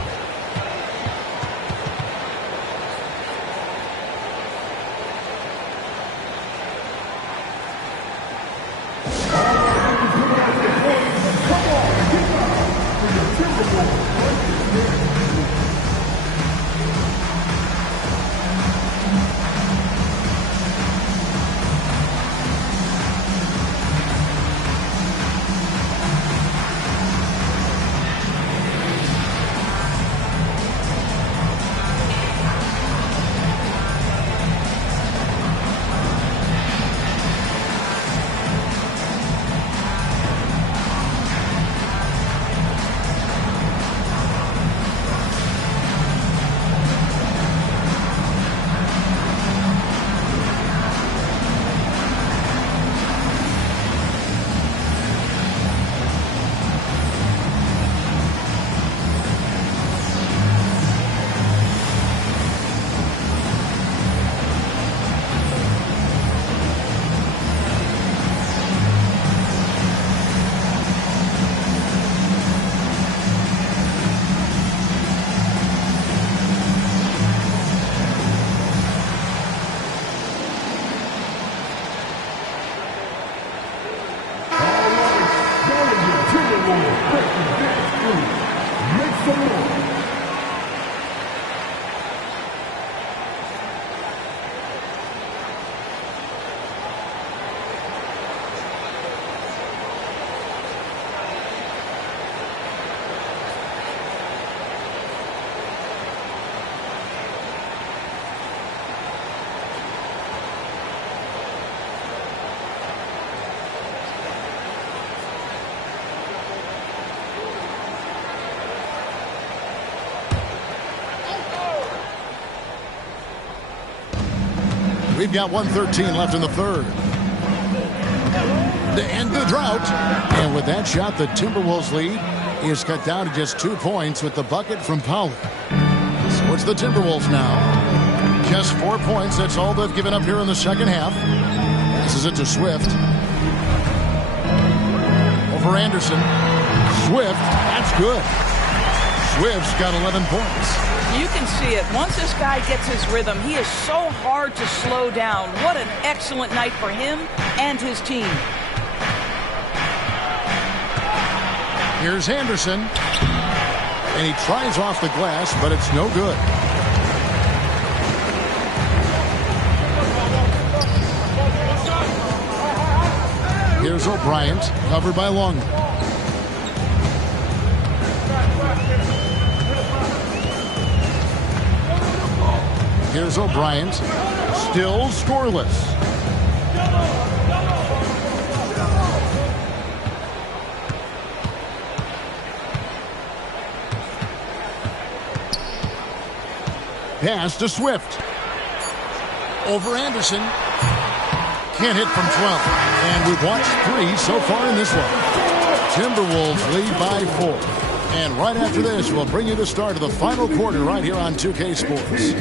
We've got 1:13 left in the third. To end the drought. And with that shot, the Timberwolves lead is cut down to just 2 points with the bucket from Powell. So it's the Timberwolves now. Just 4 points. That's all they've given up here in the second half. This is it to Swift. Over Anderson. Swift. That's good. Swift's got 11 points. You can see it. Once this guy gets his rhythm, he is so hard to slow down. What an excellent night for him and his team. Here's Anderson. And he tries off the glass, but it's no good. Here's O'Brien, covered by Long. Here's O'Brien, still scoreless. Pass to Swift. Over Anderson. Can't hit from 12. And we've watched 3 so far in this one. Timberwolves lead by 4. And right after this, we'll bring you the start of the final quarter right here on 2K Sports.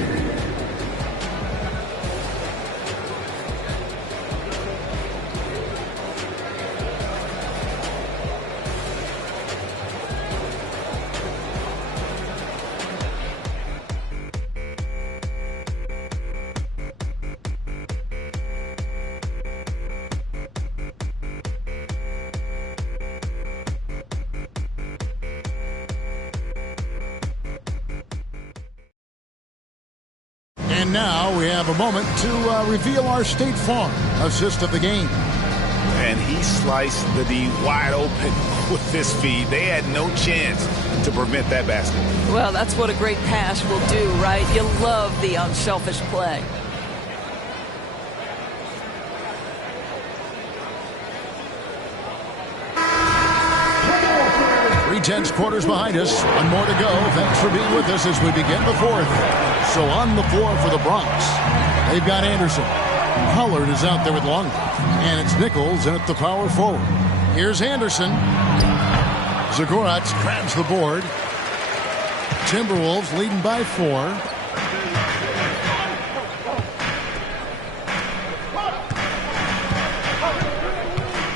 And now we have a moment to reveal our State Farm assist of the game. And he sliced the D wide open with this feed. They had no chance to prevent that basket. Well, that's what a great pass will do, right? You love the unselfish play. Tense quarters behind us. One more to go. Thanks for being with us as we begin the fourth. So on the floor for the Bronx, they've got Anderson. Pollard is out there with Long. And it's Nichols in at the power forward. Here's Anderson. Zagoratz grabs the board. Timberwolves leading by 4.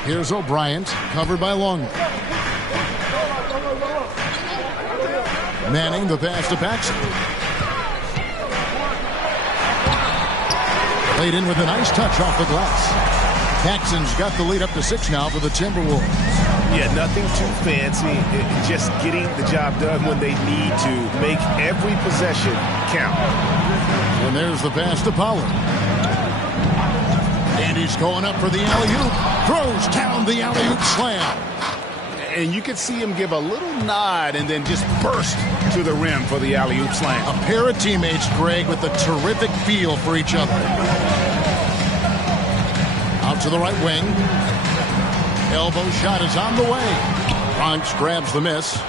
Here's O'Brien, covered by Long. Manning the pass to Paxson. Laid in with a nice touch off the glass. Paxson's got the lead up to 6 now for the Timberwolves. Yeah, nothing too fancy. Just getting the job done when they need to. Make every possession count. And there's the pass to Pollard. And he's going up for the alley-oop. Throws down the alley-oop slam. And you can see him give a little nod and then just burst to the rim for the alley-oop slam. A pair of teammates, Greg, with a terrific feel for each other. Out to the right wing. Elbow shot is on the way. Bronx grabs the miss.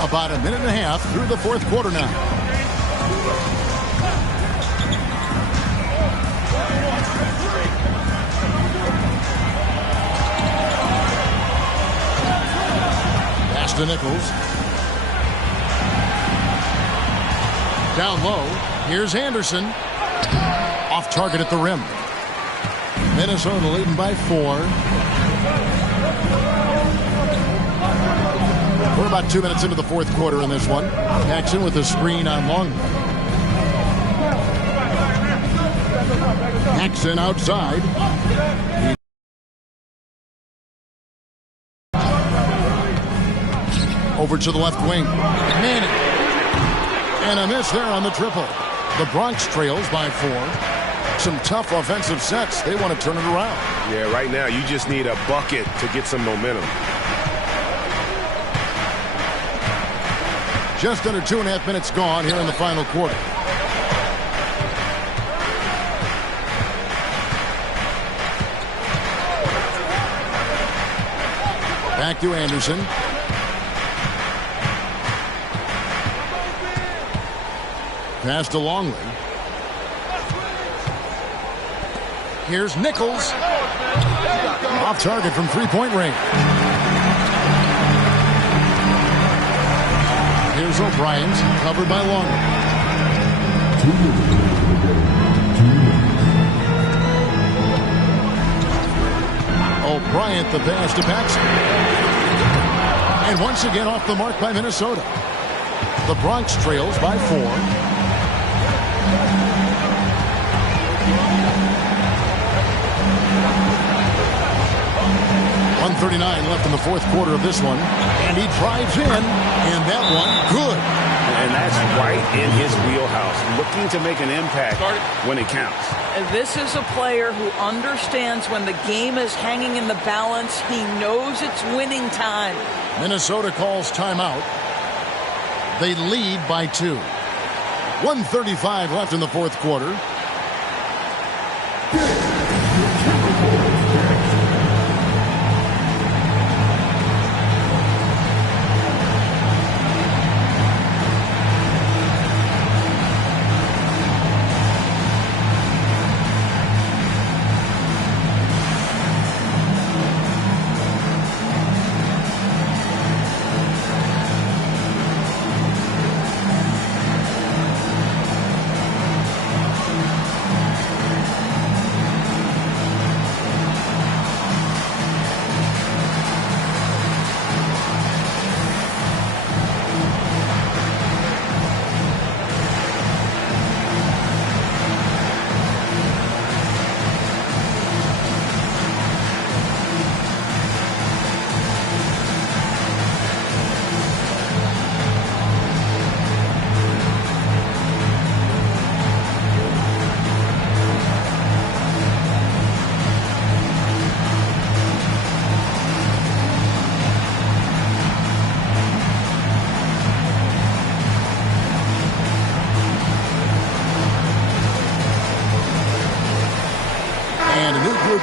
About a minute and a half through the fourth quarter now. Pass to Nichols. Down low. Here's Anderson. Off target at the rim. Minnesota leading by 4. We're about 2 minutes into the fourth quarter in this one. Paxson with a screen on Long. Paxson outside. Over to the left wing. Manning. And a miss there on the triple. The Bronx trails by 4. Some tough offensive sets. They want to turn it around. Yeah, right now you just need a bucket to get some momentum. Just under 2.5 minutes gone here in the final quarter. Back to Anderson. Pass to Longley. Here's Nichols. Off target from three-point range. Here's O'Brien, covered by Longley. O'Brien the pass to Paxson. And once again off the mark by Minnesota. The Bronx trails by 4. 1:39 left in the fourth quarter of this one. And he drives in. And that one, good. And that's right in his wheelhouse. Looking to make an impact when it counts. This is a player who understands when the game is hanging in the balance. He knows it's winning time. Minnesota calls timeout. They lead by 2. 1:35 left in the fourth quarter.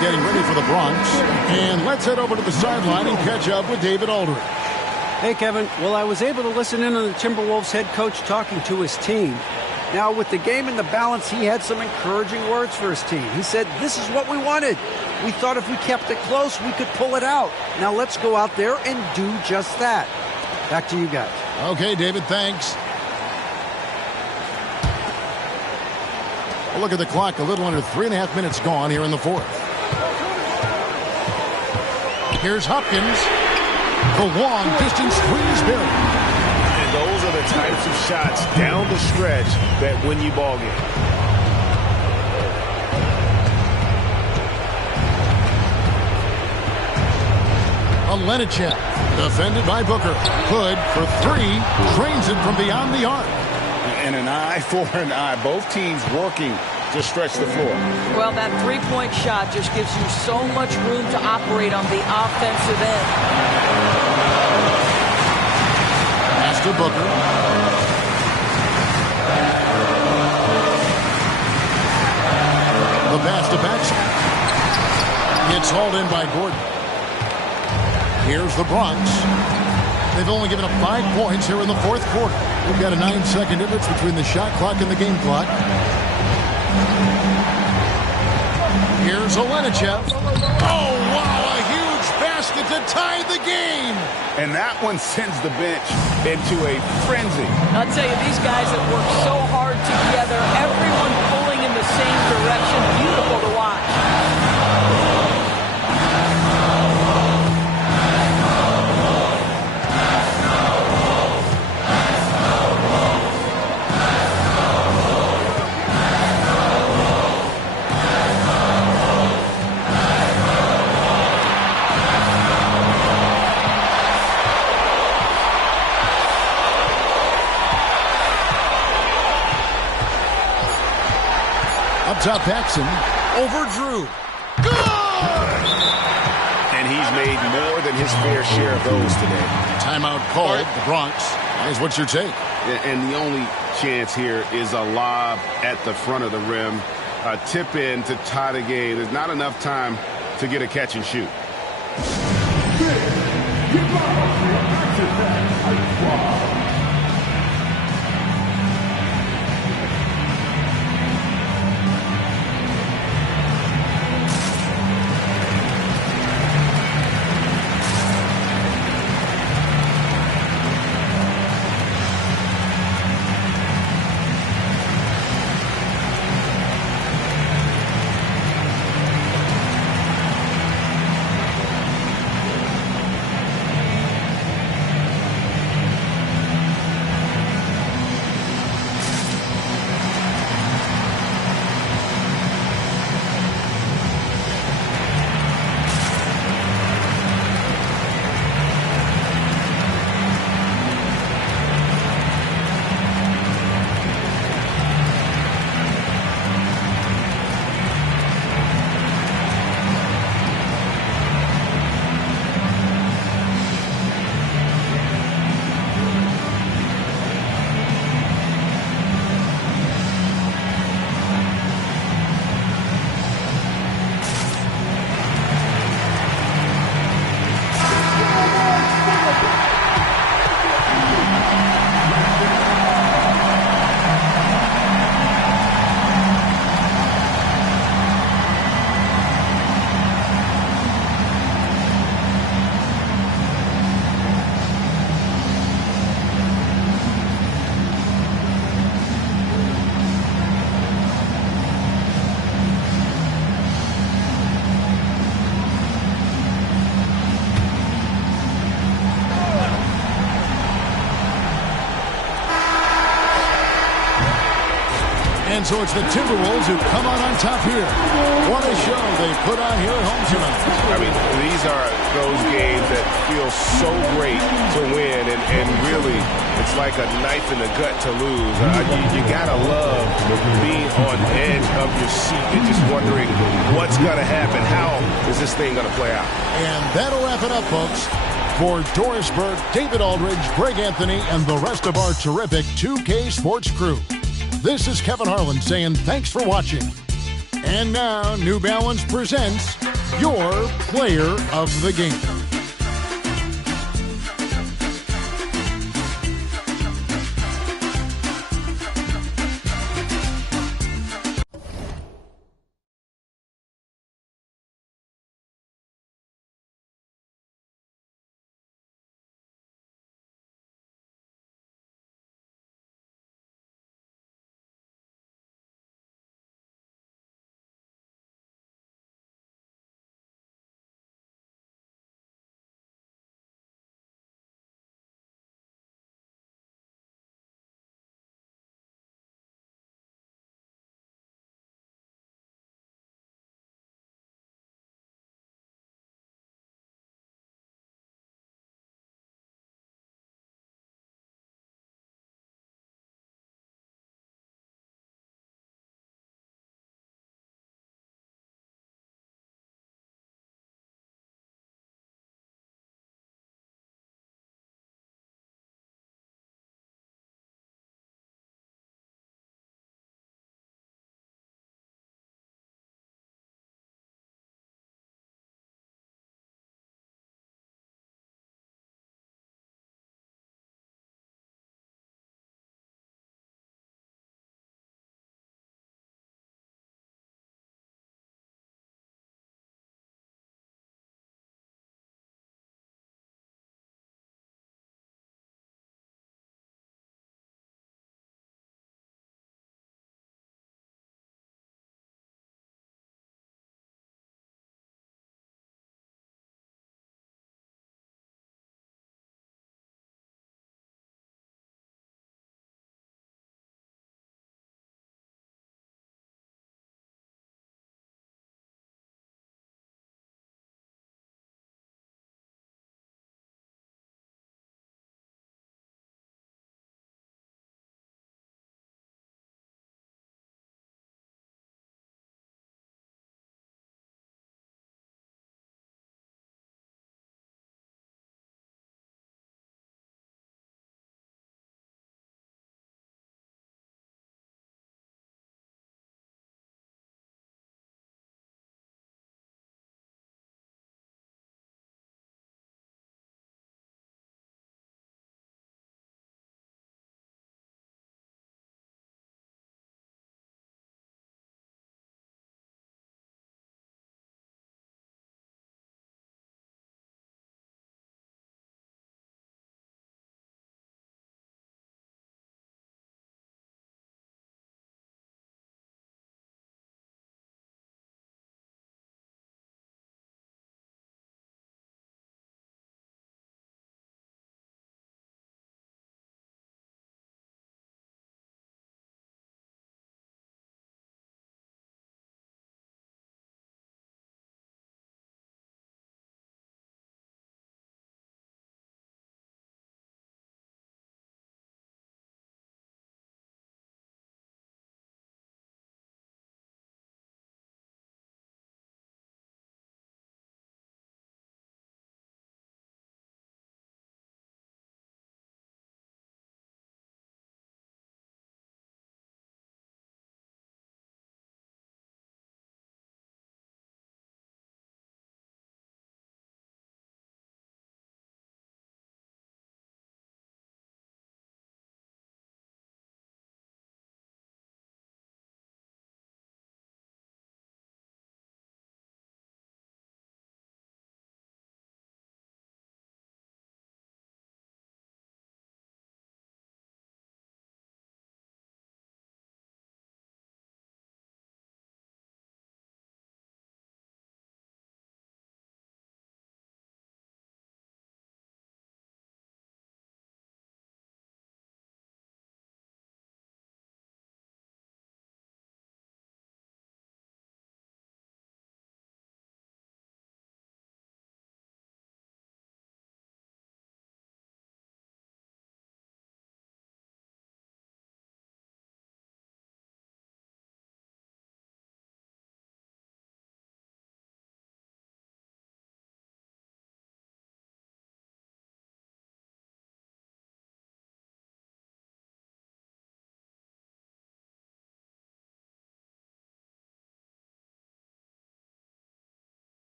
Getting ready for the Bronx. And let's head over to the sideline and catch up with David Aldridge. Hey, Kevin. Well, I was able to listen in on the Timberwolves head coach talking to his team. Now, with the game in the balance, he had some encouraging words for his team. He said, this is what we wanted. We thought if we kept it close, we could pull it out. Now, let's go out there and do just that. Back to you guys. Okay, David, thanks. We'll look at the clock. A little under 3.5 minutes gone here in the fourth. Here's Hopkins. The long distance three is buried. And those are the types of shots down the stretch that win you ball games. Olenicek, defended by Booker. Good for 3. Drains it from beyond the arc. And an eye for an eye. Both teams working to stretch the floor. Well, that three-point shot just gives you so much room to operate on the offensive end. Pass to Booker. The pass to Paxson. It's hauled in by Gordon. Here's the Bronx. They've only given up 5 points here in the fourth quarter. We've got a 9-second difference between the shot clock and the game clock. Here's Olenicek. Oh, wow, a huge basket to tie the game. And that one sends the bench into a frenzy. I'll tell you, these guys that work so hard together, everyone pulling in the same direction, beautiful to watch. Top Paxson over Drew. Good! And he's made more than his fair share of those today. Timeout called. The Bronx. Guys, what's your take? And the only chance here is a lob at the front of the rim. A tip in to tie the game. There's not enough time to get a catch and shoot. And so it's the Timberwolves who come out on top here. What a show they put on here at home tonight. I mean, these are those games that feel so great to win, and really, it's like a knife in the gut to lose. You gotta love being on edge of your seat and just wondering what's gonna happen. How is this thing gonna play out? And that'll wrap it up, folks. For Doris Burke, David Aldridge, Greg Anthony, and the rest of our terrific 2K Sports crew, this is Kevin Harlan saying thanks for watching. And now, New Balance presents your Player of the Game.